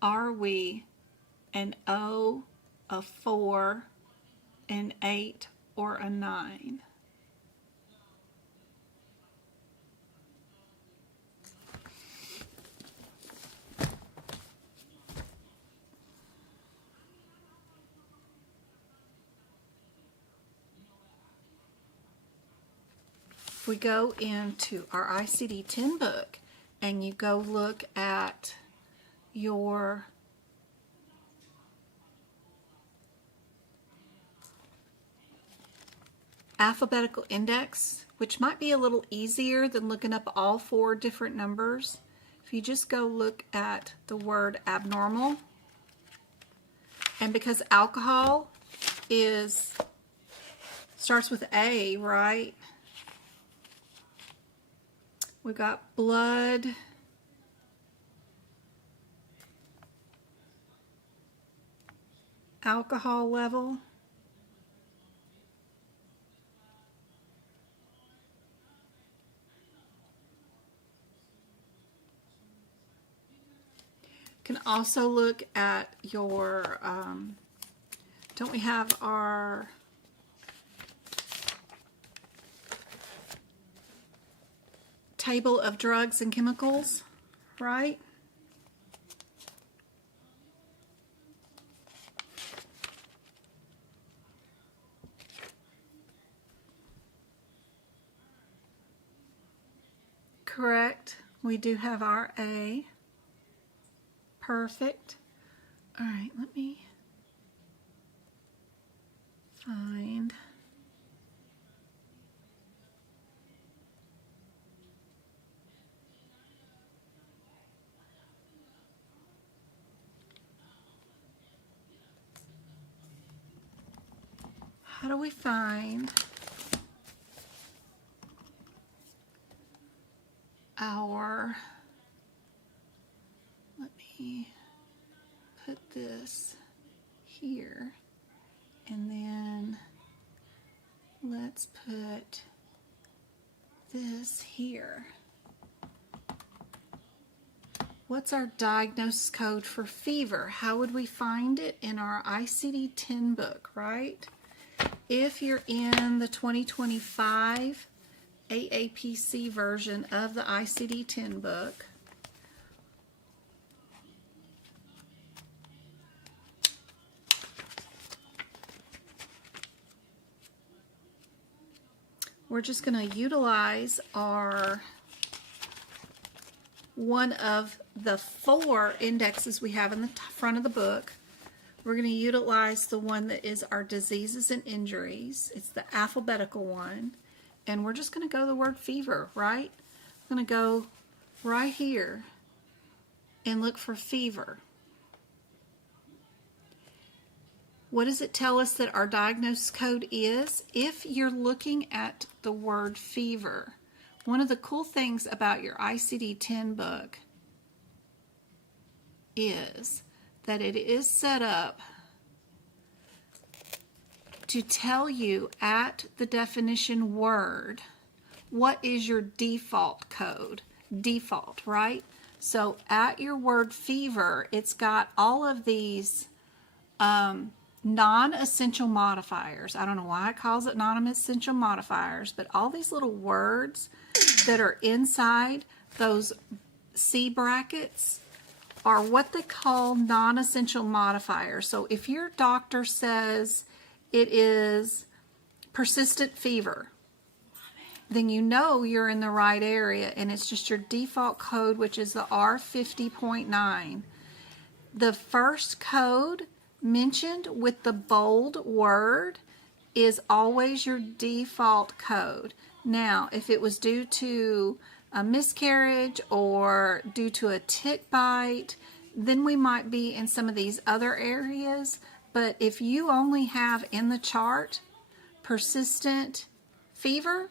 are we an O, a 4, an 8, or a 9? If we go into our ICD-10 book and you go look at your alphabetical index, which might be a little easier than looking up all 4 different numbers. If you just go look at the word abnormal, and because alcohol starts with A, right? We've got blood, alcohol level, can also look at your, don't we have our table of drugs and chemicals, right? Correct. We do have our A. Perfect. All right, let me find. How do we find our, let me put this here, and then let's put this here. What's our diagnosis code for fever? How would we find it? In our ICD-10 book, right? If you're in the 2025 aapc version of the ICD-10 book, we're just going to utilize our one of the 4 indexes we have in the front of the book. We're going to utilize the one that is our diseases and injuries. It's the alphabetical one. And we're just going to go to the word fever, right? I'm going to go right here and look for fever. What does it tell us that our diagnosis code is? If you're looking at the word fever, one of the cool things about your ICD-10 book is that it is set up to tell you at the definition word what is your default code. Default, right? So at your word fever, it's got all of these non-essential modifiers. I don't know why it calls it non-essential modifiers, but all these little words that are inside those C brackets are what they call non-essential modifiers. So if your doctor says it is persistent fever, then you know you're in the right area, and it's just your default code, which is the R50.9. The first code mentioned with the bold word is always your default code. Now, if it was due to a miscarriage or due to a tick bite, then we might be in some of these other areas. But if you only have in the chart persistent fever,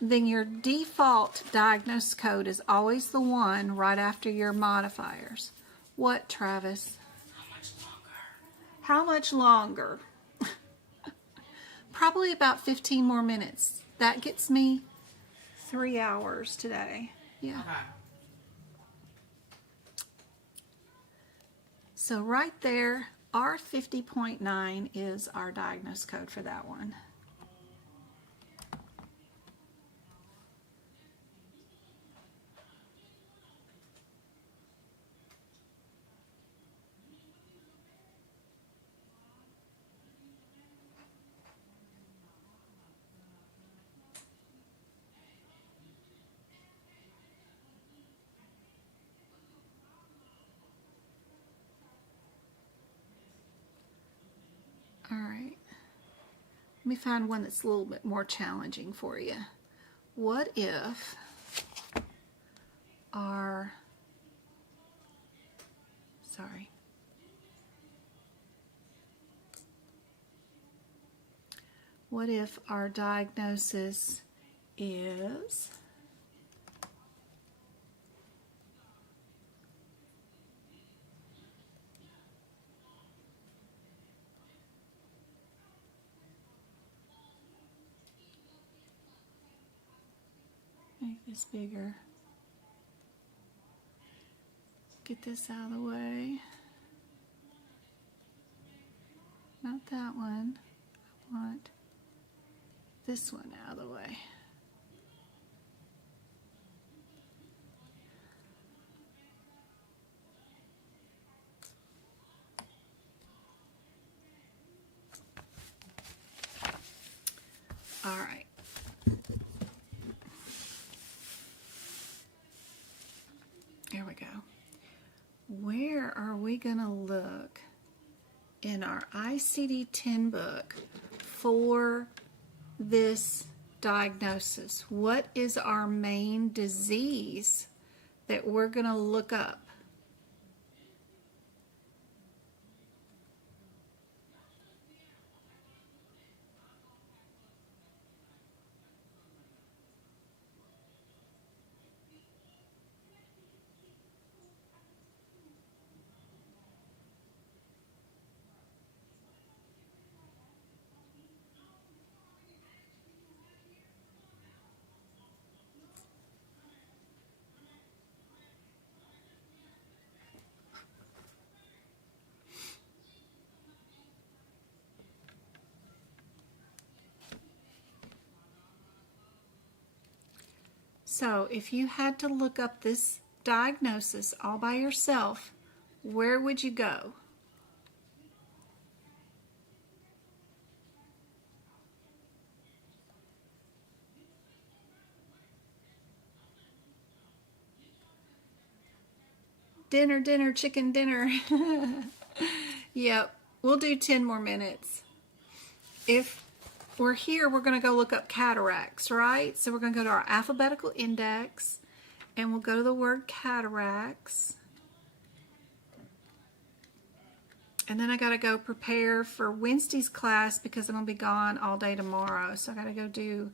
then your default diagnosis code is always the one right after your modifiers. What, Travis? How much longer? Probably about 15 more minutes. That gets me 3 hours today. Yeah. Okay. So right there, R50.9 is our diagnosis code for that one. Let me find one that's a little bit more challenging for you. What if our, sorry. What if our diagnosis is make this bigger. Get this out of the way. Not that one. I want this one out of the way. All right. There we go. Where are we going to look in our ICD-10 book for this diagnosis? What is our main disease that we're going to look up? So if you had to look up this diagnosis all by yourself, where would you go? Dinner, dinner, chicken dinner. Yep, we'll do 10 more minutes. If we're here, we're going to go look up cataracts, right? So we're going to go to our alphabetical index, and we'll go to the word cataracts. And then I got to go prepare for Wednesday's class because I'm going to be gone all day tomorrow. So I got to go do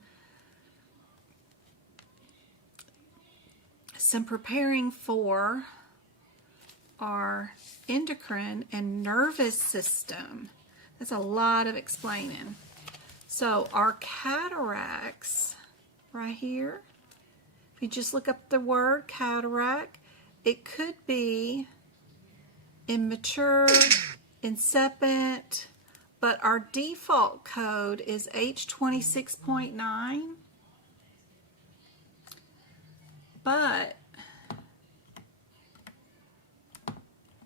some preparing for our endocrine and nervous system. That's a lot of explaining. So our cataracts right here, if you just look up the word cataract, it could be immature, incipient, but our default code is H26.9. But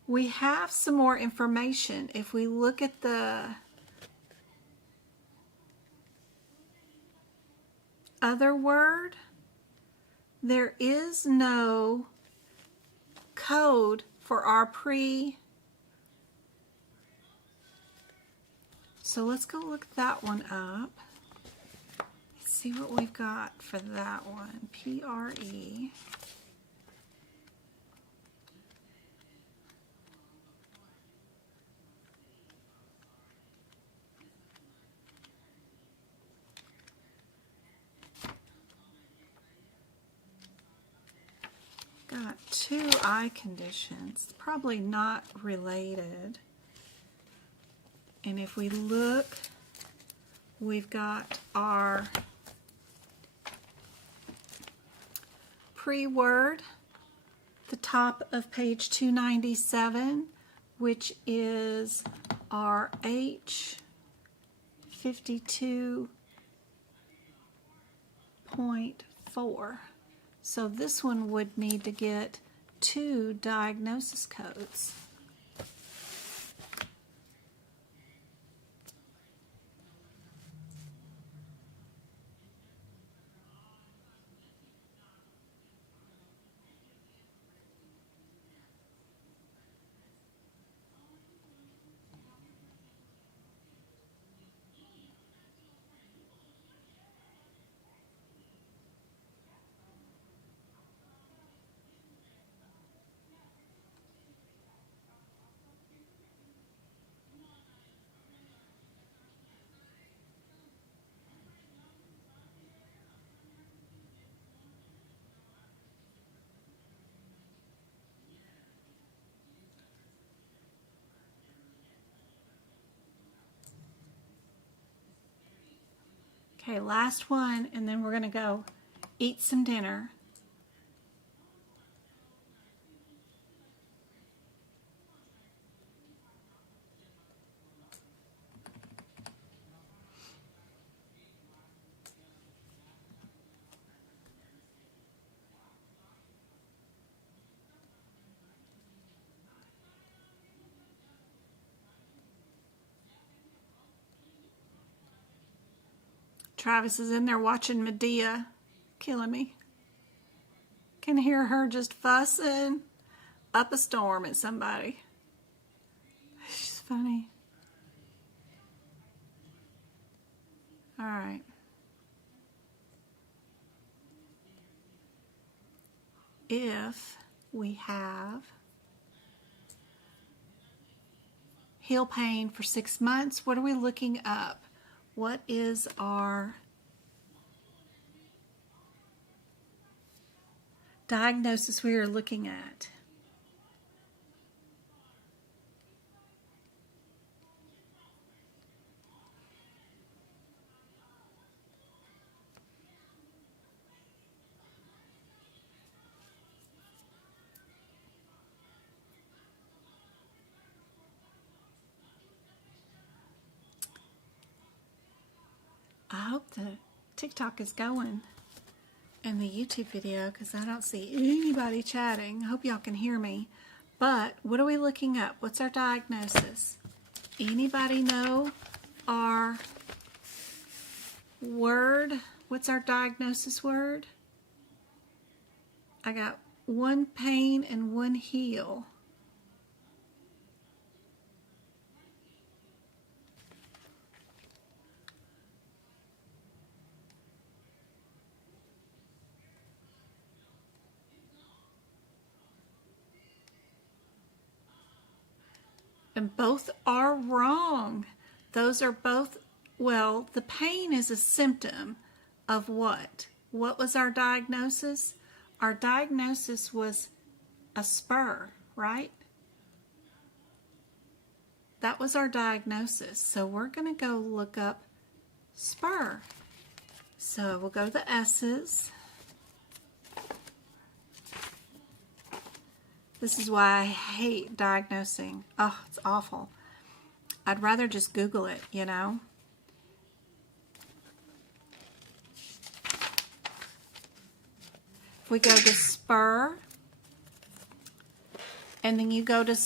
we have some more information. If we look at the other word, there is no code for our pre. So let's go look that one up. Let's see what we've got for that one. PRE. Got two eye conditions, probably not related. And if we look, we've got our pre-word, the top of page 297, which is our H52.4. So this one would need to get 2 diagnosis codes. Okay, last one, and then we're going to go eat some dinner. Travis is in there watching Medea, killing me. Can hear her just fussing up a storm at somebody. She's funny. All right. If we have heel pain for 6 months, what are we looking up? What is our diagnosis we are looking at? I hope the TikTok is going and the YouTube video, because I don't see anybody chatting. I hope y'all can hear me. But what are we looking up? What's our diagnosis? Anybody know our word? What's our diagnosis word? I got one pain and one heel. And both are wrong. Those are both, well, the pain is a symptom of what? What was our diagnosis? Our diagnosis was a spur, right? That was our diagnosis. So we're going to go look up spur. So we'll go to the S's. This is why I hate diagnosing. Oh, it's awful. I'd rather just Google it, you know. If we go to spur, and then you go to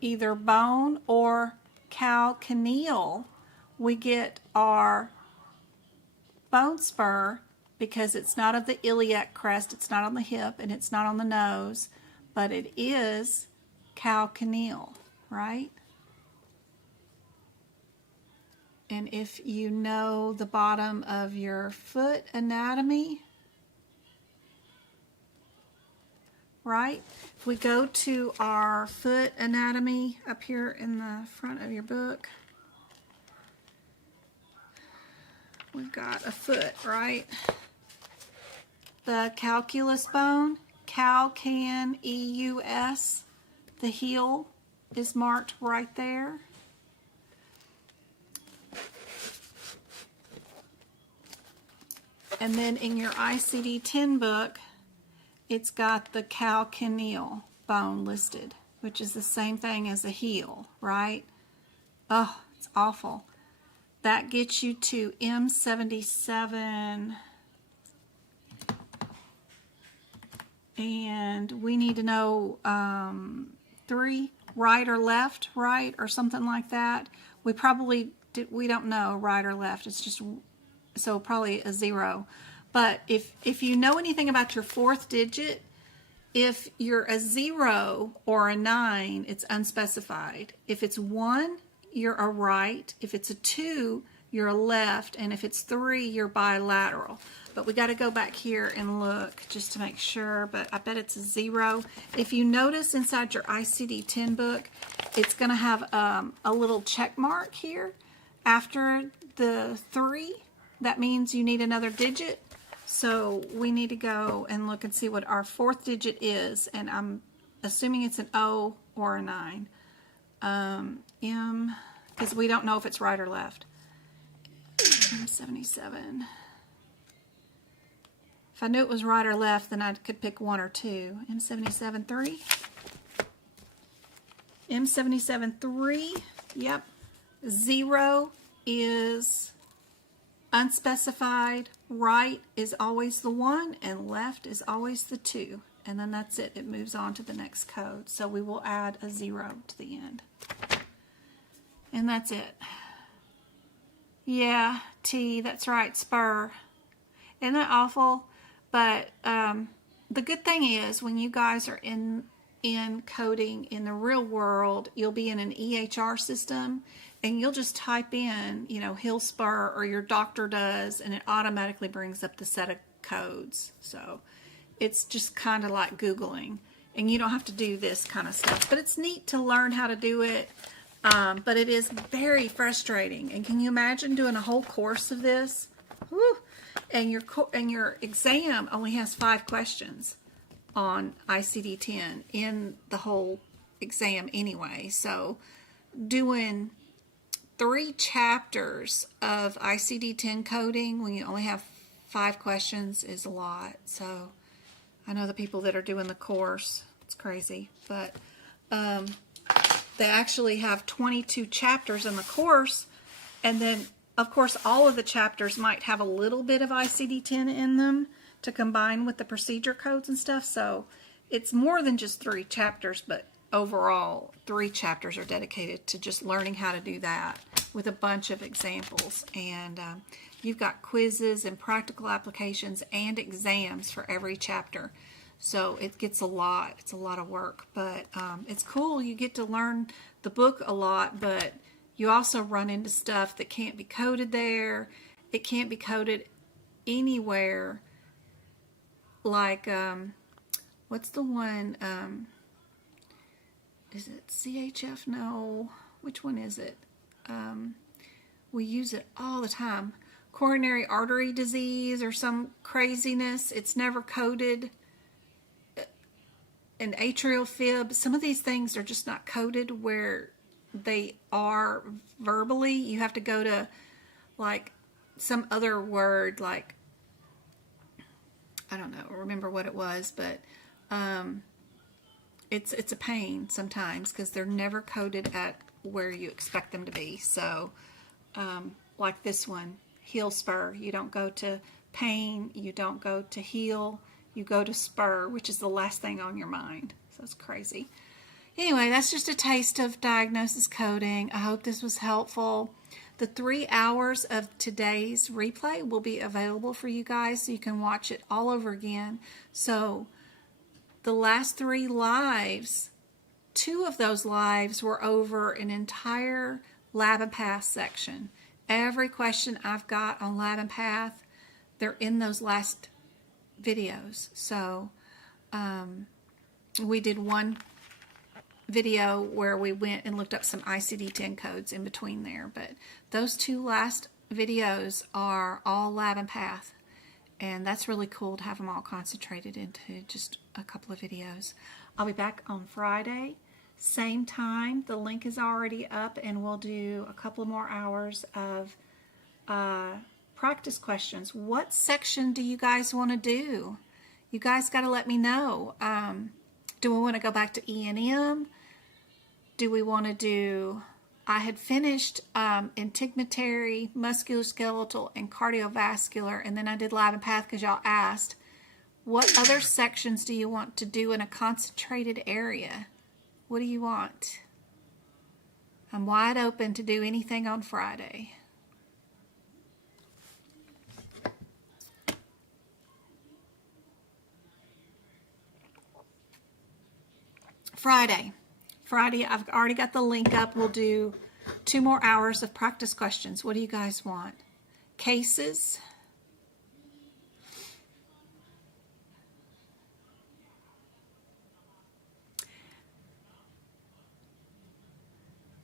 either bone or calcaneal, we get our bone spur, because it's not of the iliac crest, it's not on the hip, and it's not on the nose, but it is calcaneal, right? And if you know the bottom of your foot anatomy, right? If we go to our foot anatomy up here in the front of your book, we've got a foot, right? The calculus bone, calcaneus, the heel is marked right there. And then in your ICD-10 book, it's got the calcaneal bone listed, which is the same thing as a heel, right? Oh, it's awful. That gets you to M77. And we need to know 3, right or left, right, or something like that. We probably we don't know right or left. It's just, so probably a 0. But if you know anything about your 4th digit, if you're a 0 or a 9, it's unspecified. If it's 1, you're a right. If it's a 2, you're a left. And if it's 3, you're bilateral. But we got to go back here and look just to make sure, but I bet it's a 0. If you notice inside your ICD-10 book, it's going to have a little check mark here after the 3. That means you need another digit. So we need to go and look and see what our 4th digit is, and I'm assuming it's an O or a 9. M, because we don't know if it's right or left. M77. If I knew it was right or left, then I could pick one or two. M77 3. M77 3. Yep. 0 is unspecified. Right is always the 1, and left is always the 2. And then that's it. It moves on to the next code. So we will add a 0 to the end. And that's it. Yeah, T, that's right, spur. Isn't that awful? But the good thing is when you guys are in coding in the real world, you'll be in an EHR system and you'll just type in, you know, heel spur, or your doctor does, and it automatically brings up the set of codes. So it's just kind of like Googling, and you don't have to do this kind of stuff. But it's neat to learn how to do it. But it is very frustrating. And can you imagine doing a whole course of this? Whew. And your exam only has 5 questions on ICD-10 in the whole exam anyway. So doing 3 chapters of ICD-10 coding when you only have 5 questions is a lot. So I know the people that are doing the course, it's crazy. But they actually have 22 chapters in the course, and then of course all of the chapters might have a little bit of ICD-10 in them to combine with the procedure codes and stuff. So it's more than just 3 chapters, but overall 3 chapters are dedicated to just learning how to do that with a bunch of examples. And you've got quizzes and practical applications and exams for every chapter. So it gets a lot. It's a lot of work, but it's cool. You get to learn the book a lot, but you also run into stuff that can't be coded there. It can't be coded anywhere. Like, what's the one? Is it CHF? No. Which one is it? We use it all the time. Coronary artery disease or some craziness. It's never coded. An atrial fib. Some of these things are just not coded where they are verbally. You have to go to like some other word, like, I don't know, remember what it was, but it's a pain sometimes because they're never coded at where you expect them to be. So like this one, heel spur, you don't go to pain, you don't go to heel, you go to spur, which is the last thing on your mind. So it's crazy. Anyway, that's just a taste of diagnosis coding. I hope this was helpful. The 3 hours of today's replay will be available for you guys so you can watch it all over again. So the last 3 lives, 2 of those lives were over an entire Lab and Path section. Every question I've got on Lab and Path, they're in those last videos. So we did one video where we went and looked up some ICD-10 codes in between there, but those 2 last videos are all Lab and Path, and that's really cool to have them all concentrated into just a couple of videos. I'll be back on Friday, same time. The link is already up, and we'll do a couple more hours of practice questions. What section do you guys want to do? You guys got to let me know. Do we want to go back to E&M? Do we want to do, I had finished integumentary, musculoskeletal, and cardiovascular, and then I did Lab and Path because y'all asked. What other sections do you want to do in a concentrated area? What do you want? I'm wide open to do anything on Friday. Friday, I've already got the link up. We'll do 2 more hours of practice questions. What do you guys want? Cases?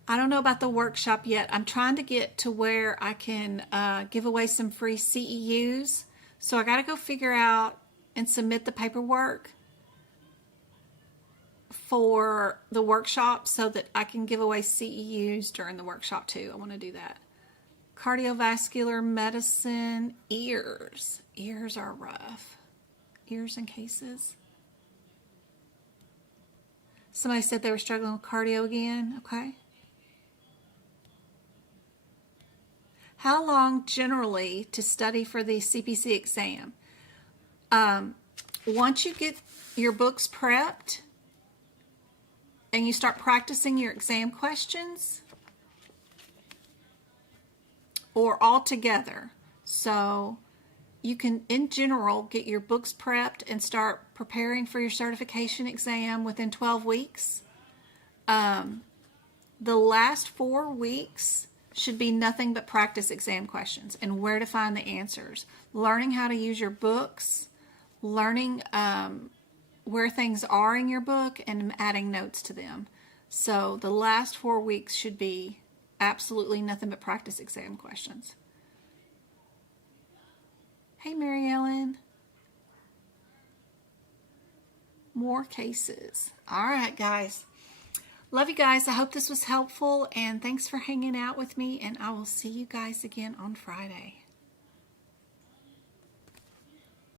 I don't know about the workshop yet. I'm trying to get to where I can give away some free CEUs. So I got to go figure out and submit the paperwork for the workshop so that I can give away CEUs during the workshop too. I want to do that. Cardiovascular medicine, ears. Ears are rough. Ears and cases. Somebody said they were struggling with cardio again. Okay. How long generally to study for the CPC exam? Once you get your books prepped and you start practicing your exam questions, or all together. So you can, in general, get your books prepped and start preparing for your certification exam within 12 weeks. The last 4 weeks should be nothing but practice exam questions and where to find the answers. Learning how to use your books, learning where things are in your book, and adding notes to them. So the last 4 weeks should be absolutely nothing but practice exam questions. Hey, Mary Ellen. More cases. All right, guys. Love you guys. I hope this was helpful, and thanks for hanging out with me, and I will see you guys again on Friday.